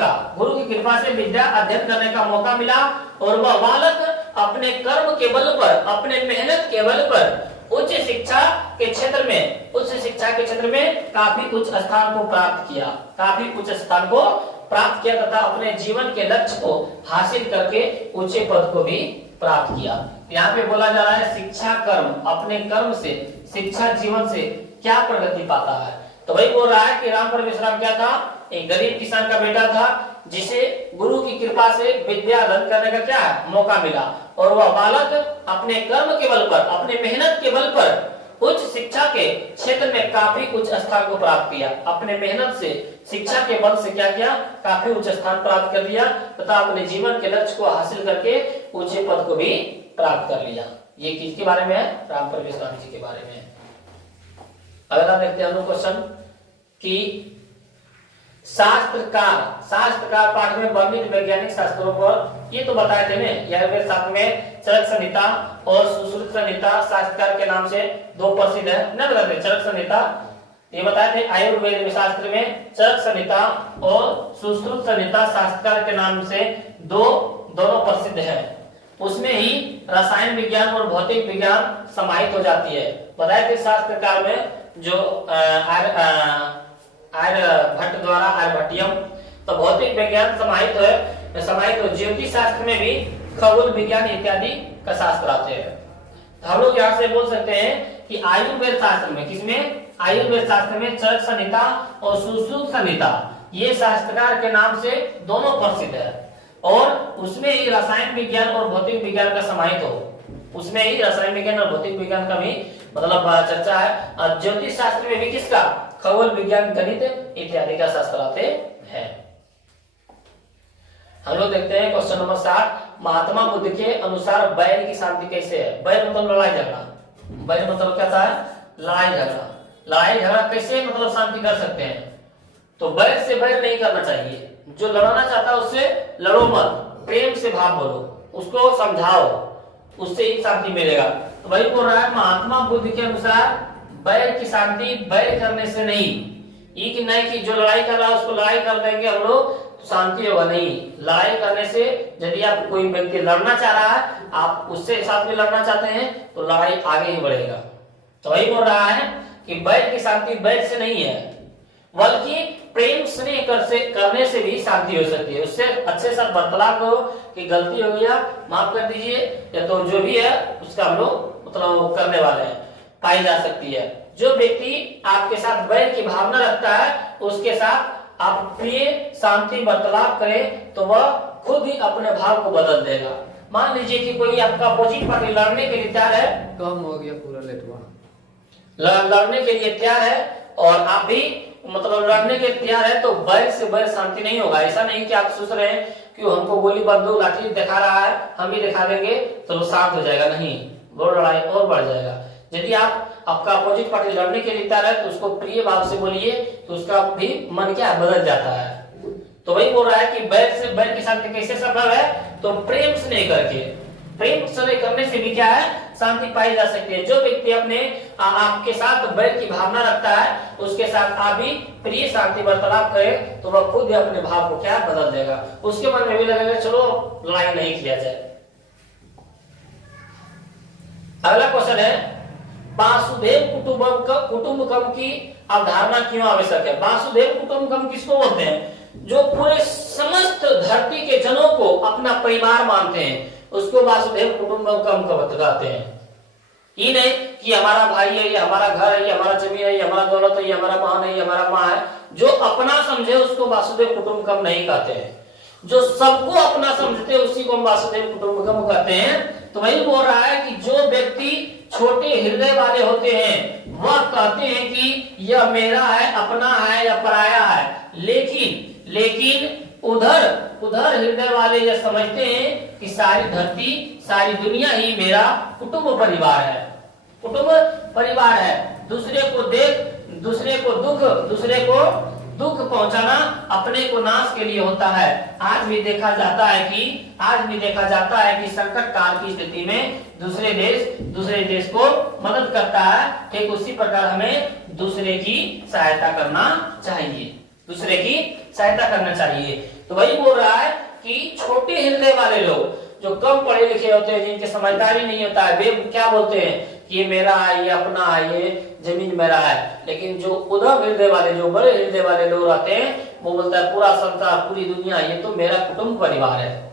का मौका मिला। और वह बालक अपने कर्म के बल पर, अपने मेहनत के बल पर उच्च शिक्षा के क्षेत्र में काफी उच्च स्थान को प्राप्त किया तथा अपने जीवन के लक्ष्य को हासिल करके ऊंचे पद को भी प्राप्त किया। यहाँ पे बोला जा रहा है शिक्षा कर्म, अपने कर्म से, शिक्षा जीवन से क्या प्रगति पाता है? तो वही बोल रहा है कि राम परमेश्वर क्या था? एक गरीब किसान का बेटा था, जिसे गुरु की कृपा से विद्या अध्ययन करने का क्या मौका मिला। और वह बालक अपने कर्म के बल पर, अपने मेहनत के बल पर उच्च शिक्षा के क्षेत्र में काफी उच्च स्थान को प्राप्त किया। अपने मेहनत से, शिक्षा के बल से क्या किया? काफी उच्च स्थान प्राप्त कर लिया तथा अपने जीवन के लक्ष्य को हासिल करके ऊंचे पद को भी प्राप्त कर लिया। ये किसके बारे में है? राम परमेश्वर जी के बारे में। अगला देखते हैं हम लोग क्वेश्चन कि शास्त्रकार पाठ में वर्णित वैज्ञानिक शास्त्रों पर, ये तो बताए थे ना, साथ में चरक संहिता और सुश्रुत संहिता शास्त्रकार के नाम से 2 प्रसिद्ध है ना, बताते चरक संहिता, ये बताए थे आयुर्वेद शास्त्र में चरक संहिता और सुश्रुत संहिता शास्त्रकार के नाम से दोनों प्रसिद्ध है। उसमें ही रसायन विज्ञान और भौतिक विज्ञान समाहित हो जाती है। बताए थे शास्त्रकार में जो आर्यभट्ट द्वारा आर्यभट्टियम, तो भौतिक विज्ञान समाहित हो। ज्योतिष शास्त्र में भी खगोल विज्ञान इत्यादि का शास्त्र आते हैं। तो हम लोग यहाँ से बोल सकते हैं कि आयुर्वेद शास्त्र में, किसमें? आयुर्वेद शास्त्र में चरक संहिता और सुश्रुत संहिता, ये शास्त्रकार के नाम से दोनों प्रसिद्ध है। और उसमें ही रसायन विज्ञान और भौतिक विज्ञान का समाहित हो, उसमें ही रसायन विज्ञान और भौतिक विज्ञान का भी मतलब चर्चा है। और ज्योतिष शास्त्र में भी किसका? खगोल विज्ञान, गणित इत्यादि का शास्त्र आते हैं। हम लोग देखते हैं क्वेश्चन नंबर 7। महात्मा बुद्ध के अनुसार बैर की शांति कैसे है? बैर मतलब लड़ाई झगड़ा। बैर मतलब क्या था? लड़ाई झगड़ा। लड़ाई झगड़ा कैसे मतलब शांति कर सकते हैं? तो बैर से बैर नहीं करना चाहिए। जो लड़ना चाहता है उससे लड़ो मत, प्रेम से भाव बोलो, उसको समझाओ, उससे ही शांति मिलेगा। तो वही बोल रहा है महात्मा बुद्ध के अनुसार बैर की शांति बैर करने से नहीं, ये कि नहीं कि जो लड़ाई कर रहा है उसको लड़ाई कर देंगे हम लोग तो शांति होगा, नहीं। लड़ाई करने से यदि आप कोई व्यक्ति लड़ना चाह रहा है, आप उससे साथ में लड़ना चाहते हैं तो लड़ाई आगे ही बढ़ेगा। तो वही बोल रहा है कि बैर की शांति बैर से नहीं है, बल्कि प्रेम स्नेह करने से भी शांति हो सकती है। उससे अच्छे से बर्ताव करो कि गलती हो गया माफ कर दीजिए, या तो जो भी है उसका हम लोग मतलब करने वाले हैं, पाई जा सकती है। जो व्यक्ति आपके साथ बैर की भावना रखता है उसके साथ आप प्रिय शांति बर्ताव करें तो वह खुद ही अपने भाव को बदल देगा। मान लीजिए कि कोई आपका अपोजिट पार्टी लड़ने के लिए तैयार है, कम हो गया पूरा लेटवा, लड़ने के लिए तैयार है और आप भी मतलब लड़ने के तैयार है, तो बैर से बैर शांति नहीं होगा। ऐसा नहीं कि आप सोच रहे हैं कि हमको गोली बंदूक लाठी दिखा रहा है, हम भी दिखा देंगे तो वो शांत हो जाएगा, नहीं, वो लड़ाई और बढ़ जाएगा। यदि आपका अपोजिट पार्टी लड़ने के लिए तैयार है तो उसको प्रिय भाव से बोलिए तो उसका भी मन क्या बदल जाता है। तो वही बोल रहा है कि बैर से बैर की शांति कैसे संभव है, तो प्रेम स्नेह करके, प्रेम स्नेह करने से भी क्या है शांति पाई जा सकती है। जो व्यक्ति अपने आपके साथ बैर की भावना रखता है उसके साथ आप भी प्रिय शांति बर्ताव करें तो वह खुद ही अपने भाव को क्या बदल देगा। उसके मन में भी लगेगा चलो लड़ाई नहीं किया जाए। अगला क्वेश्चन है वासुदेव कुटुंबकम की अवधारणा क्यों आवश्यक है। वासुदेव कुटुंबकम किसको बोलते हैं, जो पूरे समस्त धरती के जनों को अपना परिवार मानते हैं, उसको वासुदेव कुटुंबकम कहते हैं। ये नहीं कि हमारा भाई है, ये हमारा घर है, ये हमारा जमीन है, ये हमारा दौलत है, ये हमारा बहन है, ये हमारा माँ है। जो अपना समझे उसको वासुदेव कुटुंबकम नहीं कहते हैं। जो सबको अपना समझते हैं उसी को हम वासुदेव कुटुंबकम कहते हैं। तो वही बोल रहा है कि जो व्यक्ति छोटे हृदय वाले होते हैं वह कहते हैं कि यह मेरा है, अपना है या पराया है, लेकिन उधर हृदय वाले यह समझते हैं कि सारी धरती सारी दुनिया ही मेरा कुटुंब परिवार है, कुटुंब परिवार है। दूसरे को दुख पहुंचाना अपने को नाश के लिए होता है। आज भी देखा जाता है कि संकट काल की स्थिति में दूसरे देश को मदद करता है, ठीक उसी प्रकार हमें दूसरे की सहायता करना चाहिए। तो वही बोल रहा है कि छोटे हृदय वाले लोग जो कम पढ़े लिखे होते हैं, जिनके समझदारी नहीं होता है, वे क्या बोलते हैं कि ये मेरा है, ये अपना है, ये जमीन मेरा है। लेकिन जो उधम हृदय वाले, जो बड़े हृदय वाले लोग रहते हैं, वो बोलता है पूरा संसार पूरी दुनिया ये तो मेरा कुटुंब परिवार है।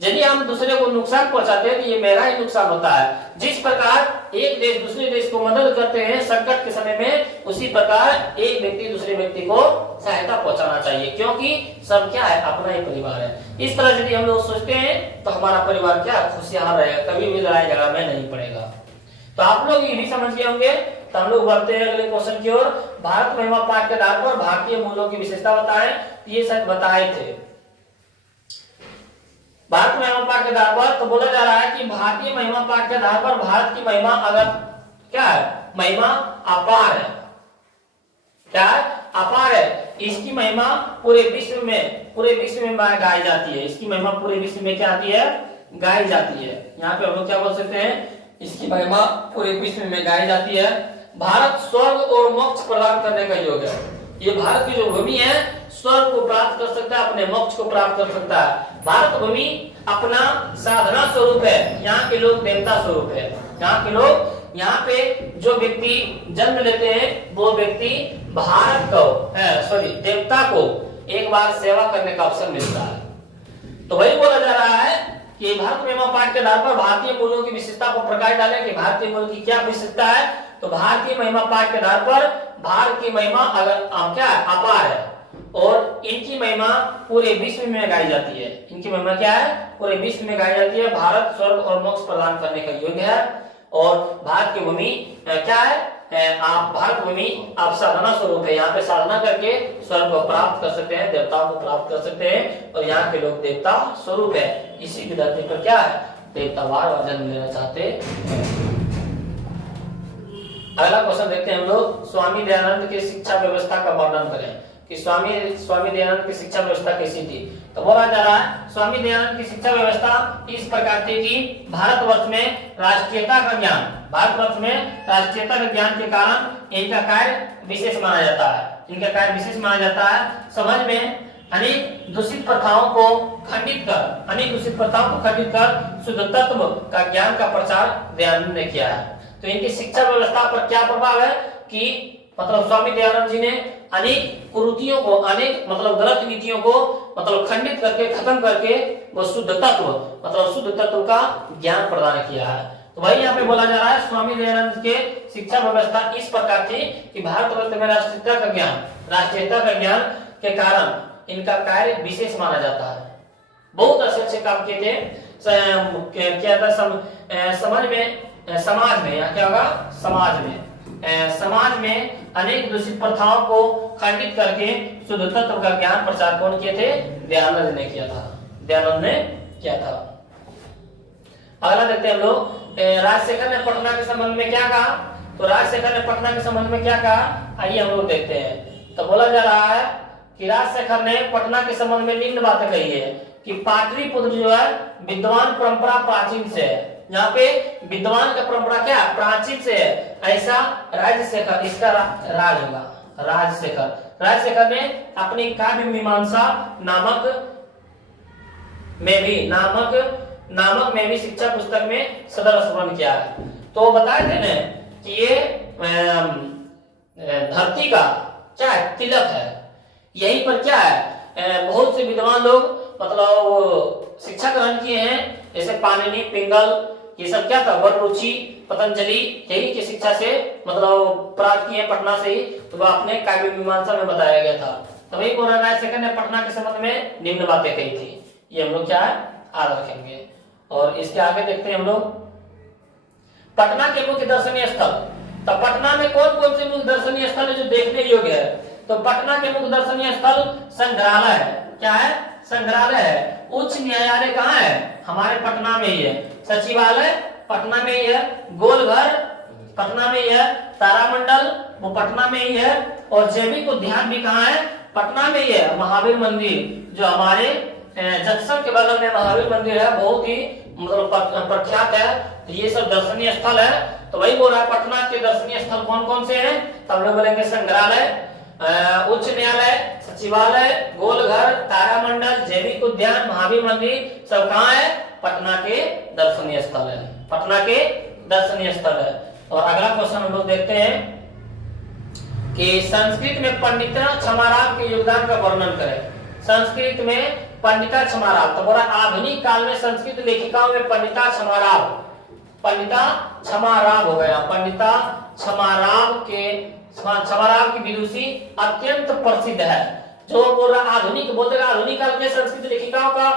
यदि हम दूसरे को नुकसान पहुंचाते हैं तो ये मेरा ही नुकसान होता है। जिस प्रकार एक देश दूसरे देश को मदद करते हैं संकट के समय में, उसी प्रकार एक व्यक्ति दूसरे व्यक्ति को सहायता पहुंचाना चाहिए, क्योंकि सब क्या है अपना ही परिवार है। इस तरह यदि हम लोग सोचते हैं तो हमारा परिवार क्या खुशहाल रहेगा, कभी भी लड़ाई झगड़ा में नहीं पड़ेगा। तो आप लोग ये भी समझ गए होंगे। तो हम लोग बढ़ते हैं अगले क्वेश्चन की ओर। भारत महिमा पाठ के आधार पर भारतीय मूल्यों की विशेषता बताएं। ये सब बताए थे भारत महिमा पाठ के आधार पर। तो बोला जा रहा है कि भारतीय महिमा पाठ के आधार पर भारत की महिमा अगर क्या है, महिमा अपार है। क्या है? अपार है। इसकी महिमा पूरे विश्व में गाई जाती है। इसकी महिमा पूरे विश्व में क्या आती है, गाई जाती है। यहाँ पे हम लोग क्या बोल सकते हैं, इसकी महिमा पूरे विश्व में गाई जाती है। भारत स्वर्ग और मोक्ष प्रदान करने का योग्य है। ये भारत की जो भूमि है स्वर्ग को प्राप्त कर सकता है, अपने मोक्ष को प्राप्त कर सकता है। भारत भूमि अपना साधना स्वरूप है, यहाँ के लोग देवता स्वरूप है। यहाँ पे जो व्यक्ति जन्म लेते हैं वो व्यक्ति भारत को देवता को एक बार सेवा करने का अवसर मिलता है। तो वही बोला जा रहा है कि भारत महिमा पाठ के आधार पर भारतीय मूल्यों की विशेषता पर प्रकाश डालें कि भारतीय मूल्य की क्या विशेषता है। तो भारतीय महिमा पाठ के आधार पर भारत की महिमा क्या है, अपार है और इनकी महिमा पूरे विश्व में गाई जाती है। इनकी महिमा क्या है, पूरे विश्व में गाई जाती है। भारत स्वर्ग और मोक्ष प्रदान करने का योग्य है और भारत की भूमि क्या है, भारत भूमि आप साधना स्वरूप है। यहाँ पे साधना करके स्वर्ग को प्राप्त कर सकते हैं, देवताओं को प्राप्त कर सकते हैं और यहाँ के लोग देवता स्वरूप है। इसी की धरती पर क्या है, देवतावार जन्म लेना चाहते हैं। अगला क्वेश्चन देखते हैं हम लोग। स्वामी दयानंद की शिक्षा व्यवस्था का वर्णन करें। कि स्वामी दयानंद की शिक्षा व्यवस्था कैसी थी। तो बोला जा रहा है स्वामी दयानंद की शिक्षा व्यवस्था इस प्रकार थी कि भारतवर्ष में राष्ट्रीयता का ज्ञान के कारण इनका कार्य विशेष माना जाता है। समाज में अनेक दूषित प्रथाओं को खंडित कर शुद्ध तत्व का ज्ञान का प्रचार दयानंद ने किया है। तो इनकी शिक्षा व्यवस्था पर क्या प्रभाव है कि मतलब स्वामी दयानंद जी ने अनेक कुरीतियों को, अनेक मतलब गलत नीतियों को मतलब खंडित करके, खत्म करके वो शुद्ध तत्व का ज्ञान प्रदान किया है। तो वही यहाँ पे बोला जा रहा है स्वामी दयानंद के शिक्षा व्यवस्था इस प्रकार थी कि भारतवर्ष में राष्ट्रीयता का ज्ञान के कारण इनका कार्य विशेष माना जाता है। बहुत अच्छे काम किए थे। क्या था समाज में अनेक दूषित प्रथाओं को खंडित करके शुद्ध तत्व का ज्ञान प्रचार कौन किए थे? दयानंद ने किया था। अगला देखते हैं हम लोग। राजशेखर ने पटना के संबंध में क्या कहा? तो राजशेखर ने पटना के संबंध में क्या कहा, आइए हम लोग देखते हैं। तो बोला जा रहा है कि राजशेखर ने पटना के संबंध में निम्न बातें कही है कि पाटलिपुत्र जो है विद्वान परंपरा प्राचीन से है। यहाँ पे विद्वान का परंपरा क्या प्राचीन से है, ऐसा राजशेखर, इसका राज होगा राजशेखर ने अपनी काव्य मीमांसा नामक में भी शिक्षा पुस्तक में सदर स्मरण किया है। तो बताए थे ना कि ये धरती का क्या है, तिलक है। यहीं पर क्या है, बहुत से विद्वान लोग मतलब शिक्षा ग्रहण किए हैं, जैसे पाणिनि, पिंगल, ये सब क्या था, वररुचि, पतंजलि, यही की शिक्षा से मतलब प्राप्त किए पटना से ही। तो वह अपने काव्य मीमांसा में बताया गया था। तो वही बोला राजशेखर ने पटना के संबंध में निम्न बातें कही थी। ये हम लोग क्या है याद रखेंगे। और इसके आगे देखते हैं हम लोग पटना के मुख्य दर्शनीय स्थल। तो पटना में कौन कौन से मुख्य दर्शनीय स्थल है जो देखने योग्य है? तो पटना के मुख्य दर्शनीय स्थल संग्रहालय है। क्या है? संग्रहालय है। उच्च न्यायालय कहाँ है? हमारे पटना में ही है। सचिवालय पटना में ही है। गोलघर पटना में ही है। तारामंडल वो पटना में ही है। और जैविक उद्यान भी कहाँ है? पटना में ही है। महावीर मंदिर जो हमारे जंक्शन के बगल में महावीर मंदिर है, बहुत ही मतलब प्रख्यात है। तो ये सब दर्शनीय स्थल है। तो वही बोल रहा है पटना के दर्शनीय स्थल कौन कौन से हैं? तो हम लोग बोलेंगे संग्रहालय, उच्च न्यायालय, सचिवालय, गोलघर, तारामंडल, जैविक उद्यान, महावीर मंदिर सब कहाँ है? पटना के दर्शनीय स्थल है। और अगला क्वेश्चन हम लोग देखते हैं कि संस्कृत में पंडिता क्षमाराव के योगदान का वर्णन करें। संस्कृत में पंडिता क्षमाराव, तो बोला आधुनिक काल में संस्कृत लेखिकाओं में पंडिता क्षमाराव हो गया। पंडिता क्षमाराव की विदुषी अत्यंत प्रसिद्ध है। जो बोल रहा आधुनिक काल में संस्कृत लेखिकाओं का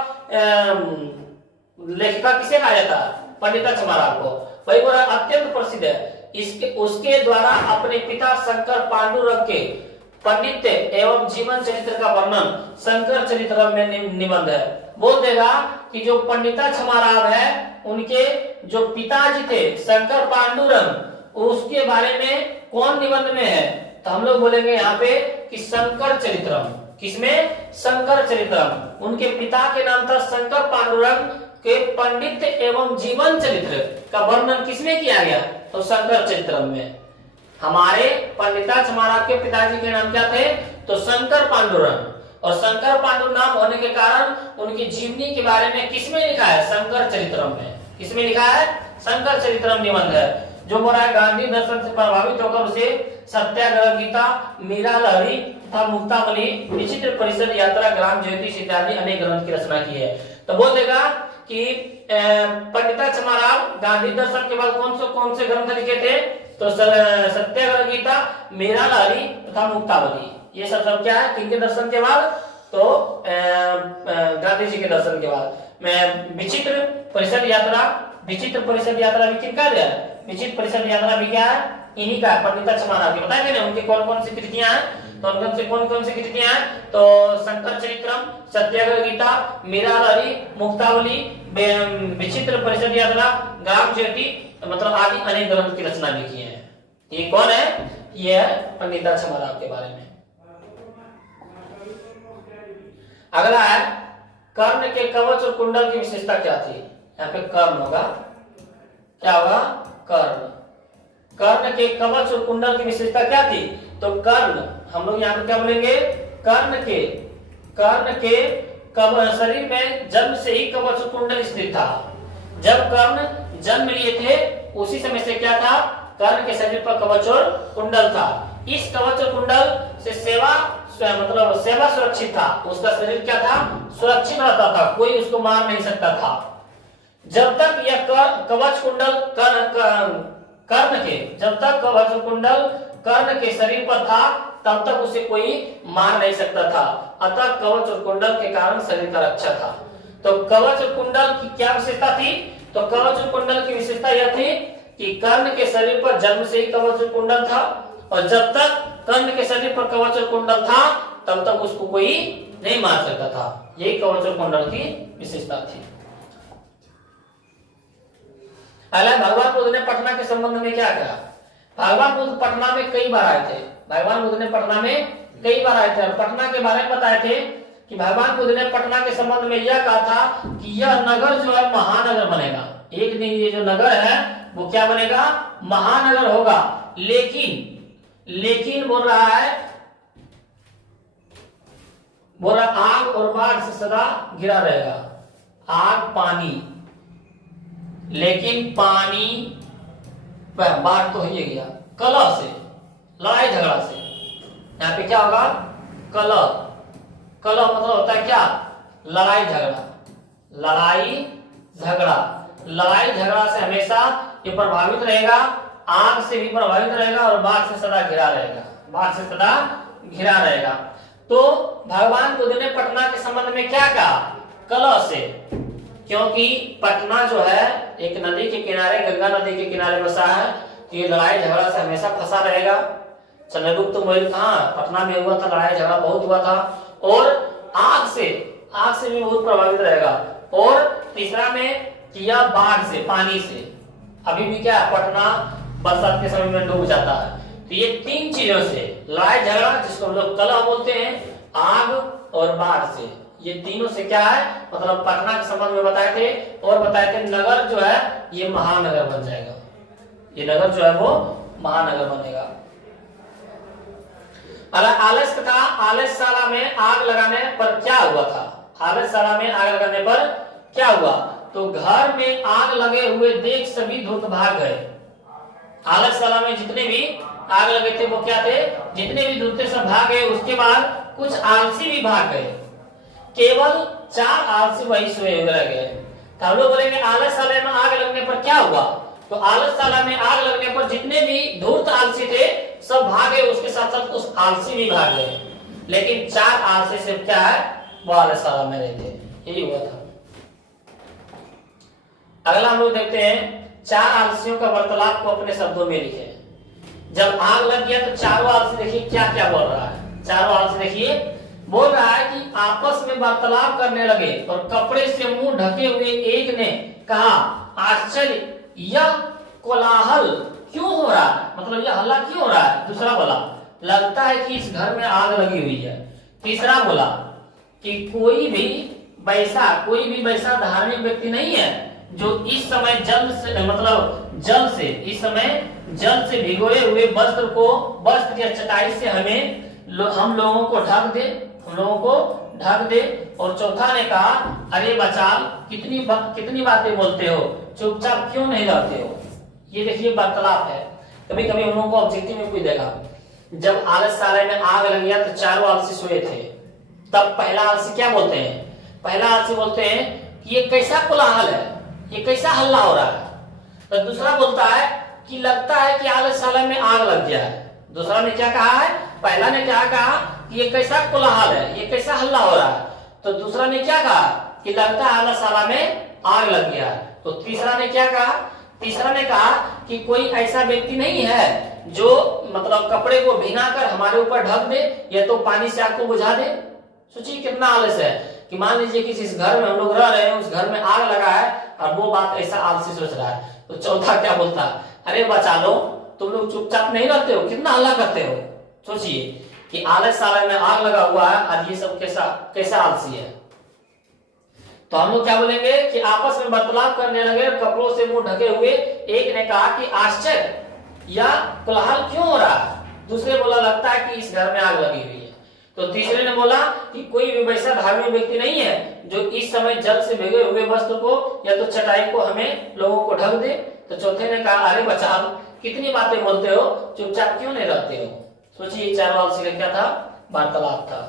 लेखिका किसे कहा जाता है? पंडिता क्षमाराव को। वही बोल रहा अत्यंत प्रसिद्ध है। उसके द्वारा अपने पिता शंकर पांडुरंग के पंडित्य एवं जीवन चरित्र का वर्णन शंकर चरित्र में निबंध है। बोल देगा कि जो पंडिता क्षमाराव है उनके जो पिताजी थे शंकर पांडुरंग, उसके बारे में कौन निबंध में है? तो हम लोग बोलेंगे यहाँ पे कि शंकर चरित्रम। किसमें? शंकर चरित्रम। उनके पिता के नाम था शंकर पांडुरंग के पंडित एवं जीवन चरित्र का वर्णन किसमें किया गया? तो शंकर चरित्रम में। हमारे पंडिता क्षमाराव के पिताजी के नाम क्या थे? तो शंकर पांडुरंग। और शंकर पांडुरंग नाम होने के कारण उनकी जीवनी के बारे में किसमें लिखा है? शंकर चरित्रम में। किसमें लिखा है? शंकर चरित्रम निबंध है। जो बोला है गांधी दर्शन से प्रभावित होकर उसे सत्याग्रह गीता, मीरा लहरी तथा मुक्तावली, विचित्र परिषद यात्रा, ग्राम ज्योतिष इत्यादि अनेक ग्रंथ की रचना की है। तो बोल देगा कि पंडिता क्षमाराव गांधी दर्शन के बाद कौन से ग्रंथ लिखे थे? तो सत्याग्रह गीता, मीरा लहरी तथा मुक्तावली। ये सब क्या है? किनके दर्शन के बाद? तो गांधी जी के दर्शन के बाद। विचित्र परिषद यात्रा भी किनका है? विचित्र परिषद यात्रा भी क्या है? इन्हीं का, पंडिता क्षमाराव की। बताए थे ना उनकी कौन कौन सी कृतियां हैं? तो उनके कौन कौन सी कृतियां हैं? तो शंकर चरित्रम, सत्याग्रह गीता, मीरा लहरी, मुक्तावली, विचित्र परिषद यात्रा, ग्राम ज्योति, मतलब आदि अनेक ग्रंथ की रचना भी की है। ये कौन है? ये है पंडिता क्षमाराव के बारे में। अगला है कर्ण के कवच और कुंडल की विशेषता क्या थी। यहाँ पे कर्ण होगा, क्या होगा, कर्ण। कर्ण के कवच और कुंडल की विशेषता क्या थी, तो कर्ण, हम लोग यहाँ पे क्या बोलेंगे, कर्ण के शरीर में जन्म से ही कवच और कुंडल स्थित था। जब कर्ण जन्म लिए थे उसी समय से क्या था, कर्ण के शरीर पर कवच और कुंडल था। इस कवच और कुंडल से सेवा सुरक्षित था, उसका शरीर क्या था, सुरक्षित रहता था, कोई उसको मार नहीं सकता था। जब तक यह कवच कुंडल कर्ण के शरीर पर था तब तक उसे कोई मार नहीं सकता था। अतः कवच और कुंडल के कारण शरीर का रक्षा था। तो कवच और कुंडल की क्या विशेषता थी, तो कवच और कुंडल की विशेषता यह थी कि कर्ण के शरीर पर जन्म से ही कवच और कुंडल था, और जब तक कर्ण के शरीर पर कवच और कुंडल था तब तक उसको कोई नहीं मार सकता था। यही कवच और कुंडल की विशेषता थी। अगला, भगवान बुद्ध ने पटना के संबंध में क्या कहा। भगवान बुद्ध पटना में कई बार आए थे। भगवान बुद्ध ने पटना में कई बार आए थे और पटना के बारे में बताए थे कि भगवान बुद्ध ने पटना के संबंध में यह कहा था कि यह नगर जो है महानगर बनेगा। एक दिन ये जो नगर है वो क्या बनेगा, महानगर होगा। लेकिन बोल रहा आग और बाढ़ से सदा घिरा रहेगा। आग पानी, लेकिन पानी, बाढ़ तो ही गया, कलह से, लड़ाई झगड़ा से। यहाँ पे क्या होगा, कलह मतलब होता है क्या, लड़ाई झगड़ा से हमेशा ये प्रभावित रहेगा, आग से भी प्रभावित रहेगा और बाढ़ से सदा घिरा रहेगा। तो भगवान बुद्ध ने पटना के संबंध में क्या कहा, कलह से, क्योंकि पटना जो है एक नदी के किनारे, गंगा नदी के किनारे बसा है, तो ये लड़ाई झगड़ा से हमेशा फंसा रहेगा। चंद्रगुप्त मौर्य कहाँ, पटना में हुआ था, लड़ाई झगड़ा बहुत हुआ था, और आग से भी बहुत प्रभावित रहेगा। और तीसरा में किया बाढ़ से, पानी से, अभी भी क्या पटना बरसात के समय में डूब जाता है। तो ये तीन चीजों से, लड़ाई झगड़ा जिसको हम लोग कलह बोलते हैं, आग और बाढ़ से, ये तीनों से क्या है, मतलब पटना के संबंध में बताए थे। और बताए थे नगर जो है ये महानगर बन जाएगा, ये नगर जो है वो महानगर बनेगा। आलस तथा आलसशाला में आग लगाने पर क्या हुआ था। आलसशाला में आग लगाने पर क्या हुआ, तो घर में आग लगे हुए देख सभी धूर्त भाग गए। आलसशाला में जितने भी आग लगे थे वो क्या थे, जितने भी धूर्त सब भाग गए। उसके बाद कुछ आलसी भी भाग गए, केवल 4 आलसी वही सोए हुए रह गए। तो हम लोग बोलेंगे आलसशाला में आग लगने पर क्या हुआ, तो आलसशाला में आग लगने पर जितने भी धूर्त आलसी थे सब भागे, उसके साथ साथ कुछ आलसी भी भाग गए, लेकिन 4 आलसी से क्या है वो आलसशाला में रहते, यही हुआ था। अगला हम लोग देखते हैं 4 आलसियों का वार्तालाप को अपने शब्दों में लिखे। जब आग लग गया तो चारों आलसी देखिए क्या क्या बोल रहा है। चारों आलसी देखिए बोल रहा है कि आपस में वार्तालाप करने लगे और कपड़े से मुंह ढके हुए एक ने कहा, आश्चर्य, यह कोलाहल क्यों हो रहा है, मतलब यह हल्ला क्यों हो रहा है। दूसरा बोला, लगता है कि इस घर में आग लगी हुई है। तीसरा बोला कि कोई भी वैसा धार्मिक व्यक्ति नहीं है जो इस समय जल से भिगोए हुए वस्त्र या चटाई से हम लोगों को ढक दे। और चौथा ने कहा, अरे बचाल, कितनी बातें बोलते हो, चुपचाप क्यों नहीं रहते हो। ये देखिए वार्तालाप है। कभी कभी हम लोगों को ऑब्जेक्टिव में कोई देगा, जब आलसशाला में आग लग गया तो चारों आलसी सोए थे, तब पहला आलसी क्या बोलते हैं, पहला आलसी बोलते हैं कि ये कैसा कोलाहल है, ये कैसा हल्ला हो रहा है। तो दूसरा बोलता है कि लगता है कि आलसशाला में आग लग गया है। दूसरा ने क्या कहा है, पहला ने क्या कहा कि ये कैसा कोलाहल है, ये कैसा हल्ला हो रहा है। तो दूसरा ने क्या कहा कि लगता है आलसशाला में आग लग गया है। तो तीसरा ने क्या कहा, तीसरा ने कहा कि कोई ऐसा व्यक्ति नहीं है जो मतलब कपड़े को भिगाकर हमारे ऊपर ढक दे या तो पानी से आग को बुझा दे। सोचिए कितना आलस है कि मान लीजिए कि जिस घर में हम लोग रह रहे हैं उस घर में आग लगा है और वो बात ऐसा आलसी सोच रहा है। तो चौथा क्या बोलता है, अरे बचा लो, तुम लोग चुपचाप नहीं रहते हो, कितना हल्ला करते हो। सोचिए कि आलस में आग लगा हुआ है, आज ये सब कैसा आलसी है। तो हम लोग क्या बोलेंगे कि आपस में वार्तालाप करने लगे, कपड़ों से मुंह ढके हुए। एक ने कहा कि आश्चर्य या कोलाहल क्यों हो रहा है? दूसरे बोला लगता है कि इस घर में आग लगी हुई है। तो तीसरे ने बोला कि कोई भी वैसा धार्मिक व्यक्ति नहीं है जो इस समय जल से भिगे हुए वस्त्र को या तो चटाई को हमें लोगों को ढक दे। तो चौथे ने कहा अरे बच्चा कितनी बातें बोलते हो, चुपचाप क्यों नहीं रहते हो। सोचिए चार आलसी का क्या था, वार्तालाप था।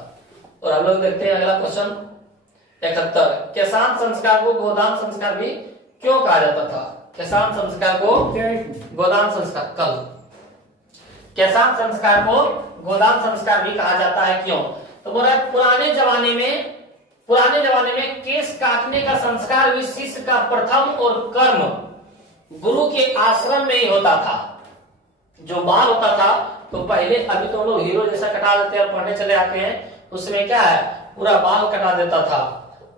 और हम लोग देखते हैं अगला क्वेश्चन 71, किसान संस्कार को गोदान संस्कार भी क्यों कहा जाता था? किसान संस्कार को गोदान संस्कार, कल किसान संस्कार को गोदान संस्कार भी कहा जाता है, क्यों? तो बोला पुराने जमाने में केस काटने का संस्कार भी शिष्य का प्रथम और कर्म गुरु के आश्रम में ही होता था। जो बाल होता था तो पहले, अभी तो लोग हीरो जैसा कटा देते हैं और पढ़ने चले आते हैं, उसमें क्या है पूरा बाल कटा देता था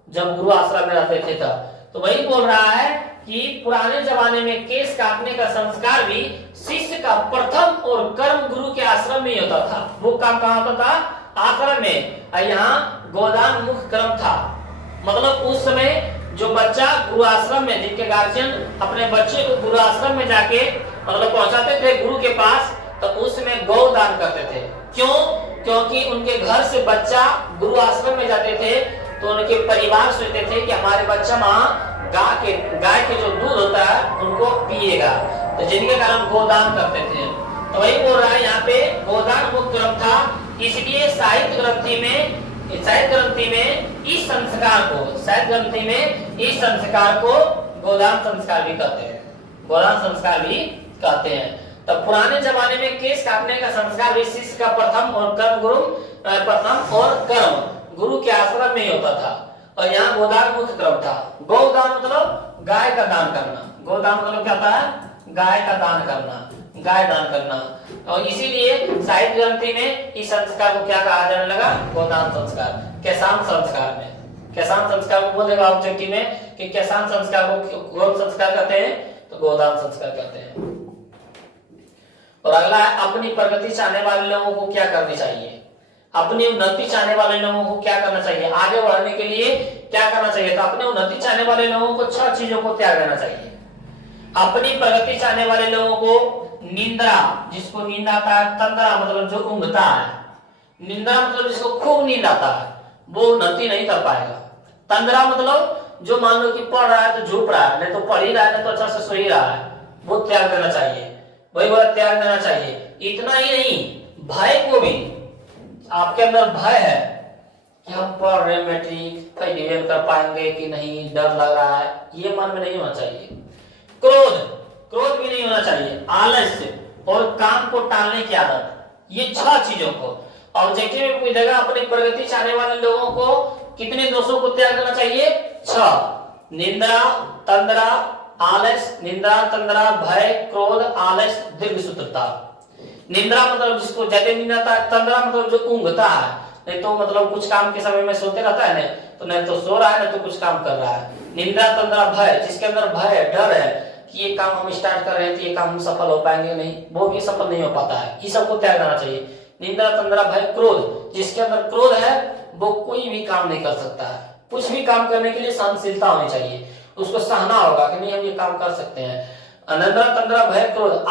जब गुरु आश्रम में रहते थे तब। तो वही बोल रहा है कि पुराने जमाने में केस काटने का संस्कार भी शिष्य का प्रथम और कर्म गुरु के आश्रम में ही होता था। वो काम कहाँ होता था? आश्रम में। और यहाँ गोदान मुख्य क्रम था। मतलब उस समय जो बच्चा गुरु आश्रम में, जिनके गार्जियन अपने बच्चे को गुरु आश्रम में जाके मतलब पहुंचाते थे गुरु के पास, तो उस समय गौ दान करते थे। क्यों? क्योंकि उनके घर से बच्चा गुरु आश्रम में जाते थे तो उनके परिवार सोचते थे कि हमारे बच्चा वहां गाय के जो दूध होता है उनको पिएगा, तो जिनके कारण गोदान करते थे। तो वही बोल रहा है यहाँ पे गोदान मुख्य क्रम था, इसलिए साहित्य ग्रंथि में इस संस्कार को गोदान संस्कार भी कहते हैं। गोदान संस्कार भी कहते हैं। तब पुराने जमाने में केस काटने का संस्कार भी शिष्य का प्रथम और कर्म गुरु के आश्रम में ही होता था। और यहाँ गोदान मुख्य क्रम था। गोदान मतलब गाय का दान करना। गोदान मतलब क्या था? गाय का दान करना, गाय दान करना। और इसीलिए साहित्य ग्रंथि में इस संस्कार को क्या कहा जाने लगा? गोदान संस्कार। किसान संस्कार में, किसान संस्कार को बोलेगा ऑब्जेक्टिव में कि किसान संस्कार को कौन संस्कार कहते हैं? तो गोदान संस्कार कहते हैं। और अगला है अपनी प्रगति चाहने वाले लोगों को क्या करनी चाहिए? अपनी उन्नति चाहने वाले लोगों को क्या करना चाहिए? आगे बढ़ने के लिए क्या करना चाहिए? तो अपने उन्नति चाहने वाले लोगों को 6 चीजों को त्याग देना चाहिए। अपनी प्रगति चाहने वाले लोगों को निंद्रा, जिसको नींद आता है, तंद्रा मतलब जो ऊँघता है, निंद्रा मतलब जिसको खूब नींद आता है वो उन्नति नहीं कर पाएगा। तंद्रा मतलब जो मान लो कि पढ़ रहा है तो झूठ रहा है, नहीं तो पढ़ ही रहा है, नहीं तो अच्छा से सो ही रहा है, वो त्याग देना चाहिए। वही बात त्याग देना चाहिए। इतना ही नहीं, भय को भी, आपके अंदर भय है कि हम पढ़ रहे मैट्रिक कहीं डिवीजन कर पाएंगे कि नहीं, डर लग रहा है, ये मन में नहीं होना चाहिए। क्रोध भी नहीं होना चाहिए। आलस्य और काम को टालने की आदत, ये 6 चीजों को ऑब्जेक्टिव में पूछेगा। अपनी प्रगति चाहने वाले लोगों को कितने दोषों को त्याग देना चाहिए? 6। निंद्रा, तंद्रा, आलस, निंद्रा, तंद्रा, भय, क्रोध, आलस, दीर्घसूत्रता। निंद्रा मतलब जिसको ज्यादा नींद आता है, तंद्रा मतलब जो ऊँघता है, नहीं तो मतलब कुछ काम के समय में सोते रहता है, नहीं तो सो रहा है, नहीं तो कुछ काम कर रहा है। निंद्रा, तंद्रा, भय, जिसके अंदर भय, डर है कि ये काम हम स्टार्ट कर रहे हैं तो ये काम हम सफल हो पाएंगे नहीं, वो भी सफल नहीं हो पाता है, ये सबको त्याग देना चाहिए। निंद्रा, तंद्रा, भय, क्रोध, जिसके अंदर क्रोध है वो कोई भी काम नहीं कर सकता है। कुछ भी काम करने के लिए सहनशीलता होनी चाहिए, उसको सहना होगा कि नहीं हम ये काम कर सकते हैं। निंद्रा, तंद्रा, भय, क्रोध,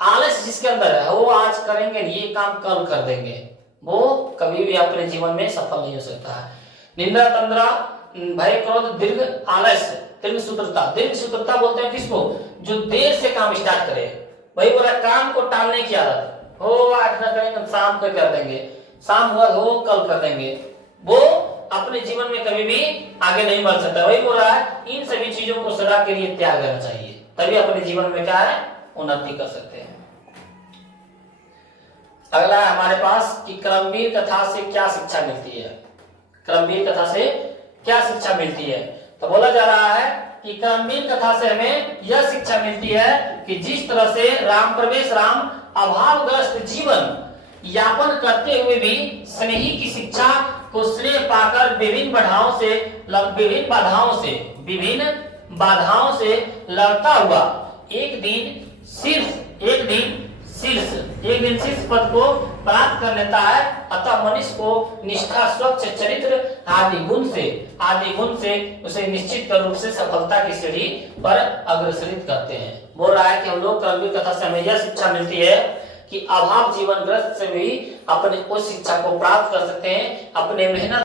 आलस जिसके अंदर है वो आज करेंगे, ये काम कल कर देंगे, वो कभी भी अपने जीवन में सफल नहीं हो सकता है। निंद्रा, तंद्रा, भय, क्रोध, दीर्घ, आलस्य, दीर्घसूत्रता। दीर्घसूत्रता बोलते हैं किसको? जो देर से काम स्टार्ट करे। वही बोला काम को टालने की आदत, हो आज न करेंगे शाम को कर देंगे, शाम हुआ हो कल कर देंगे, वो अपने जीवन में कभी भी आगे नहीं बढ़ सकता। वही बोल रहा है इन सभी चीजों को सदा के लिए त्याग देना चाहिए, तभी अपने जीवन में क्या है? उन्नति कर सकते हैं। अगला है हमारे पास कि क्रमवीर कथा से क्या शिक्षा मिलती है? क्रमवीर कथा से क्या शिक्षा मिलती है? तो बोला जा रहा है कि क्रमवीर कथा से हमें यह शिक्षा मिलती है कि जिस तरह से राम अभावग्रस्त जीवन यापन करते हुए भी स्नेही की शिक्षा को स्नेह पाकर विभिन्न बाधाओं से लड़ता हुआ एक दिन शीर्ष एक दिन शीर्ष पद को प्राप्त कर लेता है। अतः मनुष्य को निष्ठा, स्वच्छ चरित्र आदि गुण से उसे निश्चित रूप से सफलता की सीढ़ी पर अग्रसरित करते हैं। बोल रहा है कि हम लोग क्रमवीर कथा से हमें यह शिक्षा मिलती है कि अभाव जीवन ग्रस्त से भी अपने उस शिक्षा को प्राप्त कर सकते हैं, अपने मेहनत